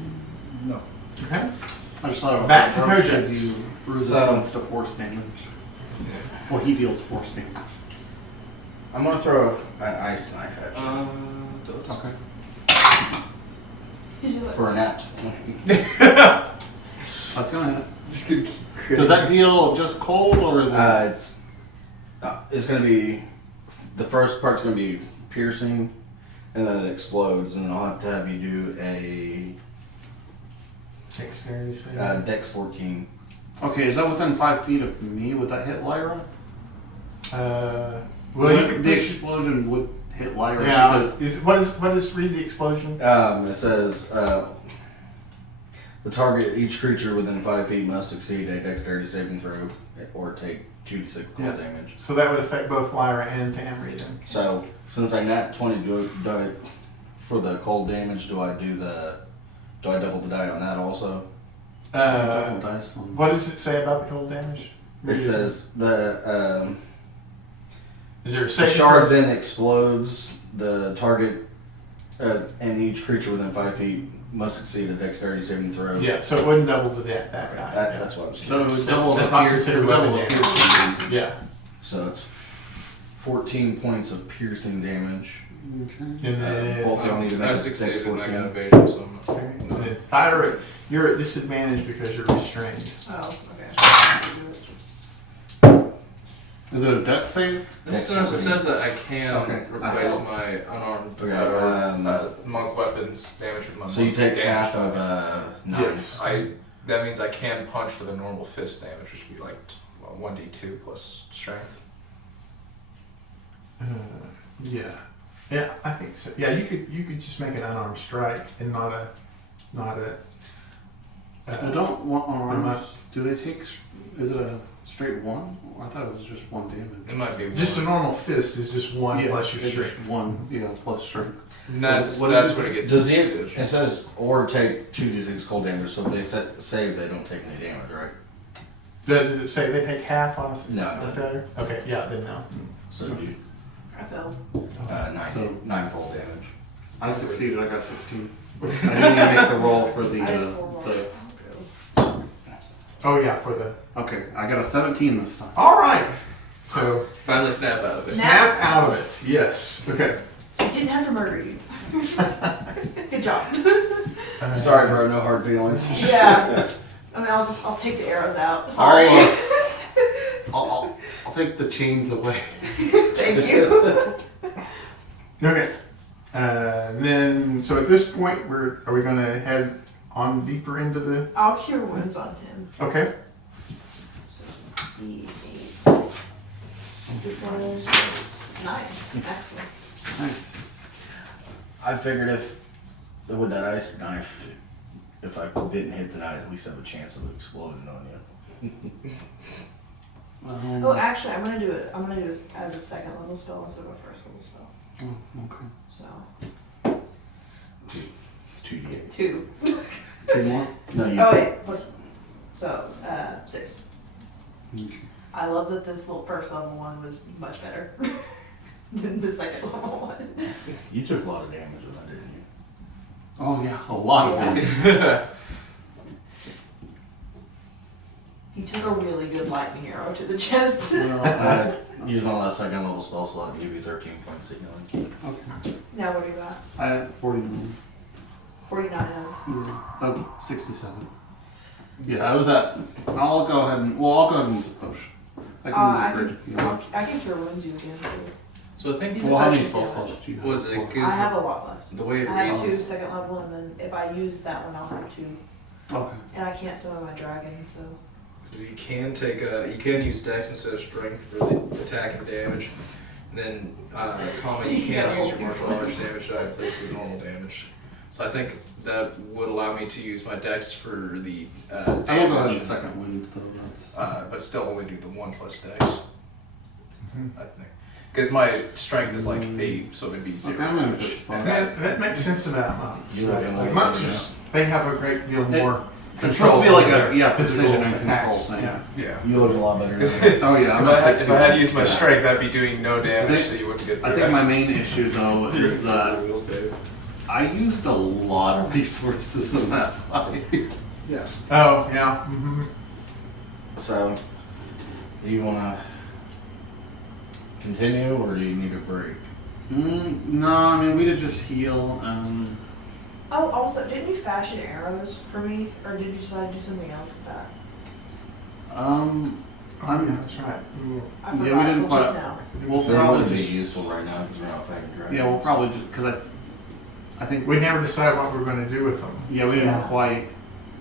No. Okay. I just thought of Back to approach Kojak. gives you resistance to force damage. Well, he deals force damage. I'm gonna throw an ice knife at you Does. Okay. He's just like, for a nat 20. That's gonna hit. Just gonna keep Does that deal just cold or is it? It's gonna be, the first part's gonna be piercing, and then it explodes, and I'll have you do a Dexterity save. Dex 14. Okay, is that within 5 feet of me? Would that hit Lyra? Well, you could the push. explosion would hit Lyra Yeah. because What is read the explosion? It says the target, each creature within 5 feet must succeed a dexterity saving throw or take 2d6 cold Yeah. damage. So that would affect both Lyra and Tamri then. So since I nat 20 do it for the cold damage, do I double the die on that also? double dice on. What does it say about the cold damage? It says the Is there a the saving shard throw? then explodes. The target and each creature within 5 feet must succeed a dexterity saving throw. Yeah, so it wouldn't double the that guy. That's what I'm So saying. it was double That's the not pierce. considered Double weapon the damage. piercing. Yeah. So it's 14 points of piercing damage. Okay. And then, Both y'all need to make I a succeeded dex and I 14. got evaded, so I'm okay. And then Lyra, you're at disadvantage because you're restrained. oh, okay. Is it a dex save? As soon as it says that I can Okay, replace I my unarmed Okay, monk weapons damage with my So you monk take damage half die. of 9. Yes. That means I can punch for the normal fist damage, which would be like 1d2 plus strength. Yeah. Yeah, I think so. Yeah, you could just make an unarmed strike and not a. I don't want I'm arms. not- Do they take? Is it a straight one? I thought it was just 1 damage. It might be Just a one. normal fist is just one plus your it's strength. just 1. Yeah, plus strength. And that's what that's is when it? it gets. Does it says or take 2d6 cold damage, so if they save, they don't take any damage, right? Does it say they take half on a No, it on a doesn't. failure? Okay, yeah, then no. So you I fell. 9 So- 9 cold damage. I succeeded. I got 16. I didn't even make the roll for the. I had 4 more. the Oh yeah, for the. okay, I got a 17 this time. All right. So Finally snap out of it. snap out of it. Yes. Okay. I didn't have to murder you. Good job. Sorry, bro, no hard feelings. Yeah. I mean, I'll take the arrows out. Sorry. I'll take the chains away. Thank you. at this point, are we gonna head on deeper into the, I'll cure wounds on him. okay? So, D8. 9. Excellent. Nice. I figured if with that ice knife, if I didn't hit the knife, at least have a chance of exploding on you. Oh, actually, I'm gonna do it as a second level spell instead of a first level spell. Oh, okay. So 2d8. 2. 2 more? No, you. Oh wait, plus. So 6. Okay. I love that the first level one was much better than the second level one. You took a lot of damage on that, didn't you? Oh yeah, a lot of it. He took a really good lightning arrow to the chest. I used my last second level spell slot to give you 13 points of healing. Okay. Now what do you got? I had 49. 49 out. Yeah. Oh, 67. Yeah, I was at. I'll go ahead and use a potion. I can use a grid. Yeah. I can cure wounds you again too. So I think These Well, are how many potions spell damage. slots do you have? was it good? I have a lot left. The way it I have 2 reads. second level, and then if I use that one, I'll have 2. Okay. And I can't summon my dragon, so. Says you can take you can use Dex instead of Strength for the attack and damage. And then, comma, you can use your martial arts damage die in place of the normal damage. So I think that would allow me to use my Dex for the I will go ahead and damage, second wind though. That's. but still only do the 1 plus Dex. I think because my Strength is like 8, so it'd be 0 Okay, I'm gonna damage. put spell. And That makes sense about monks. You look at Like it, monks, yeah. they have a great deal more It's supposed to be control like over a their precision physical and control attacks. thing. Yeah. yeah. You look a lot better Because than Oh yeah, I'm if at I had to use 60. my Strength, I'd be doing no damage, think- so you wouldn't get. I think my main issue though is that Will save. I used a lot of resources in that fight. Yeah. Oh, yeah. Mm-hmm. So, do you want to continue or do you need a break? No, I mean we did just heal. Oh, also, didn't you fashion arrows for me, or did you decide to do something else with that? Oh, yeah, that's right. Ooh. I Yeah, we forgot didn't until just quite- now. We'll So it probably wouldn't be just useful right now because we're not fighting dragons. yeah, we'll probably just because I think We never decided what we were going to do with them. yeah we didn't Yeah. quite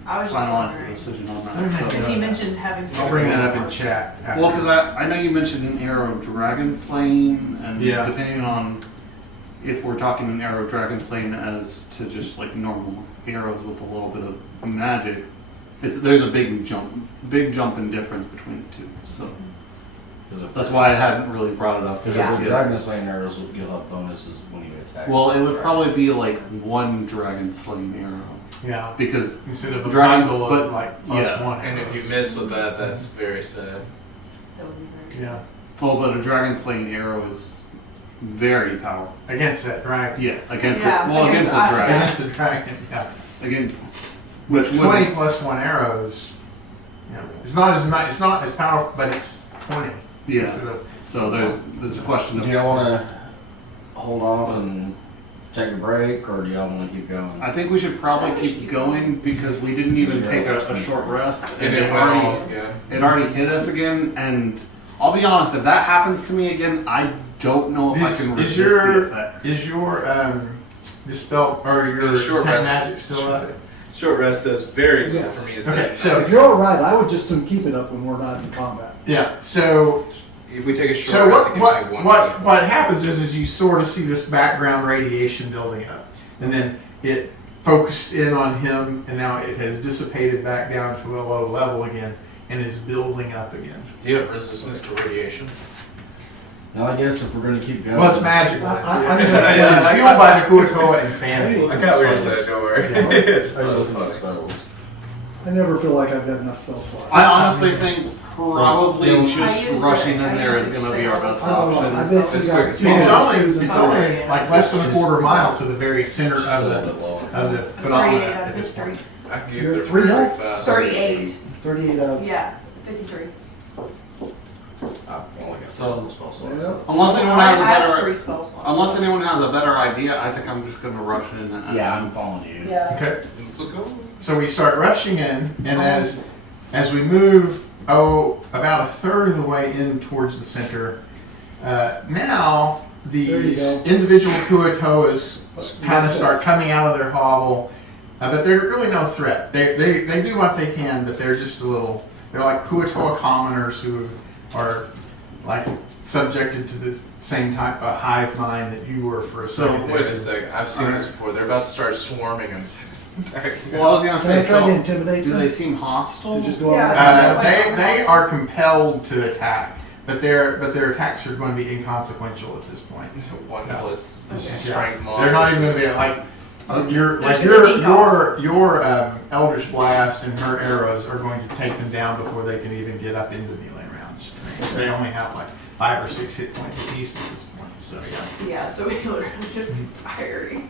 I was just finalize the wondering. decision on Let me that. make So. Because he mentioned having I'll some. bring that up in chat. after. Well, because I know you mentioned an arrow dragon slaying, and Yeah. depending on if we're talking an arrow dragon slaying as to just like normal arrows with a little bit of magic, there's a big jump in difference between the two. So that's why I hadn't really brought it up. Because Yeah. if the dragon slaying arrows will give up bonuses when you attack. Well, it would probably be like 1 dragon slaying arrow Yeah. because Instead of a Dragon- bundle but- of like plus yeah. one. And if arrows. you miss with that, that's very sad. That would be very Yeah. but a dragon slaying arrow is very powerful. Against that dragon. Yeah, against Yeah, the, well against the against- dragon. Against the dragon, yeah. Again, With which 20 would plus 1 arrows, you know, it's not as much, it's not as powerful, but it's 20. yeah. Instead of, So there's a question do of y'all want to hold off and take a break or do y'all want to keep going? I think we should probably keep going because we didn't even take a short rest And and it it went already, off again. it already hit us again. And I'll be honest, if that happens to me again, I don't know if I can resist the effects. is your dispel or your Short detect rest. magic still up? Short rest does very good Yes. for me. As Okay, that. so- If you're all right, I would just soon keep it up when we're not in combat. Yeah. So if we take a short so rest, it what gives me 1 what happens is you sort of see this background radiation building up, and then it focused in on him, and now it has dissipated back down to a low level again, and is building up again. Do you have resistance to radiation? Now I guess if we're going to keep going. Well, it's magic. I'm It's fueled by the Kuo-toa insanity. I got what you said. Don't worry. Yeah. Just thought it was funny. spells. I never feel like I've got enough spell slots. I honestly think probably I just used rushing it. in I there is used it going to be our best I don't know. I option. basically As got quick as two I mean, it's possible. only twos and it's fives. only like less than a quarter mile to the very center Just of a little the bit lower. phenomena 38 at out this of point. 53. I can get You're there three very health? fast. 38. 38 out of Yeah, 53. I've only got So- one spell slot. Yeah. Unless anyone I has a have better 3 spell slots. unless anyone has a better idea, I think I'm just going to rush in. And, Yeah, I'm following you. Yeah. Okay, Let's go. so we start rushing in, and as we move about a third of the way in towards the center, Now There you these go. individual Kuo-toas kind of start coming out of their hovel, but they're really no threat. They do what they can, but they're just a little. They're like Kuo-toa commoners who are like subjected to the same type of hive mind that you were for a So second. wait there. a second. I've seen this before. They're about to start swarming and. Well, I was gonna Can I say, try to so intimidate do them? they seem hostile? To just go Yeah. on They are compelled to attack, but their attacks are going to be inconsequential at this point. 1 plus This is- strength mod. They're not even going to be like your There's gonna be your Eldritch Blast and her arrows are going to take them down before they can even get up into melee rounds. They only have like 5 or 6 hit points apiece at this point. So yeah. Yeah, so we literally just firing.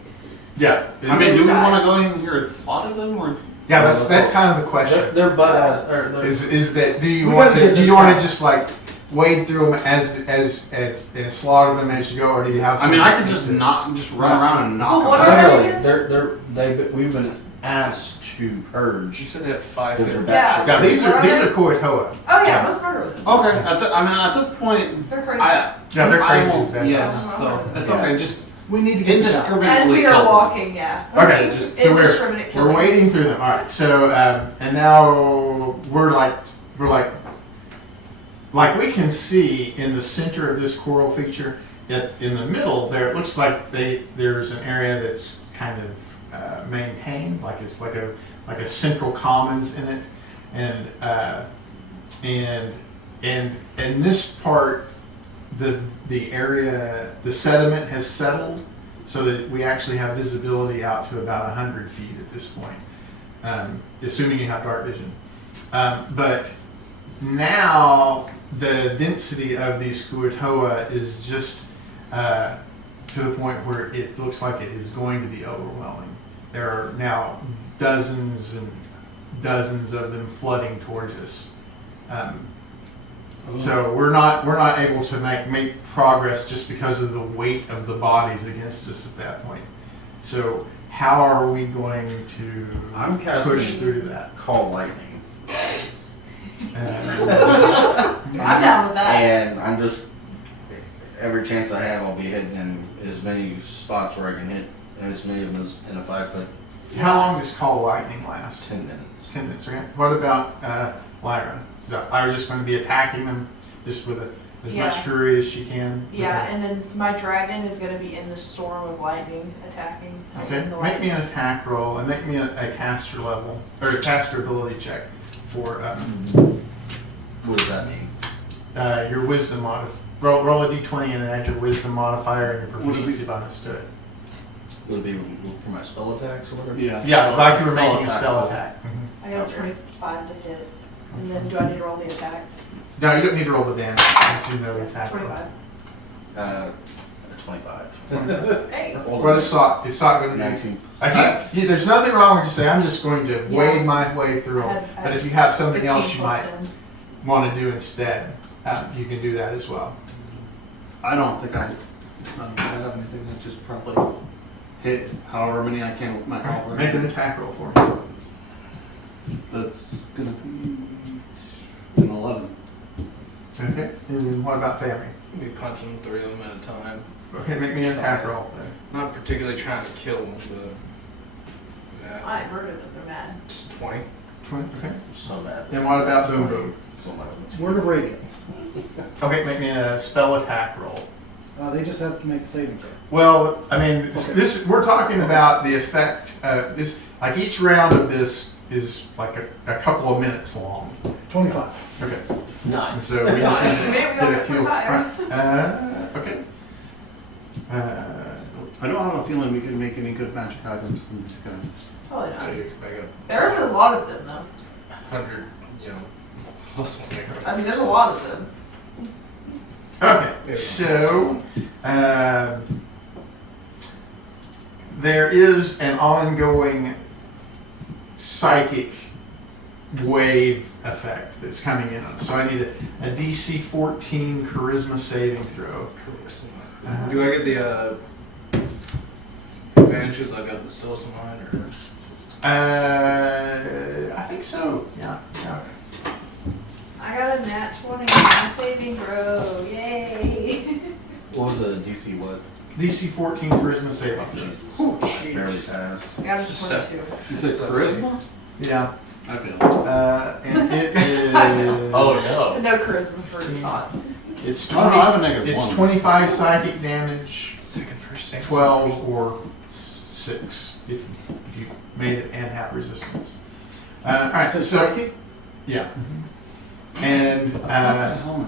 Yeah. I mean, do we want to go in here and slaughter them, or Yeah, that's kind of the question. They're butt ass. Or they're, Is that do you We want gotta to get do you them want to back. just like wade through them as and slaughter them as you go, or do you have? I mean, I could something just run around and knock Well, them what out. are literally, we've been asked to You purge. said they have 5 Because they're hit. batshit. Yeah, these are Where are Kuo-toa. Oh yeah, let's murder them. Okay, at this point, They're crazy. Yeah, they're I crazy. almost, Exactly. yeah, so it's Yeah. okay. Just We need to get this out. As indiscriminately we are kill them. walking, yeah. Okay, so Indiscriminate we're killing. wading through them. All right, so and now we're like we can see in the center of this coral feature. Yet in the middle, there it looks like there's an area that's kind of maintained, like it's like a central commons in it, and in this part, the area, the sediment has settled, so that we actually have visibility out to about 100 feet at this point, assuming you have dark vision. But now the density of these Kuo-toa is just to the point where it looks like it is going to be overwhelming. There are now dozens and dozens of them flooding towards us. So we're not able to make progress just because of the weight of the bodies against us at that point. So how are we going to I'm casting push through to that? Call lightning. I'm down with that. And I'm just, every chance I have, I'll be hitting in as many spots where I can hit, and as many of them as in a 5 foot, How long does call lightning last? 10 minutes. 10 minutes. Okay. What about Lyra? Is Lyra just going to be attacking them just with as Yeah. much fury as she can? Yeah, and then my dragon is gonna be in the storm of lightning attacking. Okay. The Make me lightning. an attack roll and make me a caster level or a caster ability check for What does that mean? your wisdom modifier. Roll a d20 and then add your wisdom modifier and your What do we- proficiency bonus to it. Would it be for my spell attacks or whatever? Yeah. Yeah, like you were Spell making a attack. spell attack. I got Okay. 25 to hit. And then do I need to roll the attack? No, you don't need to roll the damage. Just do no attack roll. 25. 25. Hey. What is Sock? Is Sock going to do? 19. There's nothing wrong with you saying, I'm just going to Yeah. wade my way through I them. had- But if you have something 15 else you plus might 10. want to do instead, you can do that as well. I don't think I have anything. I just probably hit however many I can with my halberd. Make an attack roll for me. That's gonna be an 11. Okay. And then what about Family? Be punching 3 of them at a time. Okay, make me an attack roll then. Not particularly trying to kill them, but yeah, I murdered them, they're mad. it's 20. 20, okay. So bad. Then what about Boom Boom? So much. Word of Radiance. Okay, make me a spell attack roll. They just have to make a saving throw. Well, I mean, Okay. this we're talking about the effect. This like each round of this is like a couple of minutes long. 25. Okay. It's nice. So we just Nice. need Maybe to we get got a feel. 25. Okay. I don't have a feeling we can make any good magic items from these guys. Probably Now not. you can make a There's a lot of them though. 100, plus 1 I mean, there's a lot of them. Okay. So there is an ongoing psychic wave effect that's coming in on us. So I need a DC 14 charisma saving throw. Do I get the advantages I got the stills in mine, or? I think so. Yeah. I got a nat 20 on my saving throw. Yay! DC what? DC 14 charisma save. Oh, Barely jeez. passed. I got it to 22. You said charisma? Yeah. I feel. And it is. Oh, No charisma for it's hot. It's Oh, no, 20. I have a negative It's 1. 25 psychic damage, Second, first, second. 12 or 6 if you made it and have resistance. All right. Is it So psychic? yeah. And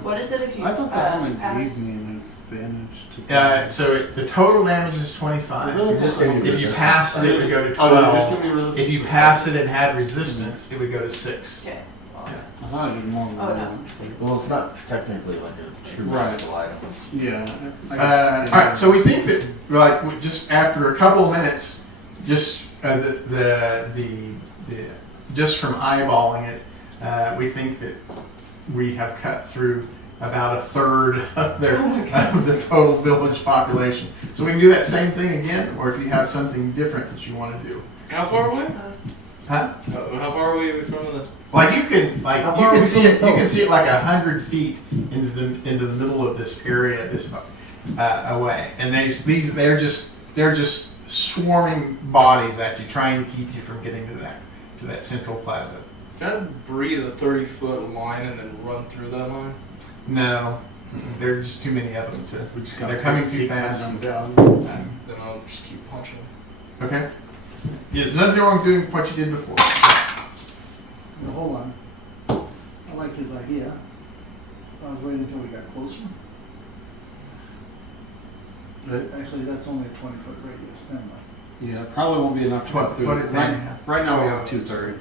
What is it if you I thought the helmet pass? gave me an advantage to. so the total damage is 25. Really? Just gave you If you resistance. passed it, it would go to Oh, did it just 12. give me resistance? If you passed it and had resistance, it would go to 6. Okay. Well, I thought I did more than Oh, no. that. Well, it's not technically like a true Right. magical item. Yeah. All right, so we think that just after a couple of minutes, just just from eyeballing it, we think that we have cut through about a third of of the total village population. So we can do that same thing again, or if you have something different that you want to do, How far away? huh? How far away are we from the? Like you could, How you far are can we see from it. the You can boat? see it like 100 feet into the middle of this area, this away, and they're just swarming bodies at you, trying to keep you from getting to that central plaza. Can I breathe a 30-foot line and then run through that line? No, there are just too many of them We just to. gotta They're coming too keep fast. them down. Um, Then I'll just keep punching. Okay. Yeah, there's nothing wrong with doing what you did before. Now, hold on. I like his idea. I was waiting until we got closer. Actually, that's only a 20-foot radius. Never mind. Yeah, it probably won't be enough to What- get through. what did Right, they have? right now we have 2/3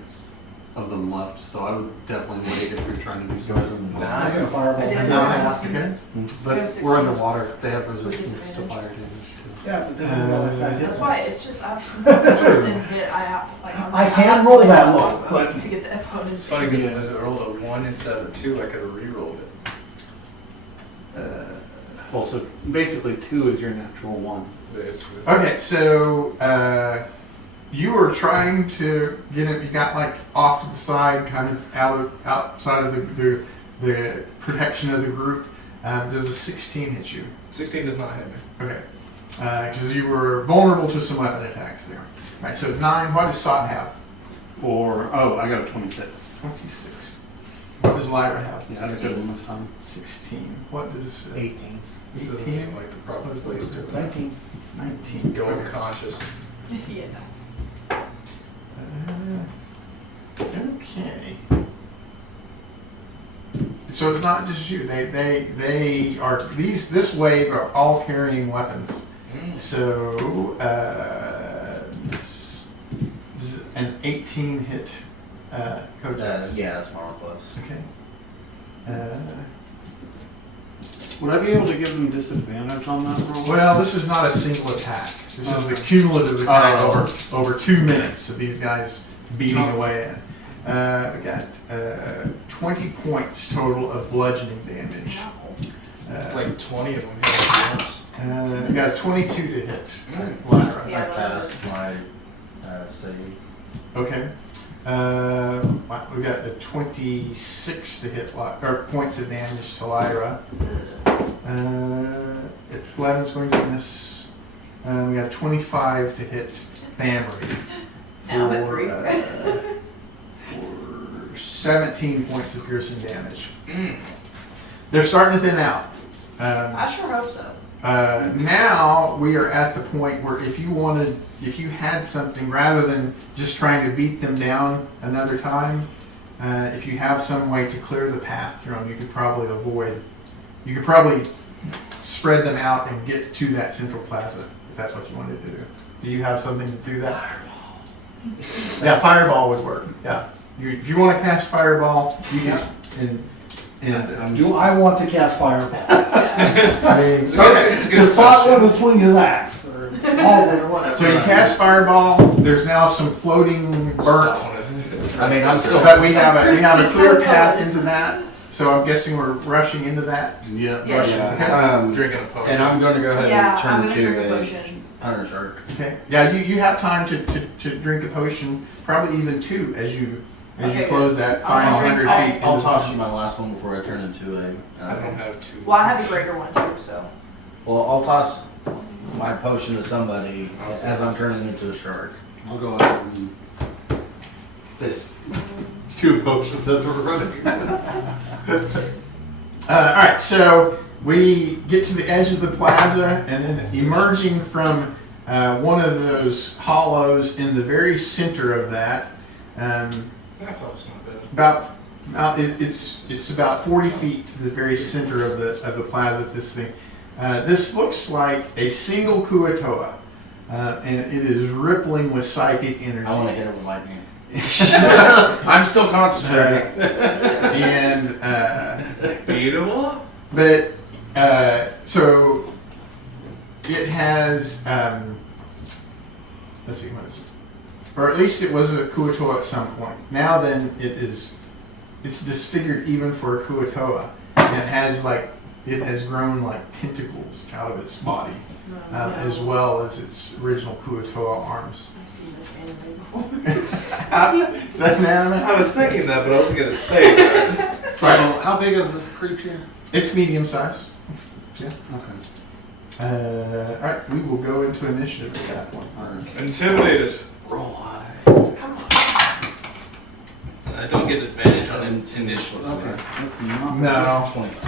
of them left, so I would definitely wait if you're trying to do something. I was gonna fireball. I did him. No, it. that's okay. Yeah, But we're 16. underwater. They have resistance to disadvantage. fire damage too. Yeah, but then we'll let that hit. That's why it's just I'm interested in hit. I can roll that low, but- to get the opponent's. It's funny because Yeah. if I rolled a 1 instead of a 2, I could have re-rolled it. Well, so basically 2 is your natural 1. Basically. Okay, so you were trying to get it. You got like off to the side, kind of outside of the protection of the group. Does a 16 hit you? 16 does not hit me. Okay, because you were vulnerable to some weapon attacks there. All right, so 9. What does Sot have? Or I got a 26. 26. What does Lyra have? Yeah, that's a good one this time. 16. What does 18. This doesn't 18? seem like the proper place to 19. 19. go Okay. unconscious. Yeah. Okay. So it's not just you. They are this wave are all carrying weapons. So this is an 18 hit Codex. Yeah, that's my plus. Okay. Would I be able to give them disadvantage on that roll? Well, this is not a single attack. This is the cumulative attack Oh. over 2 minutes of these guys beating away at. We got 20 points total of bludgeoning damage. It's like 20 of them hit at once. We got a 22 to hit Lyra. Yeah. I passed my save. Okay. We got a 26 to hit or points of damage to Lyra. 11's going to miss. We got 25 to hit Family. Now I'm at 3. For 17 points of piercing damage. They're starting to thin out. I sure hope so. Now we are at the point where if you had something, rather than just trying to beat them down another time, if you have some way to clear the path through them, you could probably spread them out and get to that central plaza, if that's what you wanted to do. Do you have something to do that? Fireball. Yeah, fireball would work. Yeah. If you want to cast fireball, you can. Do I want to cast fireball? I mean, It's a good, Okay. it's a good Does Sot want question. to swing his axe? Or Smallwood or whatever? So you cast fireball. There's now some floating burnt. I mean, I'm still. But we have a clear path into that. So I'm guessing we're rushing into that. Yeah. Yeah. Okay. Drinking a potion. And I'm going to go ahead Yeah, I'm and gonna turn drink a to a potion. hunter shark. Okay. Yeah, you have time to drink a potion, probably even 2 as you Okay, close good. that I'm final gonna 100 drink- feet. I'll into toss you my last one before I turn into a. I don't have 2. Well, I have the greater one too, so. Well, I'll toss my potion to somebody as I'm turning into a shark. I'll go ahead and this 2 potions as we're running. Alright, so we get to the edge of the plaza, and then emerging from one of those hollows in the very center of that, Half off's not bad. it's about 40 feet to the very center of the plaza. This thing, this looks like a single Kuo-toa, and it is rippling with psychic energy. I want to hit it with lightning. I'm still concentrating. And Beat 'em up. but so it has let's see, what is it? Or at least it was a Kuo-toa at some point. Now then, it's disfigured even for a Kuo-toa, and it has grown like tentacles out of its body, as well as its original Kuo-toa arms. I've seen this anime before. Have you? Is that an anime? I was thinking that, but I wasn't gonna say that. So, how big is this creature? It's medium size. Yeah. Okay. Alright, we will go into initiative at that point. Intimidated. Roll high. Come on. I don't get advantage on initials. Okay. That's not No. 25.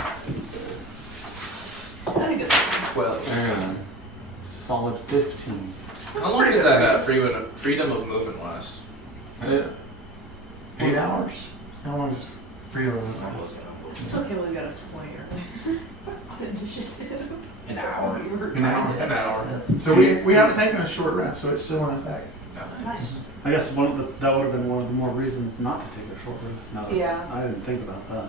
That'd be good. 12. Solid 15. How long does that freedom of movement last? 8 hours? How long is freedom of movement? I still can't believe you got a 20 earlier. On initiative. An hour. An hour. An hour. So we haven't taken a short rest, so it's still in effect. Nice. I guess that would have been one of the more reasons not to take a short rest. Now that Yeah. I didn't think about that.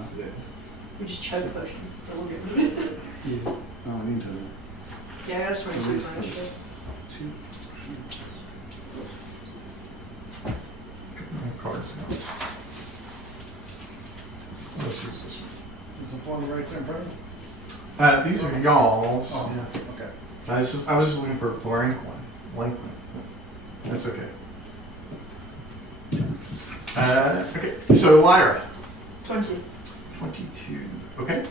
We just chug potions, so we're good. Yeah. Oh, I need to Yeah, I got a 22 release for initiative. those 2 potions. My cards now. Let's use this Is the one right there in front of you? one. These are y'all's. Oh, Yeah. okay. I was just looking for a blank one. That's okay. Okay, so Lyra. 22. 22. Okay.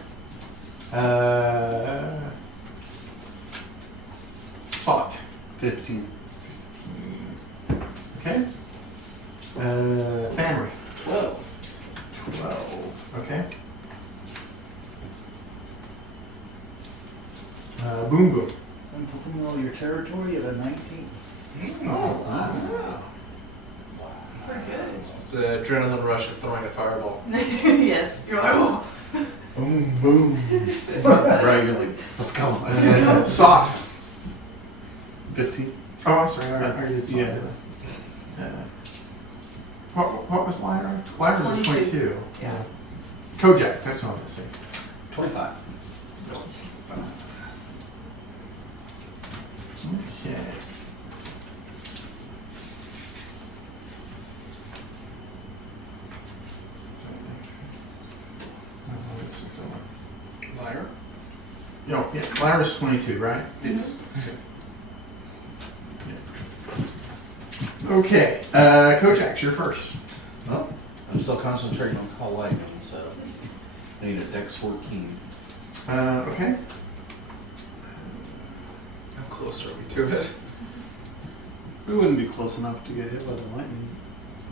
Sot. 15. Okay. Family. 12. 12. Okay. Boom Boom. And fulfilling all your territory at a 19. Oh, wow. Pretty good. It's the adrenaline rush of throwing a fireball. Yes. You're like, oh. Boom Boom. Right, you're like, let's go. Sot. 15. Oh, I'm sorry. I already did Sot. Yeah. What was Lyra? Lyra was 22. 22. Yeah. Kojak, that's what I'm going to say. 25. Okay. Liar. Yeah, Lyra's 22, right? Yes. Okay, Kojak's you're first. Well, I'm still concentrating on call lightning, so I need a dex 14. Okay. How close are we to it? We wouldn't be close enough to get hit by the lightning.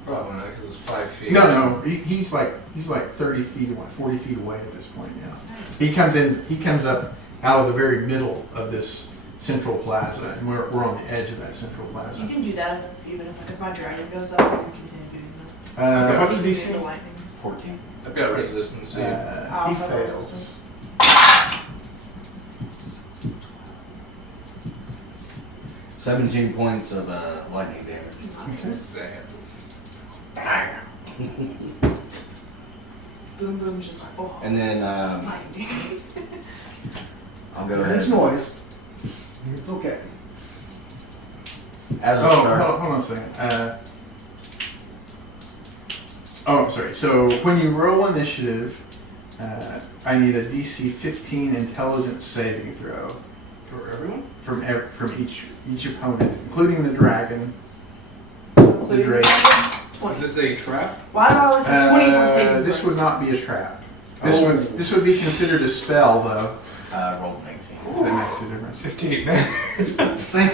Probably not, because it's 5 feet. No, he's like 30 feet away, 40 feet away at this point. Yeah. He comes up out of the very middle of this central plaza, and we're on the edge of that central You plaza. can do that even if my dragon goes up, you can continue doing that. What's the The DC? lightning. 14. I've got resistance. He I'll have a fails. resistance. 17 points of lightning damage. Okay. Sad. Boom Boom's just like, oh. And then lightning. I'll go It's ahead. noise. It's okay. As a Oh, shark. hold on a second. I'm sorry. So when you roll initiative, I need a DC 15 intelligence saving throw For everyone? from each opponent, including the dragon. Including Drake. the 20. Is this a trap? Why do I always have 20s on saving This throws? would not be a trap. Oh. This would be considered a spell though. I rolled an 18. That makes a difference. 15. Same.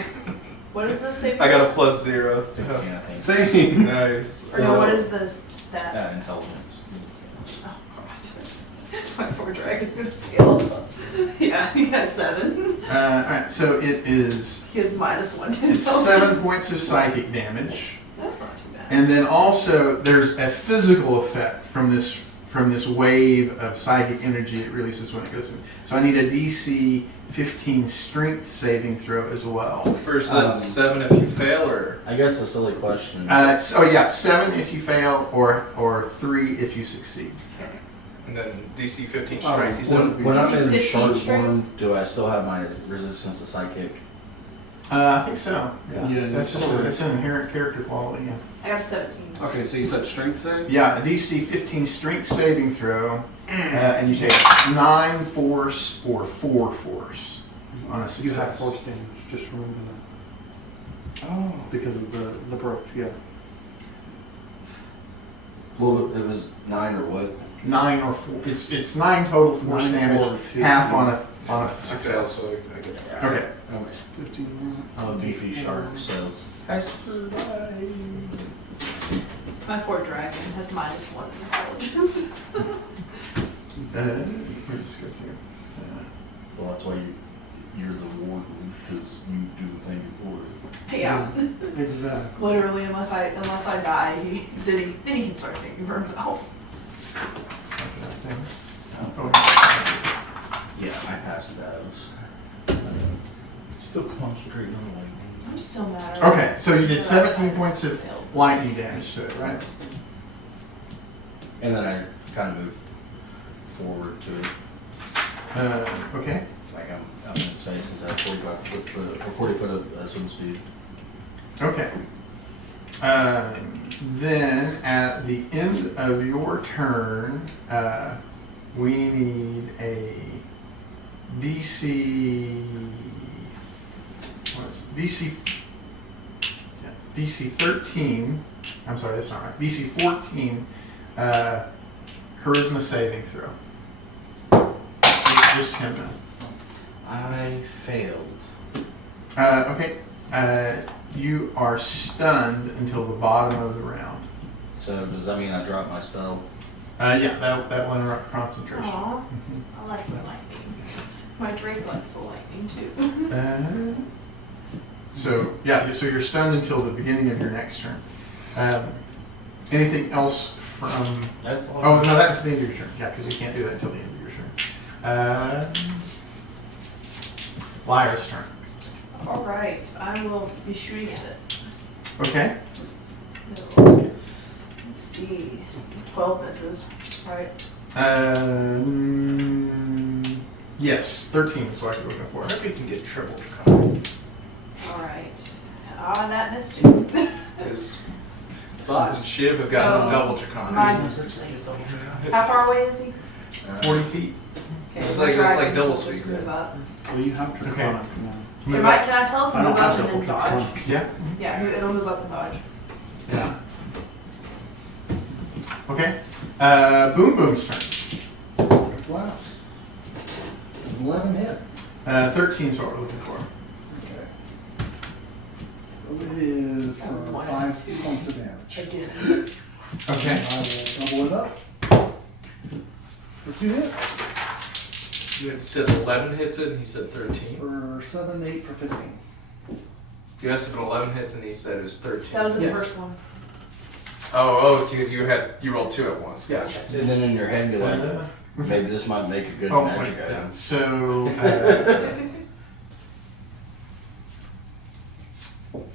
What is this save? I got a +0. 15, I think. Same. Nice. Or no, what is the stat? Intelligence. Oh, God. My poor dragon's gonna fail. Yeah, he got 7. Alright, so it is He has -1 to it's 7 points of psychic damage. That's not too bad. And then also there's a physical effect from this wave of psychic energy it releases when it goes in. So I need a DC 15 strength saving throw as well. First, 7 if you fail, or I guess a silly question. So yeah, 7 if you fail, or 3 if you succeed. Okay. and then DC 15 strength. You said. When I'm in 15 short strength? form, do I still have my resistance to psychic? I think so. Yeah, That's just it's an inherent character quality. Yeah. I got a 17. Okay, so you said strength save? Yeah, a DC 15 strength saving throw, and you take 9 force or 4 force on a You success. have force damage, just remember that. Oh. Because of the brooch, yeah. Well, it was 9 or what? 9 or 4. It's 9 total force 9 damage, or 2. half on a I fail, success. so I get that. Okay. 15. I'm a beefy shark, so. My poor dragon has -1 intelligence. Where does it go to? Well, that's why you're the warden, because you do the thing before. Yeah. Exactly. Literally, unless I die, then he can start thinking for himself. Yeah, I passed those. Still concentrating on lightning. I'm still mad. at Okay, so you did that 17 I points of failed. lightning damage to it, right? And then I kind of moved forward to it. Okay. Like I'm in its face since I have 45 foot, or 40 foot of swim speed. Okay. Then at the end of your turn, we need a DC. What is it? DC 13. I'm sorry, that's not right. DC 14. Charisma saving throw. It's just him now. I failed. Okay. You are stunned until the bottom of the round. So does that mean I dropped my spell? Yeah, that will interrupt concentration. Aw, Mhm. I like the lightning. My drake likes the lightning too. So you're stunned until the beginning of your next turn. Anything else from? That's all. Oh no, that's the end of your turn. Yeah, because you can't do that until the end of your turn. Liar's turn. All right, I will be shooting at it. Okay. No. Let's see, 12 misses, right? Yes, 13 is what you're looking for. I wonder if you can get triple Draconic. All right. Ah, that missed too. Because Sot and Shiv have gotten So, double Draconic. mine- There's no such thing as double draconic. How far away is he? 40 feet. Okay, It's my like- it's dragon like double will just speed, move right? up. Well, you have to Okay. Can I tell it to I move don't up have and then double dodge? draconic. Yeah. Yeah, it'll move up and dodge. Yeah. Okay. Boom Boom's turn. Blast. Does 11 hit? 13 is what we're looking for. Okay. So it is for 5 points of damage. Again. Okay. I will double it up for 2 hits. You had said 11 hits it, and he said 13. For 7, 8 for 15. You asked if it 11 hits, and he said it was 13. That was his Yes. first one. Oh, because you rolled 2 at once. Yes. And then in your head, be like, Okay. maybe this might make a good Oh, magic wait, item. so,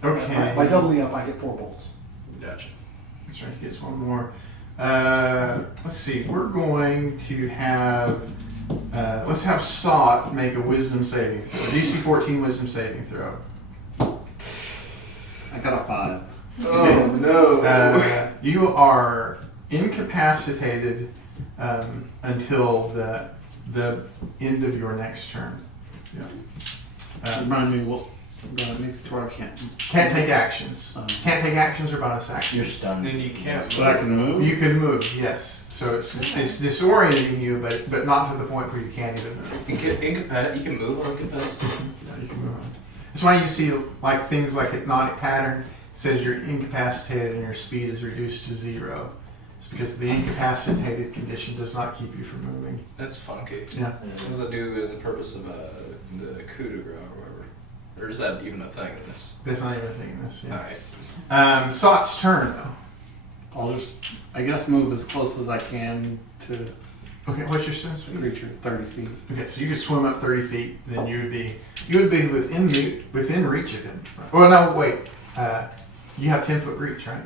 okay. By doubling up, I get 4 bolts. Gotcha. That's right, he gets one more. Let's see, we're going to have, let's have Sot make a wisdom saving throw. DC 14 wisdom saving throw. I got a 5. Okay. no. You are incapacitated until the end of your next turn. Yeah. Remind me, what But it makes it to where I can't. Can't take actions. Can't take actions or bonus You're actions. stunned. Then you can't. But I can move. You can move, yes. So it's disorienting you, but not to the point where you can't even move. You can move on incapacity. Yeah, you can move on. That's why you see like things like hypnotic pattern says you're incapacitated and your speed is reduced to 0. It's because the incapacitated condition does not keep you from moving. That's funky. Yeah. What does that do with the purpose of the coup de grace or whatever? Or is that even a thing in this? That's not even a thing in this. Yeah. Nice. Sot's turn though. I'll just, I guess, move as close as I can to Okay, what's your stance? the creature, 30 feet. Okay, so you could swim up 30 feet, then you would be within reach of him. Well, no, wait. You have 10-foot reach, right?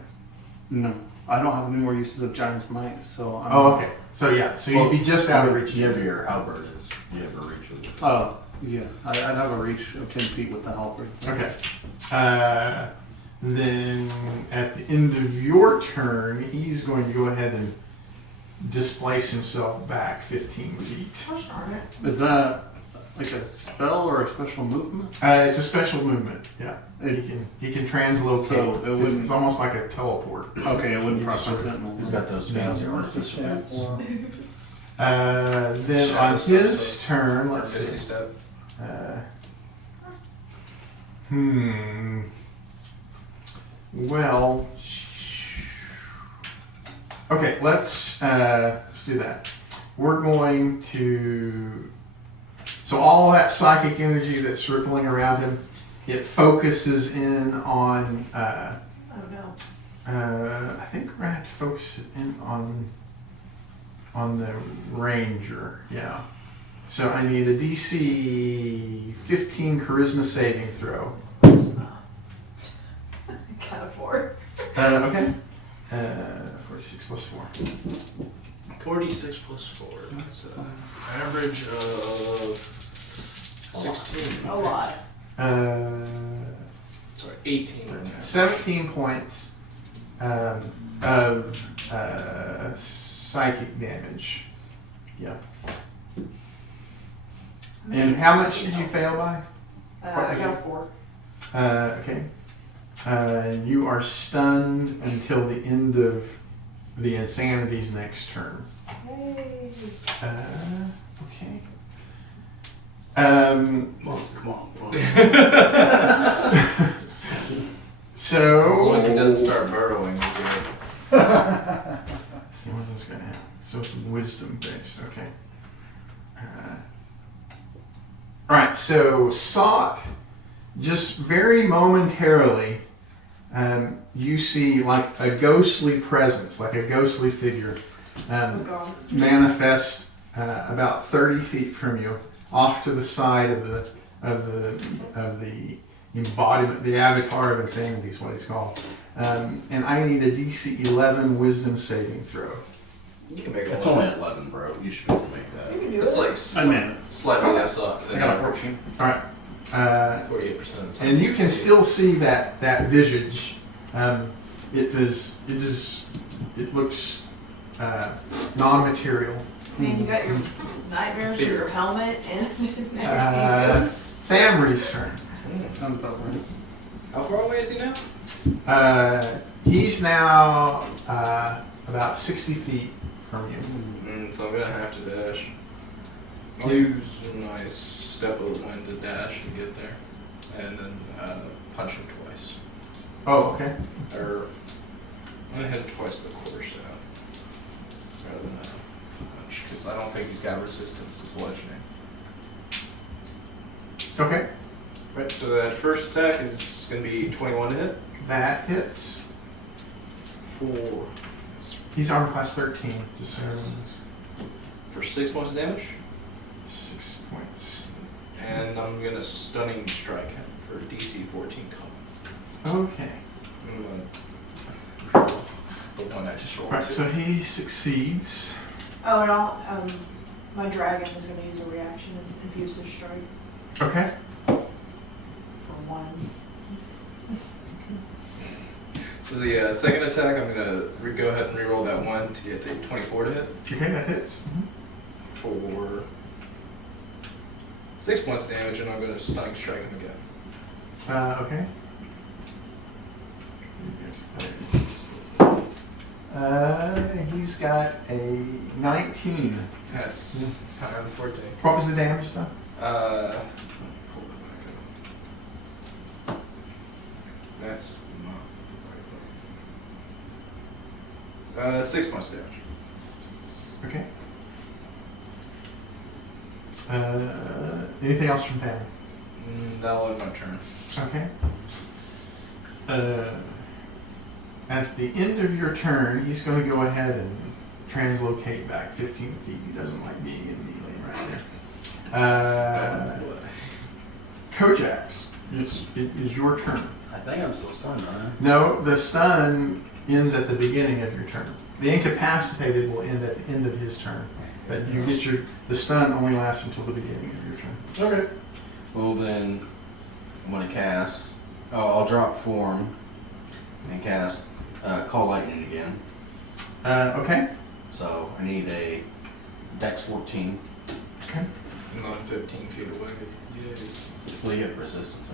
No, I don't have any more uses of Giant's Might, so I'm... Oh, okay. So yeah, so you'd be just out of reach. You have your halberd is. You have a reach with it. Oh, yeah. I'd have a reach of 10 feet with the halberd. Okay. Then at the end of your turn, he's going to go ahead and displace himself back 15 feet. Gosh darn it. Is that like a spell or a special movement? It's a special movement. Yeah, he can translocate. So it wouldn't- It's almost like a teleport. Okay, it wouldn't cross my Sorry. sentinel. He's got those fancy artificer boots. Then Shadow on step, his so- turn, Or let's Misty see. step. Well, okay. Let's do that. We're going to. So all of that psychic energy that's rippling around him, it focuses in on. Oh no. I think we're gonna have to focus it in on the ranger. Yeah. So I need a DC 15 charisma saving throw. Kind of 4. Okay. 46 plus 4. 46 plus 4. That's an average of 16. A lot. Sorry, 18. 17 points of psychic damage. Yeah. And how much did you fail by? I got a 4. Okay. You are stunned until the end of the insanity's next turn. Hey. Okay. Come on. So. As long as he doesn't start burrowing, he's good. See what this gonna have. So it's wisdom based. Okay. All right. So Sot, just very momentarily, you see like a ghostly presence, like a ghostly figure, Oh god. manifest about 30 feet from you, off to the side of the embodiment, the avatar of insanity is what it's called. And I need a DC 11 Wisdom saving throw. You can make it. It's only 11, bro. You should be able to make You that. can do It's it. like I meant it. slightly less off I than got a 14. All right. 48% of the time. And you can still see that visage. It looks non-material. Man, you got your nightmares with your helmet and never see ghosts. Famry's turn. Sounds about right. How far away is he now? He's now about 60 feet from you. So I'm gonna have to dash. I'll You- use a nice step of the wind to dash and get there. And then punch him twice. Oh, okay. Or I'm gonna hit him twice with the course out. Rather than a punch. Because I don't think he's got resistance to bludgeoning. Okay. Right, so that first attack is gonna be 21 to hit. That hits. 4. He's armor class 13. Just so everyone knows. For 6 points of damage. 6 points. And I'm gonna stunning strike him for DC 14 combat. Okay. The one I just rolled. Right. So he succeeds. Oh, and I'll, my dragon is going to use a reaction and infuse his strike Okay. for 1. So the second attack, I'm gonna go ahead and reroll that 1 to get the 24 to hit Okay, that hits. for 6 points of damage, and I'm gonna stunning strike him again. Okay. He's got a 19. That's kind of 14. What was the damage though? Pull it back up. That's not the right button. 6 points damage. Okay. Anything else from Pam? That'll end my turn. Okay. At the end of your turn, he's going to go ahead and translocate back 15 feet. He doesn't like being in melee right there. Kojax, it is your turn. I think I'm still stunned, right? No, the stun ends at the beginning of your turn. The incapacitated will end at the end of his turn. But you get the stun only lasts until the beginning of your turn. Okay. Well then, I'm gonna cast. I'll drop form and cast call lightning again. Okay. So I need a Dex 14. Okay. I'm not 15 feet away. Yay. Well, you have resistance.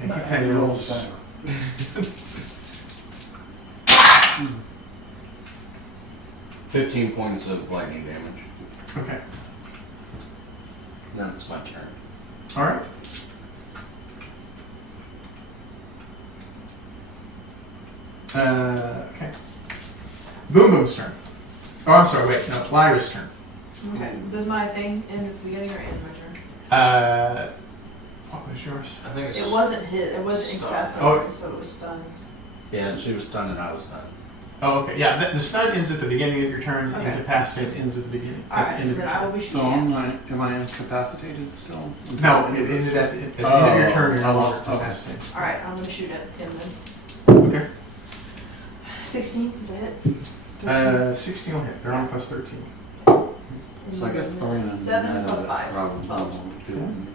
Okay, he fails. 15 points of lightning damage. Okay. That's my turn. All right. Okay. Boom Boom's turn. Oh, I'm sorry. Wait, no. Lyra's turn. Okay. Does my thing end at the beginning or end my turn? What was yours? I think it's It wasn't hit. It wasn't Stun. incapacitated, so it was stunned. Yeah, and she was stunned and I was stunned. Oh, okay. Yeah, the stun ends at the beginning of your turn. Okay. Incapacitate ends at the beginning. All At right. the end of Then your I will turn. be So shooting. am I incapacitated still? No, it ended at the end of your turn. You're no longer Okay. incapacitated. All right. I'm gonna shoot at him then. Okay. 16. Does it hit? 16 will hit. They're on plus 13. So I guess throwing a 7 net plus at 5. Robin 12. won't do Yeah. anything.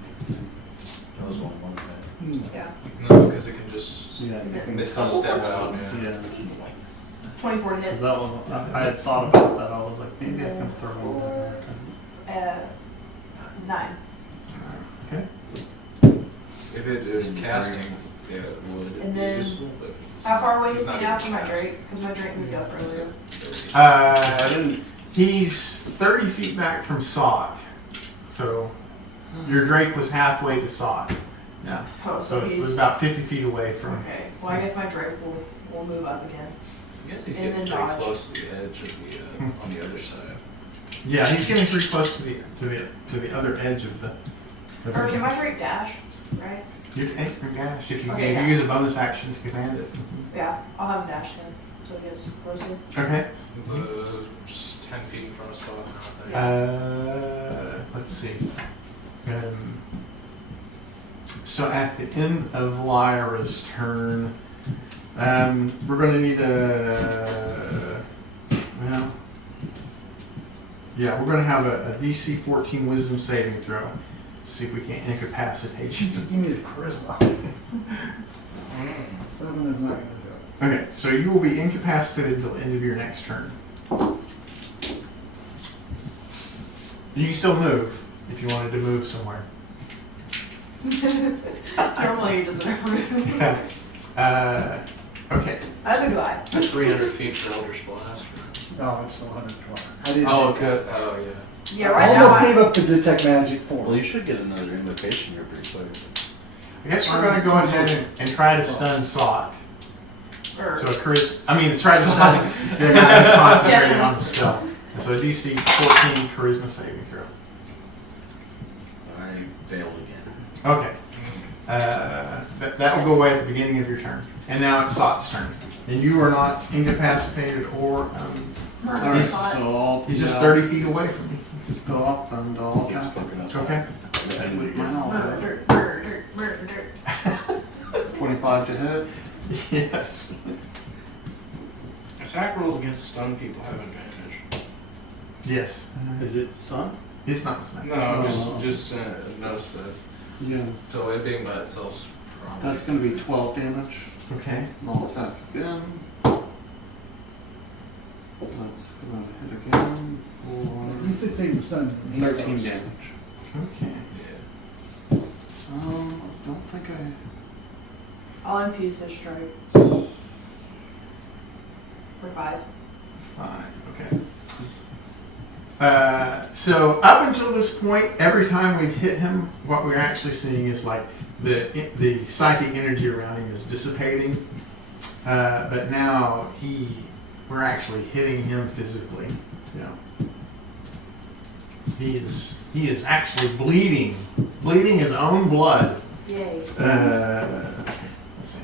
That was only one thing. Yeah. no, because it can just Yeah, you can miss a double step roll. out. Yeah. Yeah. 24 to hit. Because that was, I had thought about that. I was like, maybe I can throw one there. 9. Okay. If it was casting, yeah, it would And be then, useful. But it's How far not- away it's is he not now even from my cast. Drake? Because my Drake moved up It's earlier. good. I didn't. He's 30 feet back from Sot. So your Drake was halfway to Sot. Yeah. Oh, So so it's he's about 50 feet away from. okay. Well, I guess my Drake will move up again. I guess he's And getting then pretty dodge. close to the edge of the on the other side. Yeah, he's getting pretty close to the other edge of the. Or can my Drake dash? Right? You can dash if you Okay, if yeah. you use a bonus action to command it. Yeah, I'll have him dash then. So he gets closer. Okay. Just 10 feet in front of Saw now. Let's see. So at the end of Lyra's turn, we're going to need we're going to have a DC 14 Wisdom saving throw. See if we can't incapacitate you. Give me the charisma. 7 is not going to do it. Okay, so you will be incapacitated until the end of your next turn. You can still move if you wanted to move somewhere. Normally he doesn't ever move. Okay. That's a good guy. 300 feet for Eldritch Blast. No, it's still 120. I didn't. Oh, take okay. that. Oh, yeah. Yeah, I right now. almost gave up the detect magic form. Well, you should get another invocation here pretty quick. I guess we're going to go ahead and try to stun Sot. Or, So try to stun the guy who's concentrating on the spell. And so a DC 14 charisma saving throw. I failed again. Okay. That will go away at the beginning of your turn. And now it's Sot's turn. And you are not incapacitated or Alright, He's- so I'll he's just 30 feet away from you. just go up and I'll Keeps attack fucking up. Okay. with my murder, knowledge. murder, murder. 25 to hit. Yes. Attack rolls against stun people have advantage. Yes. Is it stun? It's not snake. No, Oh. just notice that. Yeah. So it being by itself, probably. That's going to be 12 damage. Okay. And I'll attack again. That's going to hit again You for succeed in stun. 13 damage. Okay. Yeah. Don't think I. I'll infuse his strike. For 5. Fine, okay. So up until this point, every time we've hit him, what we're actually seeing is like the psychic energy around him is dissipating. But now we're actually hitting him physically. Yeah. He is actually bleeding his own blood. Yay. Let's see.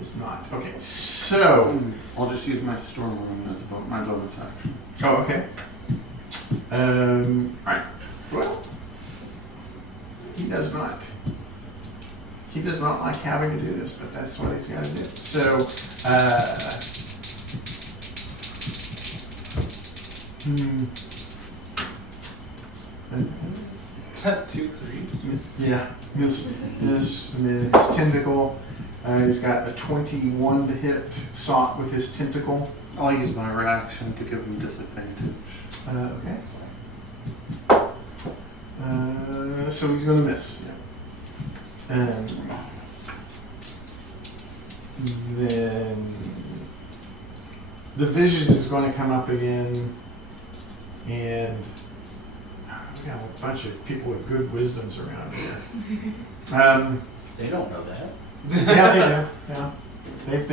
It's not. Okay, so. I'll just use my storm room as my bonus action. Oh, okay. Right. Well, he does not like having to do this, but that's what he's got to do. So, Two, three. yeah, his tentacle. He's got a 21 to hit sought with his tentacle. I'll use my reaction to give him disadvantage. Okay. So he's going to miss. Yeah. And then the visions is going to come up again, and we got a bunch of people with good wisdoms around here. They don't know that. Yeah, they do. Yeah, they've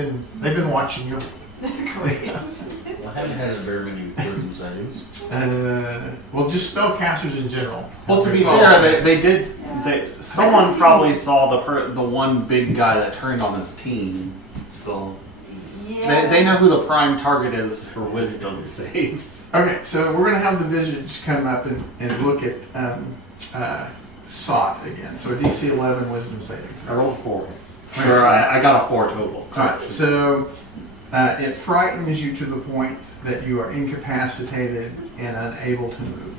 been watching you. Great. Well, I haven't had very many wisdom savings. Well, just spellcasters in general. Well, to be Yeah. fair, they did. Someone probably saw the one big guy that turned on his team, so Yeah. they know who the prime target is for wisdom saves. Okay, so we're gonna have the visions come up and look at sought again. So a DC 11 wisdom saving. I rolled 4. Or I got a 4 total. Alright, so it frightens you to the point that you are incapacitated and unable to move.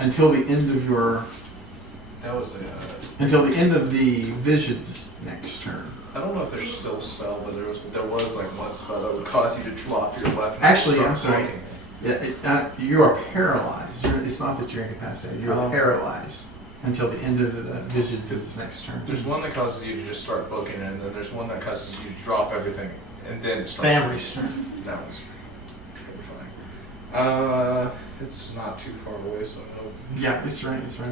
Until the end of That was until the end of the vision's next turn. I don't know if there's still a spell, but there was like one spell that would cause you to drop your weapon. Actually, and I'm start sorry. poking it. Yeah, you are paralyzed. It's not that you're incapacitated. You're Oh. paralyzed until the end of the vision's next turn. There's one that causes you to just start booking it, and then there's one that causes you to drop everything and then start. Family's turn. That one's terrifying. It's not too far away, so I'll Yeah, it's right. It's right.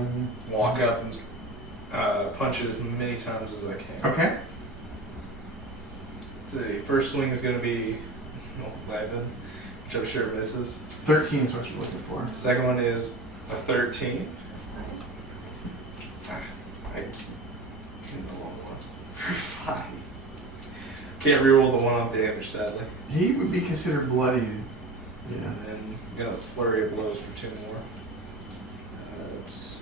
walk up and punch it as many times as I can. Okay. The first swing is going to be 11, which I'm sure misses. 13 is what you're looking for. Second one is a 13. Nice. I get the wrong one. For 5. Can't reroll the one on damage, sadly. He would be considered bloodied. Yeah. And then I'm going to flurry of blows for 2 more. It's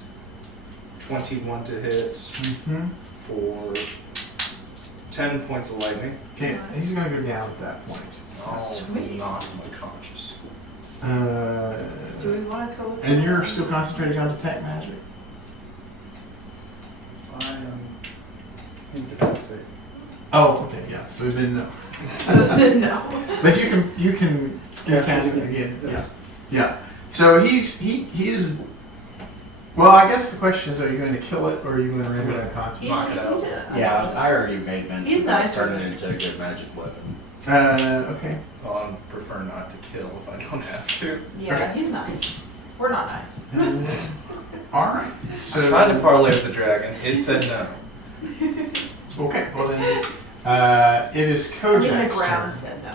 21 to hit Mm-hmm. for 10 points of lightning. Okay, he's gonna go down at that point. Oh, Sweet. not unconscious. Do we want to go with And that? you're still concentrating on detect magic? I am incapacitated. Oh, okay, yeah. So then no. So then no. But you can Cast cast it it again. again. Yeah. Yes. Yeah. So he is. Well, I guess the question is: are you going to kill it, or are you going to render it unconscious? Knock it out. Yeah, I already made mention. He's nice. Turning it into a good magic weapon. Okay. Well, I prefer not to kill if I don't have to. Yeah, Okay. he's nice. We're not nice. All right. So I tried to parlay with the dragon. It said no. okay. Well then, it is I mean, the Kojak's ground turn. said no.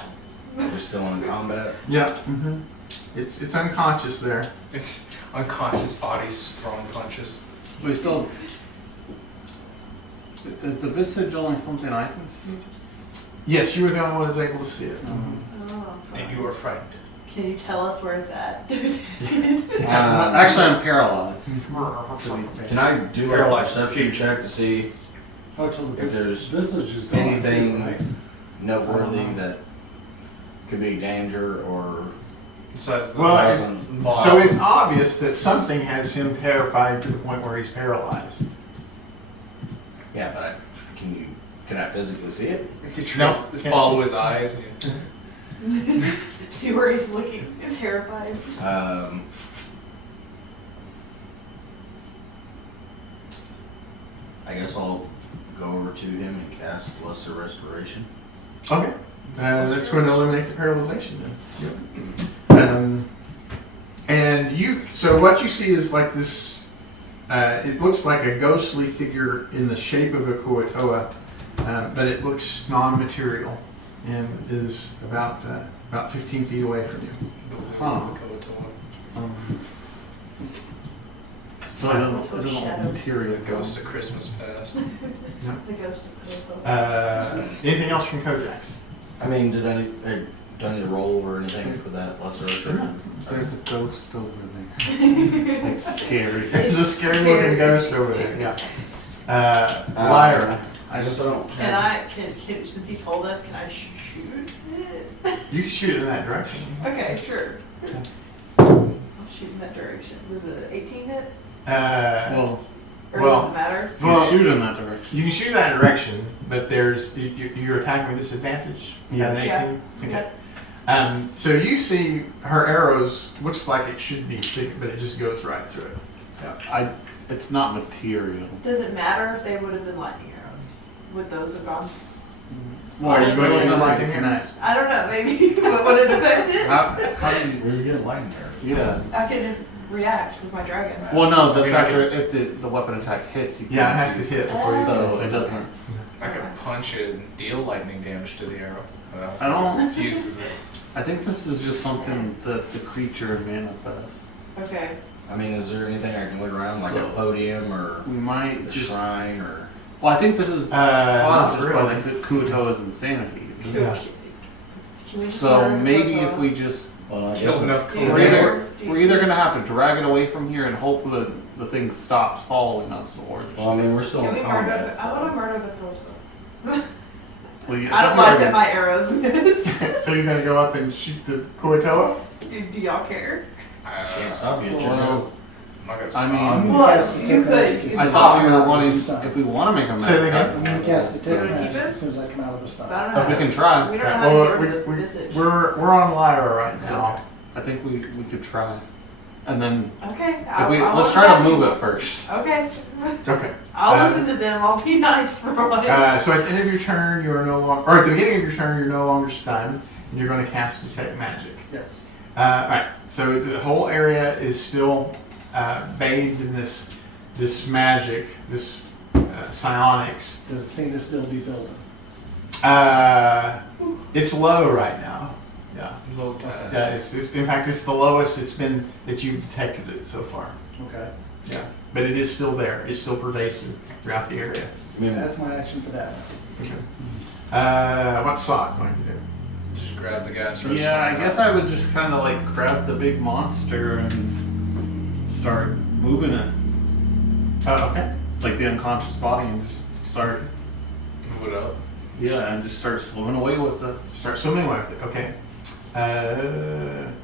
We're still in combat. Yeah. Mm-hmm. It's unconscious there. It's unconscious bodies throwing punches. We still. Is the visage only something I can see? Yes, you were the only one who was able to see it. Oh, And you were frightened. Can you tell us where it's at? Actually, I'm paralyzed. Can I do like a Paralyzed perception feet. check to see Oh, till If there's this is just gone, anything right? noteworthy that could be danger or Besides the Well, mob. So it's obvious that something has him terrified to the point where he's paralyzed. yeah, but can I physically see it? You No, can can't follow see. his eyes. And See where he's looking, terrified. I guess I'll go over to him and cast Lesser Restoration. Okay. That's going to eliminate the paralyzation then. Yep. And so what you see is like this, it looks like a ghostly figure in the shape of a Kuo-toa, but it looks non-material and is about 15 feet away from you. Huh. So it doesn't Shadow. material The ghost of Christmas past. The ghost of Kuo-toa. Anything else from Kojax? I mean, do I need to roll or anything for that Lesser Restoration? There's a ghost over there. It's scary. There's a scary looking ghost over there, yeah. Lyra. I just don't. Can since he told us, can I shoot it? You can shoot it in that direction. Okay, sure. I'll shoot in that direction. Was it 18 hit? Well, Or well, does it matter? you Well, shoot in that direction. You can shoot in that direction, but you're attacking with disadvantage. You got an 18? Yeah. Okay. So you see her arrows, looks like it should be thick, but it just goes right through it. Yeah. It's not material. Does it matter if they would have been lightning arrows? Would those have gone? Are you going to use nothing lightning to connect. I don't know, maybe. What would it affect it? How do you? Where are you getting lightning there? Yeah. I can react with my dragon. Well, no, that's I mean, I after if the weapon attack hits. You Yeah, it can't has to use hit before you So it doesn't. I could punch it and deal lightning damage to the arrow. But I don't- think it fuses it. I think this is just something that the creature manifests. Okay. I mean, is there anything I can look around, like a So- podium or We might a just. shrine or? Well, I think this is not caused just by really. the Kuo-toa's insanity. Yeah. Can we just So murder the maybe Kuo-toa? if we just Well, I Kill guess enough Do you We're cool. either- do you- we're either gonna have to drag it away from here and hope that the thing stops following us, or just, Well, I mean, we're still Can in we murder? combat. I want to So. murder the Kuo-toa. well, you, I don't like that my arrows miss. So you're going to go up and shoot the Kuo-toa? Do y'all care? Can't stop you, Well, Joe. I'm not gonna I stop. mean- Well, Cast you detect could. magic You as I could thought we soon were as I wanting, stop. if we want to make a Say that map, again. I'm gonna cast You detect wanna keep magic it? as soon as I come out of the So I stop. don't know. we can try. We don't know how Well, to get rid of the visage. we're on Lyra right now. I think we could try, and then Okay. if we let's try to move it first. Okay. Okay. I'll listen to them. I'll be nice for a while. So at the end of your turn, you are no longer, or at the beginning of your turn, you're no longer stunned, and you're going to cast Detect Magic. Yes. Alright, so the whole area is still bathed in this magic, this psionics. Does it seem to still be building? It's low right now. Yeah. Low tide. Yeah, in fact, it's the lowest it's been that you've detected it so far. Okay. Yeah. But it is still there. It's still pervasive throughout the area. I mean, That's my action for that. Okay. What's Sot going to do? Just grab the gas. Yeah, I guess I would just kind of like grab the big monster and start moving it, Oh, okay. like the unconscious body, and just start Move it up. and just start swimming away with it. Start swimming with it. Okay.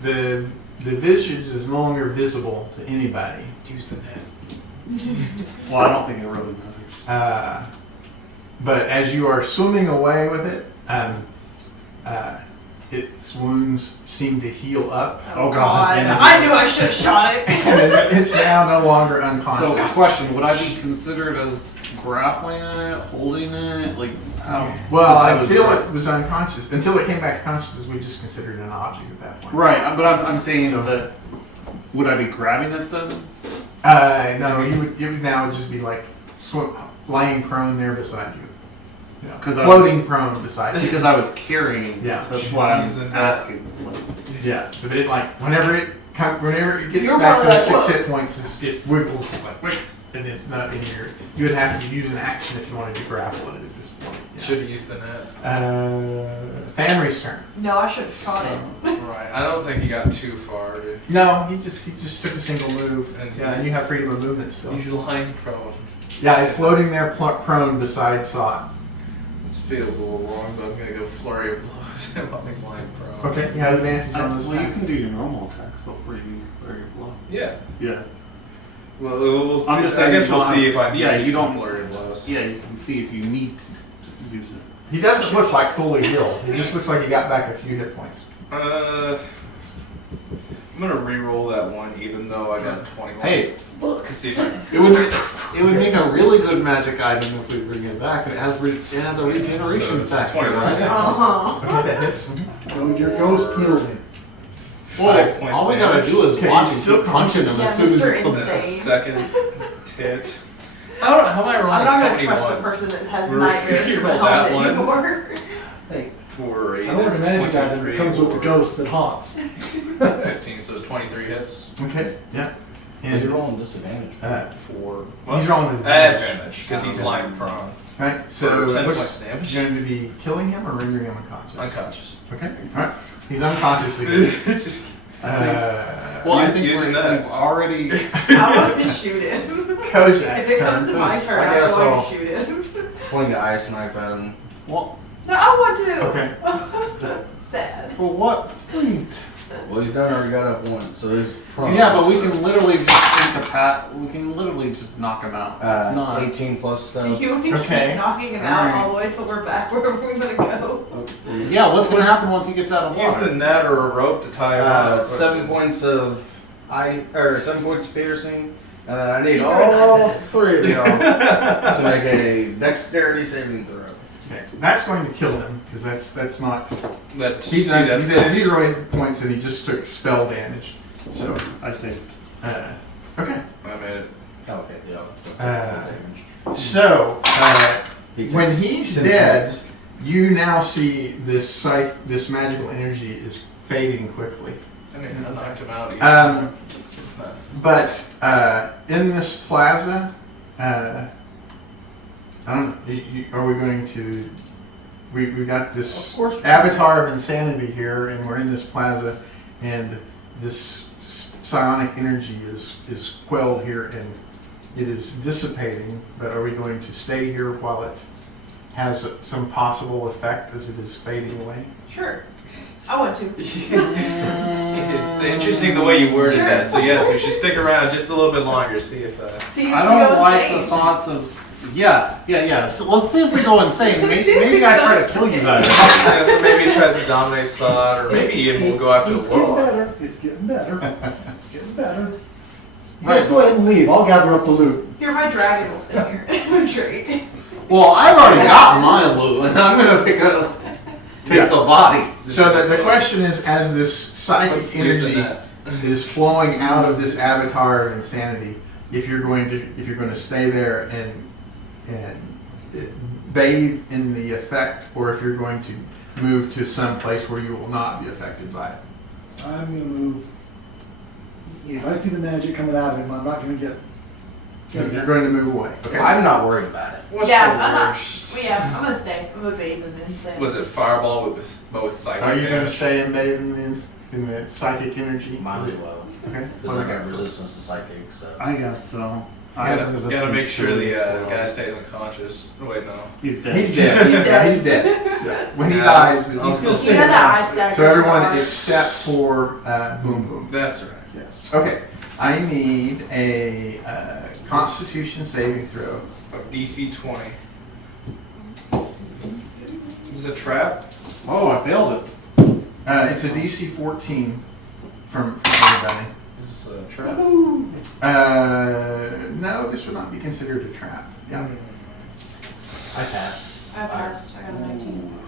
The visage is no longer visible to anybody. Use the net. Well, I don't think it really matters. But as you are swimming away with it, its wounds seem to heal up. Oh, God. And I knew I should have shot it. and it's now no longer So, unconscious. question: would I be considered as grappling it, holding it, like how? Well, I was feel dra- it was unconscious. Until it came back to consciousness, we just considered it an object at that point. Right, but I'm saying So- that. Would I be grabbing it then? No, you would now just be like laying prone there beside you. Yeah. 'Cause I Floating was- prone beside you. Because I was carrying. Yeah. That's why Use the I'm net. asking. Like, Yeah. So it like whenever it gets You're back probably those like, 6 "Whoa." hit points, it wiggles like wait, and it's not in your. You would have to use an action if you wanted to grapple it at this point. Yeah. Should have used the net. Famry's turn. No, I should have shot it. Right. I don't think he got too far, dude. No, he just took a single move. And Yeah, and you have freedom of movement still. He's lying prone. Yeah, he's floating there prone beside Sot. This feels a little wrong, but I'm gonna go flurry of blows him while he's lying prone. Okay, you have advantage on this. well, you can do your normal attacks before you flurry your blow. Yeah. Yeah. Well, we'll see. I'm just I saying guess you we'll don't see have- if I need yeah, to you use don't- some flurry of blows. Yeah, you can see if you need to use it. He doesn't look like fully healed. He just looks like he got back a few hit points. I'm gonna re-roll that one, even though I got 21. Hey, look. See if I it would make a really good magic item if we bring it back, and it has a So regeneration it's factor, 21. right? Uh-huh. Okay, that hits. Go, your ghost healed him. 5 points All we gotta damage. do is Okay, watch he's him still keep punching him Yeah, as soon as Mr. he comes Insane. Then second hit. How am I rolling I'm not gonna so many trust the ones? person that has We're- nightmares you from rolled home that one. anymore. Hey, For I ordered a magic item that comes with the ghost that haunts. 15, so 23 hits. Okay, yeah. You're And rolling disadvantage. For he's rolling with advantage, because he's lying prone. Right, so For 10 what's points damage. going to be killing him or rendering him unconscious? Unconscious. Okay, alright. He's unconscious again. Just Well, I think Using we've that. already. I want to shoot him. Kojak's If it comes turn. to my turn, I guess I want I'll- to shoot him. Fling an ice knife at him. Well, No, I want to. Okay. Sad. for what point? Well, he's done already got up once, so he's prone. Yeah, but we can literally just we can literally just knock him out. It's not. 18 plus Do stuff. you want to Okay. keep knocking him out all the way till we're back wherever we're gonna go? Yeah, what's gonna happen once he gets out of use water? the net or a rope to tie him up. 7 points of 7 points of piercing, and then I need You're all not. 3 of y'all to make a dexterity saving throw. Okay, that's going to kill him because that's not. That's, He's see, at that's 0 hit points and he just took spell damage. So, I see. okay. I made it. Okay, yeah. Uh, So, when he's dead, you now see this this magical energy is fading quickly. I mean, I knocked him out. But in this plaza, I don't know, are we going to, we got this Of course. avatar of insanity here, and we're in this plaza, and this psionic energy is quelled here, and it is dissipating, but are we going to stay here while it has some possible effect as it is fading away? Sure. I want to. It's interesting the way you worded Sure. that. So yes, we should stick around just a little bit longer. See if. See if I we don't go like the insane. thoughts of. Yeah. So let's see if we go insane. Maybe I try to kill you guys. So maybe he tries to dominate Sod, or maybe even we'll go after It's the getting world. better. It's getting better. It's getting better. You guys go ahead and leave. I'll gather up the loot. Here, my dragon will stay here and retreat. Well, I've already got my loot, and I'm gonna take the body. So the question is, as this psychic Use the energy net. is flowing out of this avatar of insanity, if you're going to stay there and bathe in the effect, or if you're going to move to some place where you will not be affected by it. I'm gonna move. If I see the magic coming out of him, I'm not gonna get. You're going to move away. Okay. I'm not worried about it. What's Yeah, the I'm not. worst? Well, yeah, I'm gonna stay. I'm gonna bathe in the insane. Was it fireball but with psychic Are you going to damage? stay and bathe in the psychic energy? Might Is as it- well. Okay. Because I got resistance to psychic, so. I guess so. Gotta make sure the guy stays unconscious. Oh, wait, no. He's dead. He's dead. He's dead. He's dead. When he Yeah, dies, I'll he's still still stay You had that eye stack. So everyone except for Boom Boom. That's right. Yes. Okay, I need a Constitution saving throw. DC 20. Is this a trap? Oh, I failed it. It's a DC 14 from everybody. Is this a trap? No, this would not be considered a trap. Yeah. I passed. I passed. I got a 19.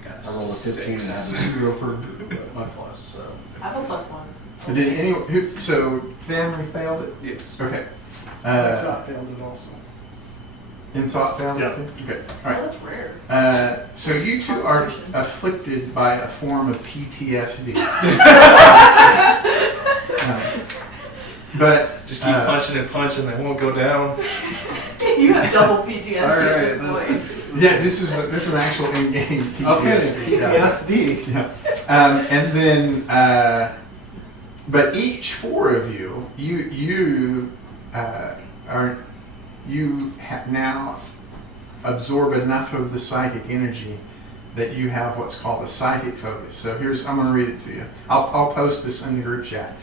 I got I rolled a 15 and six. had You go for. my plus, so. I have a +1. Did anyone? So family failed it. Yes. Okay. That's not failed it also. Insult failed Yeah. it. Okay. All Oh, right. that's rare. So you two are Constitution. afflicted by a form of PTSD. But Just keep punching and punching, they won't go down. You have double PTSD All right, at this point. yeah, this is an actual in-game PTSD. Okay. Yeah. PTSD. Yeah. And then, but each 4 of you, now absorb enough of the psychic energy that you have what's called a psychic focus. So I'm going to read it to you. I'll post this in the group chat.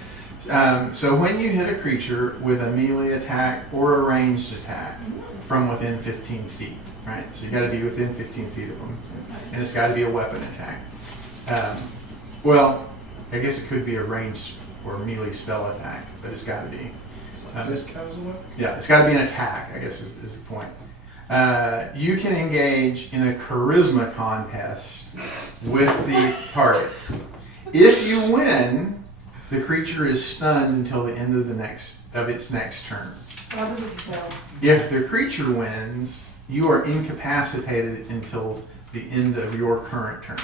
So when you hit a creature with a melee attack or a ranged attack from within 15 feet, right? So you got to be within 15 feet of them, and it's got to be a weapon attack. Well, I guess it could be a ranged or melee spell attack, but it's got to be. This comes away. Yeah, it's got to be an attack, I guess is the point. You can engage in a charisma contest with the target. If you win, the creature is stunned until the end of its next turn. What happens if you fail? If the creature wins, you are incapacitated until the end of your current turn.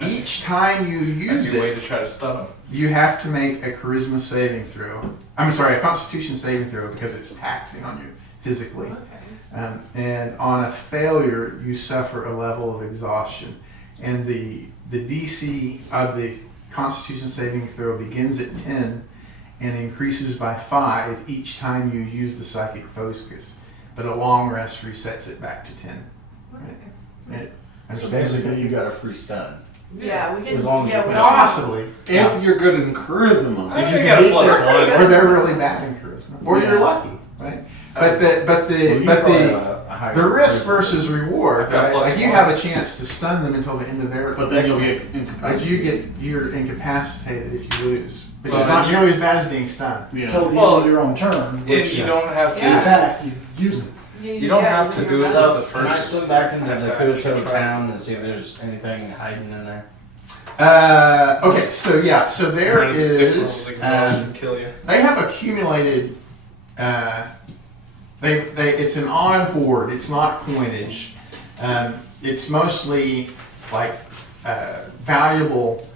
Each time you use That'd be a way it, to try to stun him. you have to make a charisma saving throw. I'm sorry, a constitution saving throw because it's taxing on you physically. Okay. And on a failure, you suffer a level of exhaustion. And the DC of the constitution saving throw begins at 10 and increases by 5 each time you use the psychic focus. But a long rest resets it back to 10. Right? So basically, you got a free stun. Yeah, we can. As long as yeah, you we can. all- Possibly. If you're good in charisma. I If think you you got can a beat plus their- one. or they're really bad in charisma, or Yeah. you're lucky, right? But the risk versus reward, I've got right? plus Like you one. have a chance to stun them until the end of their. But then you'll next get But incapacitated. you're incapacitated if you lose, which Well, is not nearly as bad as being stunned. Until Yeah. the Well, end of your own turn, And which you don't have to. you attack, you use it. You don't have to do it So, with the can I first. swim back into the attack. You can Kuo-toa try town to- and see if there's anything hiding in there? Okay, so yeah, so there Running 6 levels is. of exhaustion kill you. They have accumulated. It's an odd hoard. It's not coinage. It's mostly like valuable,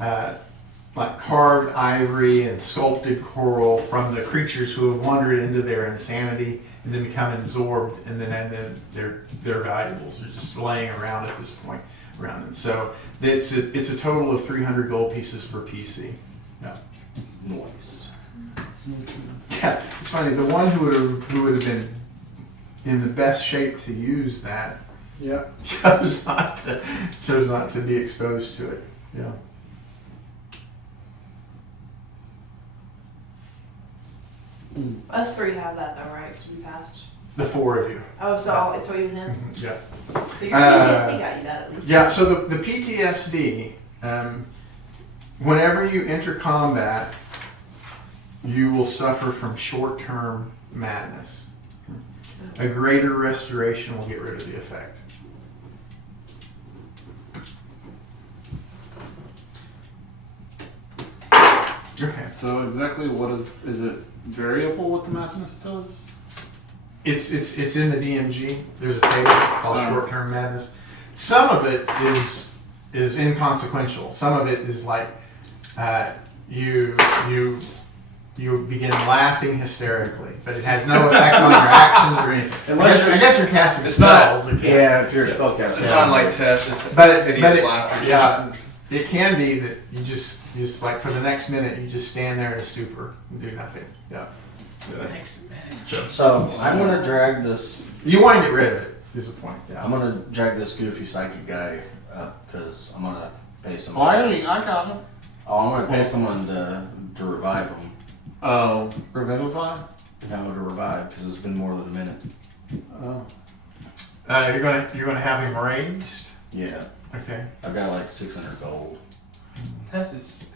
like carved ivory and sculpted coral from the creatures who have wandered into their insanity and then become absorbed, and then their valuables are just laying around at this point around them. So it's a total of 300 gold pieces per PC. Yeah. Nice. Yeah, it's funny. The one who would have been in the best shape to use that Yep. chose not to be exposed to it. Yeah. Us three have that though, right? So we passed. The 4 of you. Oh, so even him. Yeah. So your PTSD got you that at least. Yeah. So the PTSD. Whenever you enter combat, you will suffer from short-term madness. A greater restoration will get rid of the effect. Okay. So exactly what is it variable what the madness does? It's in the DMG. There's a table called short-term madness. Some of it is inconsequential. Some of it is like you begin laughing hysterically, but it has no effect on your actions or anything. I guess you're casting It's not- spells. Yeah, if you're a spellcaster. It's not like Tesh, just But hideous it, laughter. yeah, it can be that you just like for the next minute you just stand there in a stupor and do nothing. Yeah. So I'm gonna drag this. You want to get rid of it. Is the point? Yeah. I'm gonna drag this goofy psychic guy up because I'm gonna pay Oh, someone. I got him. Oh, I'm gonna pay someone to revive him. Oh, revivify? No, to revive because it's been more than a minute. Oh. You're gonna have him raised. Yeah, Okay. I've got like 600 gold, That is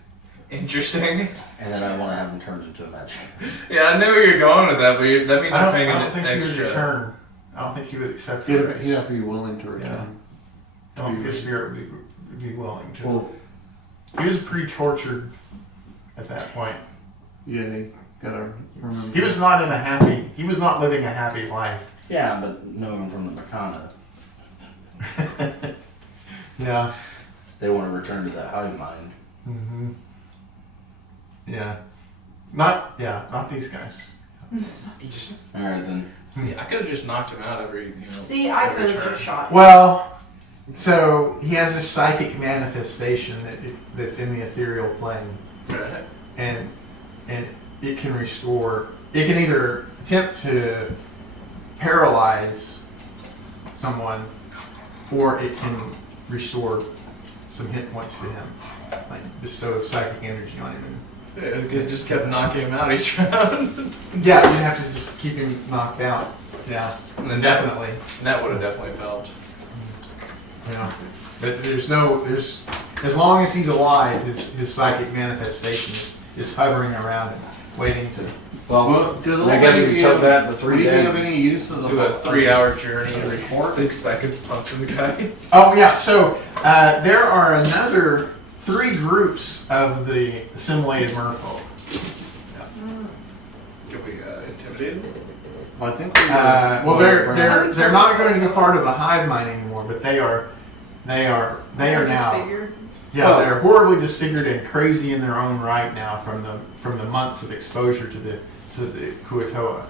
interesting. and then I want to have him turned into a magic. Yeah, I knew where you're going with that, but that means I you're don't, paying I don't an think he would extra. return. I don't think he would accept He'd your have, raise. he'd have to be willing to return. I don't think his spirit would be willing to. Well, He was pre-tortured at that point. Yeah, you gotta remember. He was not living a happy life. yeah, but knowing from the Makana, Yeah. they want to return to that hivemind. Mm-hmm. Yeah. Not these guys. All right then. See, I could have just knocked him out every, See, I every could have turn. just shot him. Well, so he has a psychic manifestation that's in the ethereal plane, Right. and it can restore. It can either attempt to paralyze someone, or it can restore some hit points to him, like bestow psychic energy on him. Yeah, it just kept knocking him out each round. Yeah, you'd have to just keep him knocked out. Yeah, And then definitely. that would have definitely helped. Yeah, but there's as long as he's alive, his psychic manifestation is hovering around him, waiting to. Well, does it I guess look we like took that the would 3 he be dead. of any use as Do a 3-hour journey every report? 6 seconds punching the guy. Oh yeah, so there are another 3 groups of the assimilated merfolk. Can we intimidate him? Well, I think we Well, they're not going to be part of the hive mind anymore, but they are now. Disfigured. Yeah, they're horribly disfigured and crazy in their own right now from the months of exposure to the Kuo-toa.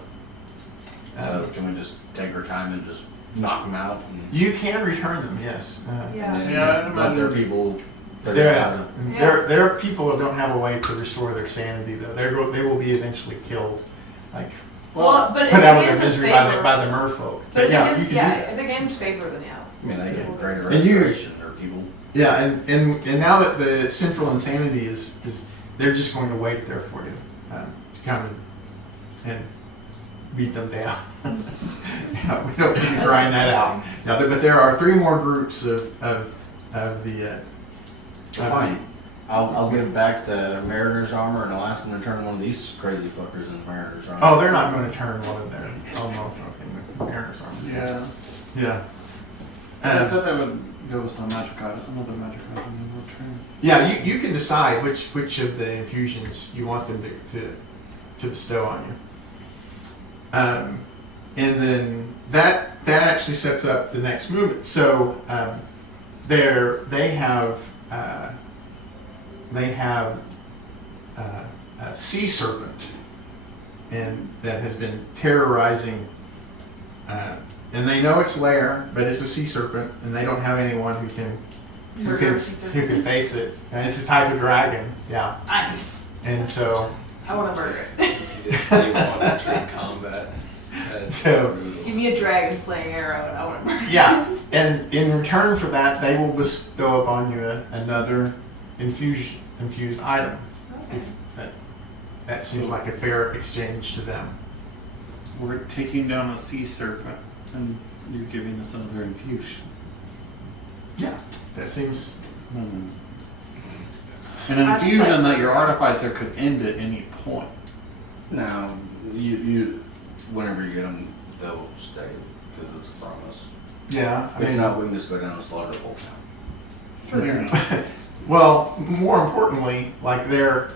So can we just take our time and just knock them out? And, You can return them, yes. Yeah. and then Yeah, let their people. Their people don't have a way to restore their sanity though. They will be eventually killed, like Well, but put if out of it their gains us misery favor, by the merfolk. but But if yeah, it you gains- can yeah, do that. if it gains favor, then yeah. I mean, they get greater And you- restoration. Their people. Yeah, and now that the central insanity is they're just going to wait there for you to come and beat them down. Yeah, we don't need to grind that out. Yeah, but there are 3 more groups of the. Fine. I'll give back the Mariner's armor and I'll ask them to turn one of these crazy fuckers into Mariner's armor. Oh, they're not going to turn one of their Mariners armor. Yeah. Yeah. I said they would go with some magic item, another magic item in return. Yeah, you can decide which of the infusions you want them to bestow on you. And then that actually sets up the next movement. So they have a sea serpent, and that has been terrorizing. And they know its lair, but it's a sea serpent, and they don't have anyone who can face it. And it's a type of dragon, yeah. Nice. And so, I want to murder it. They want to train combat. That's So- brutal. Give me a dragon slaying arrow, and I want to murder it. yeah. And in return for that, they will bestow upon you another infused item. Okay. That seems like a fair exchange to them. We're taking down a sea serpent, and you're giving us another infusion. Yeah, that seems. And an I just infusion like- that your artificer could end at any point. Now, you whenever you get them, they'll stay because it's a promise. Yeah, I If mean, not, we can just go down the slaughter hole now. Fair enough. well, more importantly, like the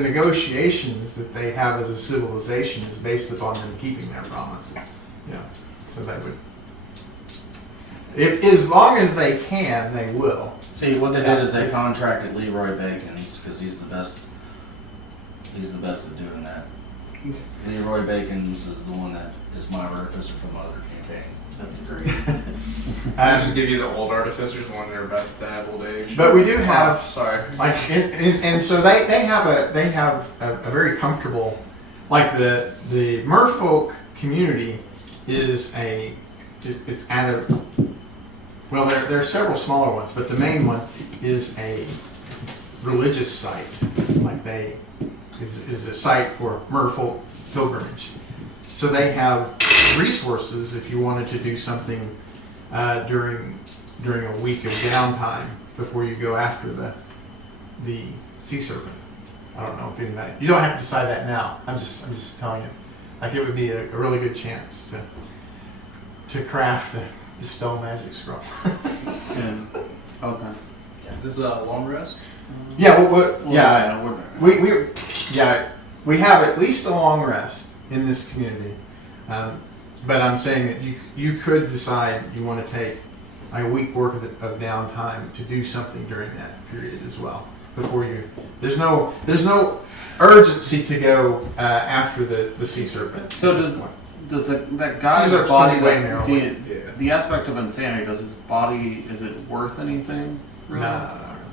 negotiations that they have as a civilization is based upon them keeping their promises. Yeah, so they would, if as long as they can, they will. See, what they did is they contracted Leroy Bacon because he's the best. He's the best at doing that. Leroy Bacon's is the one that is my artificer from other campaign. That's great. I just give you the old artificers, the one that are about to die of old age. But we do have Sorry. like, and so they have a very comfortable, like the merfolk community is it's at a, well there are several smaller ones, but the main one is a religious site, like is a site for merfolk pilgrimage. So they have resources if you wanted to do something during a week of downtime before you go after the sea serpent. I don't know if anybody. You don't have to decide that now. I'm just telling you. Like it would be a really good chance to craft a dispel magic scroll. Yeah. Okay. Is this a long rest? Yeah. Well, Yeah. we're- We have at least a long rest in this community, but I'm saying that you could decide you want to take a week worth of downtime to do something during that period as well. Before you, there's no urgency to go after the sea serpent. So does that guy's Caesar's body, way narrower. the aspect of insanity, does his body, is it worth anything? Really? No.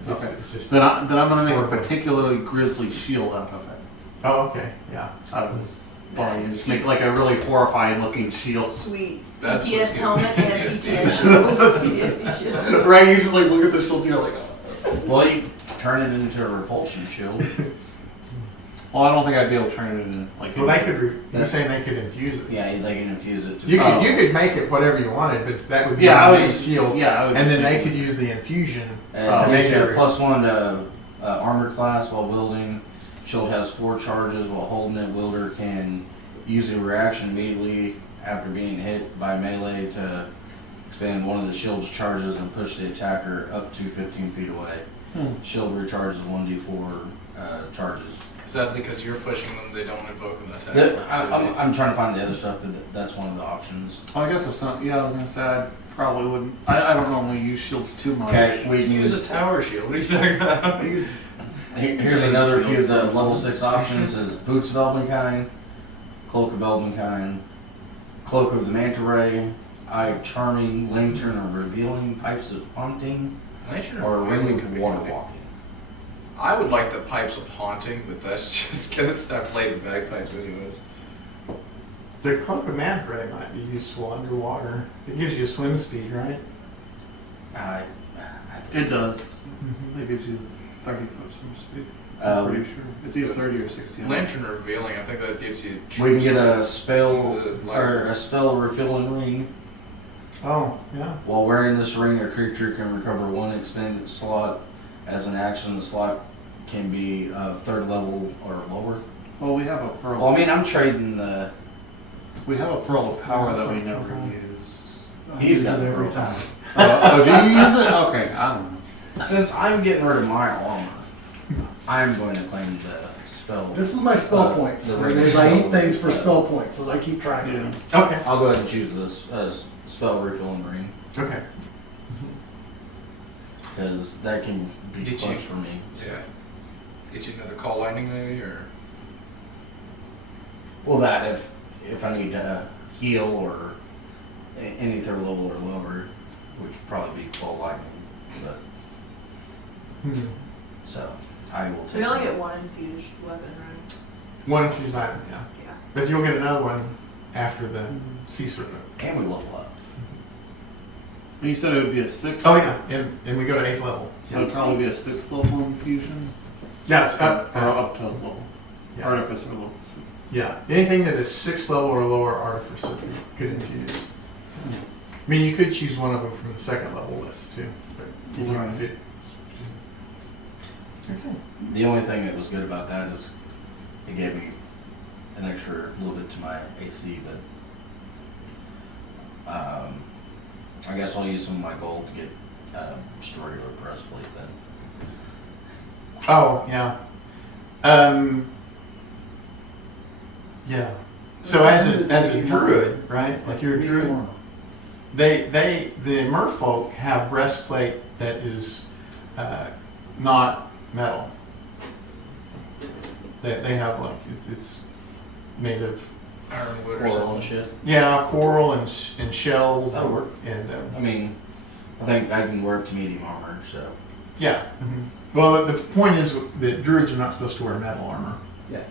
Okay. It's just. Then I'm gonna make a Horrible. particularly grisly shield out of it. Oh, okay. Yeah. Out of his body, and Nice. just make like a really horrifying looking shield. Sweet. That's PTS what's helmet good. and PTSD. PTS shield. PTSD shield. Right? You just like look at the shield, you're like, oh. Well, you turn it into a repulsion shield. Well, I don't think I'd be able to turn it into like. Well, they could. He's saying they could infuse it. Yeah, they can infuse it. You Oh. could make it whatever you wanted, but that would be Yeah, I a would base just- shield. yeah, I would and just then they make could use the infusion. And make gives you it- a +1 to armor class while wielding. Shield has 4 charges while holding it. Wielder can use a reaction immediately after being hit by melee to expand one of the shield's charges and push the attacker up to 15 feet away. Shield recharges 1d4 charges. Is that because you're pushing them, they don't invoke an attack? I'm trying to find the other stuff, but that's one of the options. Oh, I guess if not, yeah, I was gonna say I probably wouldn't. I don't normally use shields too much. Okay, we can Use a tower shield. What are you talking about? Here's another few of the level 6 options: is Boots of Elvenkind, Cloak of Elvenkind, Cloak of the Manta Ray, Eye of Charming, Lantern of Revealing, Pipes of Haunting, Lantern or Revealing Ring could of be Water handy. Walking. I would like the Pipes of Haunting, but that's just because I play the bagpipes anyways. The Cloak of Manta Ray might be useful underwater. It gives you swim speed, right? It does. It gives you 30 foot swim speed. I'm pretty sure it's either 30 or 60. Lantern Revealing, I think that gives you. We can get a spell The or a spell refilling ring. Oh, yeah. While wearing this ring, a creature can recover 1 expended slot. As an action, the slot can be of 3rd level or lower. Well, we have a pearl. Well, I mean, I'm trading the. we have a pearl of power that we never Something. use. I He's use got it the every rope. time. Oh, do you use it? Okay, I don't know. Since I'm getting rid of my armor, I'm going to claim the spell. This is my spell points. the And ring. I eat things for spell points as I keep track of them. Yeah. Okay. I'll go ahead and choose this spell refilling ring Okay. because that can be Did clutch you- for me. Yeah. Get you another call lightning maybe, or Well, that if I need to heal or any 3rd level or lower, which would probably be Claw Lightning, but so I will So take. we only get one infused weapon, right? One infused item, yeah. Yeah. But you'll get another one after the sea serpent. and we level up. You said it would be a 6th. Oh, yeah. And we go to 8th level. So it'd probably be a 6th level infusion. Yeah, it's up. Or up to level. Yeah. Artificer level. Yeah, anything that is 6th level or lower artificer could infuse. I mean, you could choose one of them from the 2nd level list too. But if you Right. if it, okay. The only thing that was good about that is it gave me an extra little bit to my AC, but I guess I'll use some of my gold to get just a regular breastplate then. Oh yeah. Yeah. So as a druid, right? Like you're a druid. The merfolk have breastplate that is not metal. They have like it's made of ironwood or Coral something. and shit. yeah coral and shells That'll work. and I mean, I think I can work to medium armor, so. yeah. Well, the point is that druids are not supposed to wear metal armor. Yeah.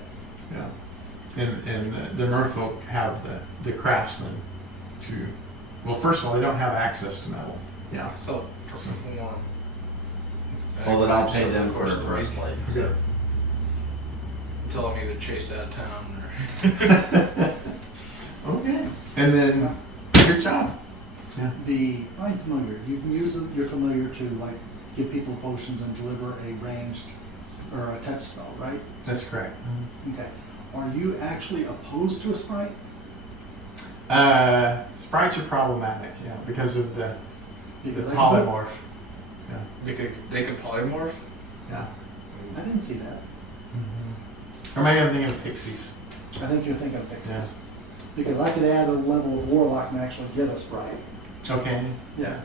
Yeah. And the merfolk have the craftsmen to. Well, first of all, they don't have access to metal. Yeah. So perform. Well, then I'll pay them for the breastplate. Good. Tell them either chased out of town Okay. And then, good job. Yeah. I'm familiar. You can use it. You're familiar to like give people potions and deliver a ranged or a touch spell, right? That's correct. Okay. Are you actually opposed to a sprite? Sprites are problematic, yeah, because of the Because I, polymorph. or they could polymorph. Yeah. I didn't see that. Or maybe I'm thinking of pixies. I think you're thinking of pixies. Yeah. Because I could add a level of warlock and actually get a sprite. Okay. Yeah.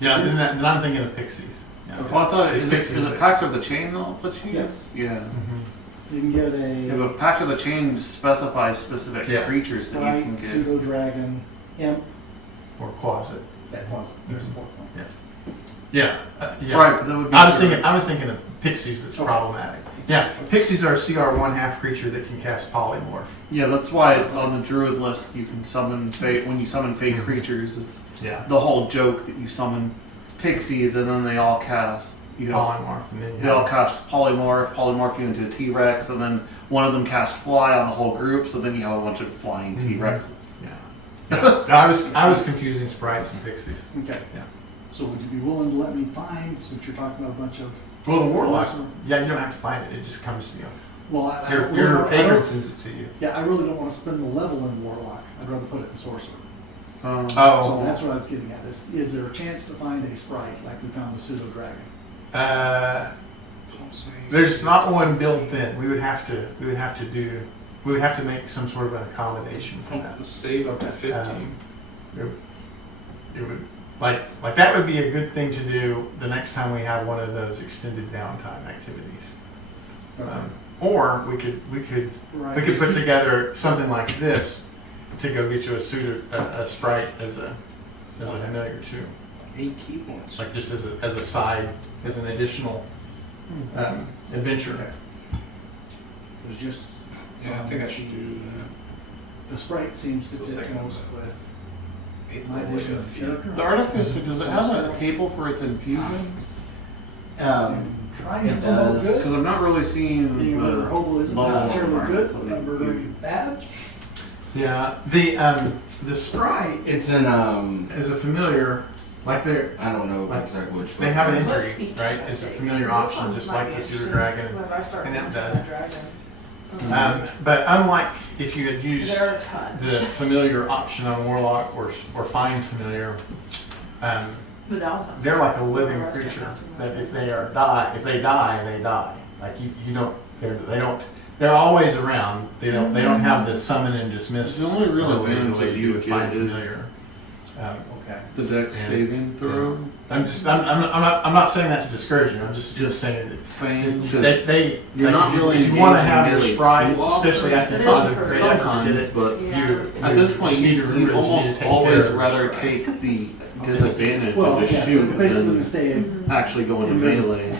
Yeah, then I'm thinking of pixies. Yeah. Well, I thought It's is pixies it that- Pact of the Chain though? What you Yes. Yeah. You can get Yeah, a but Pact of the Chain specifies specific Yeah. creatures that you can sprite, get. pseudo dragon, imp, Or closet. that closet. There's a fourth one. Yeah. Yeah. Right, but that would be. I was thinking of pixies that's Okay. problematic. Yeah, pixies are a CR 1/2 creature that can cast polymorph. Yeah, that's why it's on the druid list. You can summon when you summon fake creatures. It's Yeah. the whole joke that you summon pixies and then they all cast you have polymorph, and then you they all have, cast polymorph you into a T-Rex, and then one of them cast fly on the whole group. So then you have a bunch of flying Mhm. T-Rexes. yeah. I was confusing sprites and pixies. Okay. Yeah. So would you be willing to let me find, since you're talking about a bunch of, Well, the warlock, yeah, you don't have to find it. It just comes to you. well, Your patron sends it to you. Yeah, I really don't want to spend the level in Warlock. I'd rather put it in Sorcerer. So Oh, that's what I was getting at. Is there a chance to find a sprite like we found the pseudo dragon? there's not one built in. We would have to make some sort of an accommodation for that. Save up to Okay. 15. It would like that would be a good thing to do the next time we have one of those extended downtime activities. Okay. Or we could Right. we could put together something like this to go get you a sprite as a familiar too, 8 key points. like just as a side, as an additional adventure. Okay. There's just. Yeah, I think I should do that. The sprite seems to So fit second most one. with 8th my level, vision like a of feat. character. The artificer, does it have a table for its infusions? Trying it to promote does. good. Because I'm not really seeing Being a murder the hobo isn't level necessarily requirements good, of but the murdering infusion. bad. Yeah, the sprite It's in is a familiar, like they're. I don't know Like, exactly which. They have an book. injury, right? It's a familiar option, just like the pseudo dragon. Whenever I start and it hunting does. that dragon. But unlike if you had used There are a ton. the familiar option on warlock or find familiar, The Daltons. they're like a living creature that if they die, they die. Like you don't, they're always around. They don't have the summon and dismiss. The only real ability advantage the way that you you with get find is familiar. Okay. the dex And- saving throw. I'm not saying that to discourage you. I'm just saying that Saying because they you're like, not if you- really if you want to engaging have your melee sprite, too often. especially after It you saw is the true. great effort you sometimes, did it, but Yeah. at this point just need you to remember that you need almost to take always care of the rather sprite. take the disadvantage Well, of the yeah, shoot so basically we than stay in. actually going to Invisible. melee.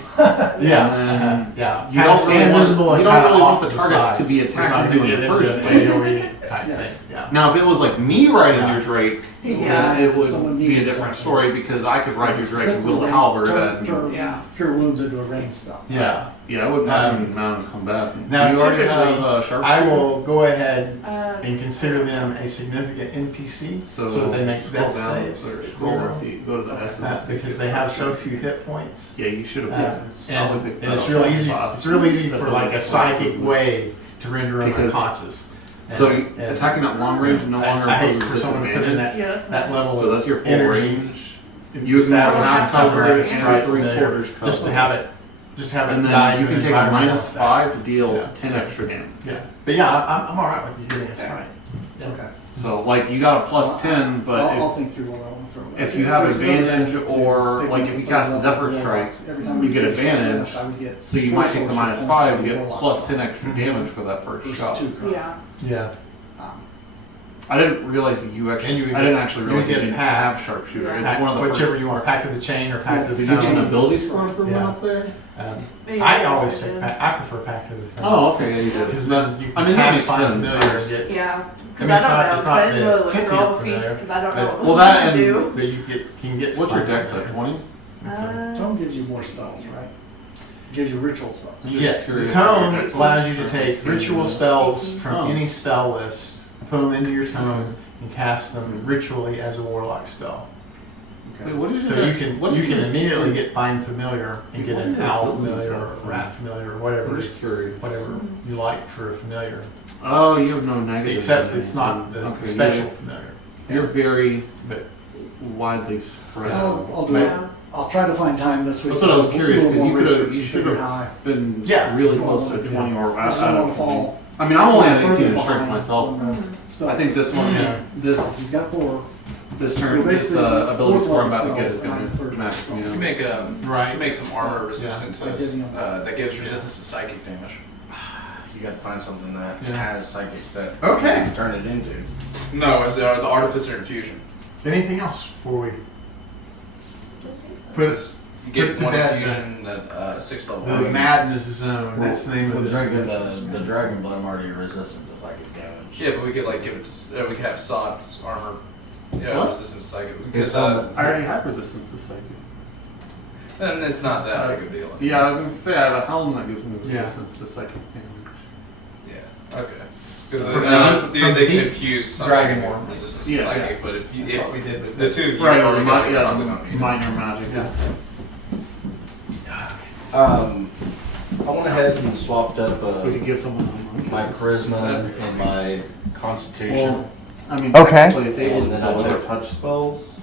Yeah, And yeah. You don't really want, you don't really want the targets side. to be It's not attacking gonna you in get the into first an place. AoE type Yes. thing. Yeah. Now, if it was like me riding Yeah. your Drake, Yeah. then it Someone would be a needed different something. story because I could ride your Drake and wield a halberd and Yeah. Cure wounds into a range spell. Yeah. yeah, I wouldn't mind mount and combat. Now, you already typically, have sharpshooter? I will go ahead Uh, and consider them a significant NPC so that they make scroll death down saves. or scroll and see, go to the essence. Because they have so few hit points. Yeah, you should Uh, have probably and picked and that it's up real in easy. class. It's real easy But for those like a are psychic probably- wave to render them Because- unconscious. So And- and- attacking at long range no longer I hate imposes for someone to put in disadvantage. yeah, that's that nice. level So of that's your full energy. range. You can have Establish half something cover like a and sprite 3/4 familiar, cover. just to have it And die then you to can an take a environment minus like that. 5 to deal Yeah. 10 extra damage. Yeah, but yeah, I'm all right with you getting a sprite. Okay. So like you got a plus 10, but I'll think through what I want to throw. if you have there's another advantage benefit to or, picking like, up if you the cast level Zephyr of warlocks, Strikes, every time you we get do a short advantage, rest, I would get so you four might take the sorcerer minus points 5 on to the get warlock plus spells 10 extra damage for that first versus shot. 2 crowns. Yeah. Yeah. Um, I didn't realize that you actually. And you would I didn't get- actually you realize would you get didn't pack. have sharpshooter. Yeah. It's Pack, one of the whichever first. you want, pack to the chain or pack to Did the you get an thumb. ability score improvement Yeah. up there? Yeah, I I always guess I take did. I prefer pack to the thumb. Oh, okay, yeah, you did. Because then you I can mean, that cast makes find sense. familiar and get, Yeah. I Because mean, I it's don't not- know. it's 'Cause not I didn't the really look at sentient all the feats familiar, because I don't know but- what Well, was that to do. and- but you can get. What's your spine dex familiar. at 20? Tome gives you more spells, right? Gives you ritual spells. Yeah, the Curious tome what your dex allows is. you to take I've ritual seen spells 18. from Oh. any spell list, put them into your tome, and cast them ritually as a warlock spell. that. Wait, what is So your you dex? can What you is can your- immediately get find familiar and get What an are your owl abilities familiar or are? a rat familiar or I'm whatever just curious. whatever you like for a familiar. Oh, you have no negative. Except on it's not the Okay, special familiar. You're very But widely spread. I'll do it. Yeah. I'll try to find time this week. That's what I was to do a curious, little 'cause you more could've- research you to should've- figure out how Been Yeah. really close to 20 or I out just don't of want to 20. fall. I mean, I'm only at further 18 in strength behind myself. on the spell. I think this one, Yeah. this He's got 4. this turn, this Basically, ability score I'm about to fourth get is level going spells, to max me You out. make you Right. can make some armor resistant Yeah. to this, that gives resistance to psychic damage. You got to find something that Yeah. has psychic that Okay. you can turn it into. No, it's the artificer infusion. anything else before we put us You get Put to one bed, infusion at 6th level. the madness zone? That's the name of With this. drinking the dragon blood, I'm already resistant to psychic damage. Yeah, but we could like give it to, we could have Sod's armor. Yeah, What? resistance to psychic. It's Because I already have resistance to psychic. then it's not that big a deal. Yeah, I was gonna say I have a helm that gives me Yeah. resistance to psychic damage. Yeah. Okay. Because From they the can deep infuse some dragon more. resistance to Yeah. psychic, but if That's what we did with the two of you Right, already or got it, yeah, probably don't need it. minor magic. Yeah. I went ahead and swapped up We could give someone a my charisma and my constitution. Well, I mean, Okay. technically it's able And to then I deliver took- touch spells.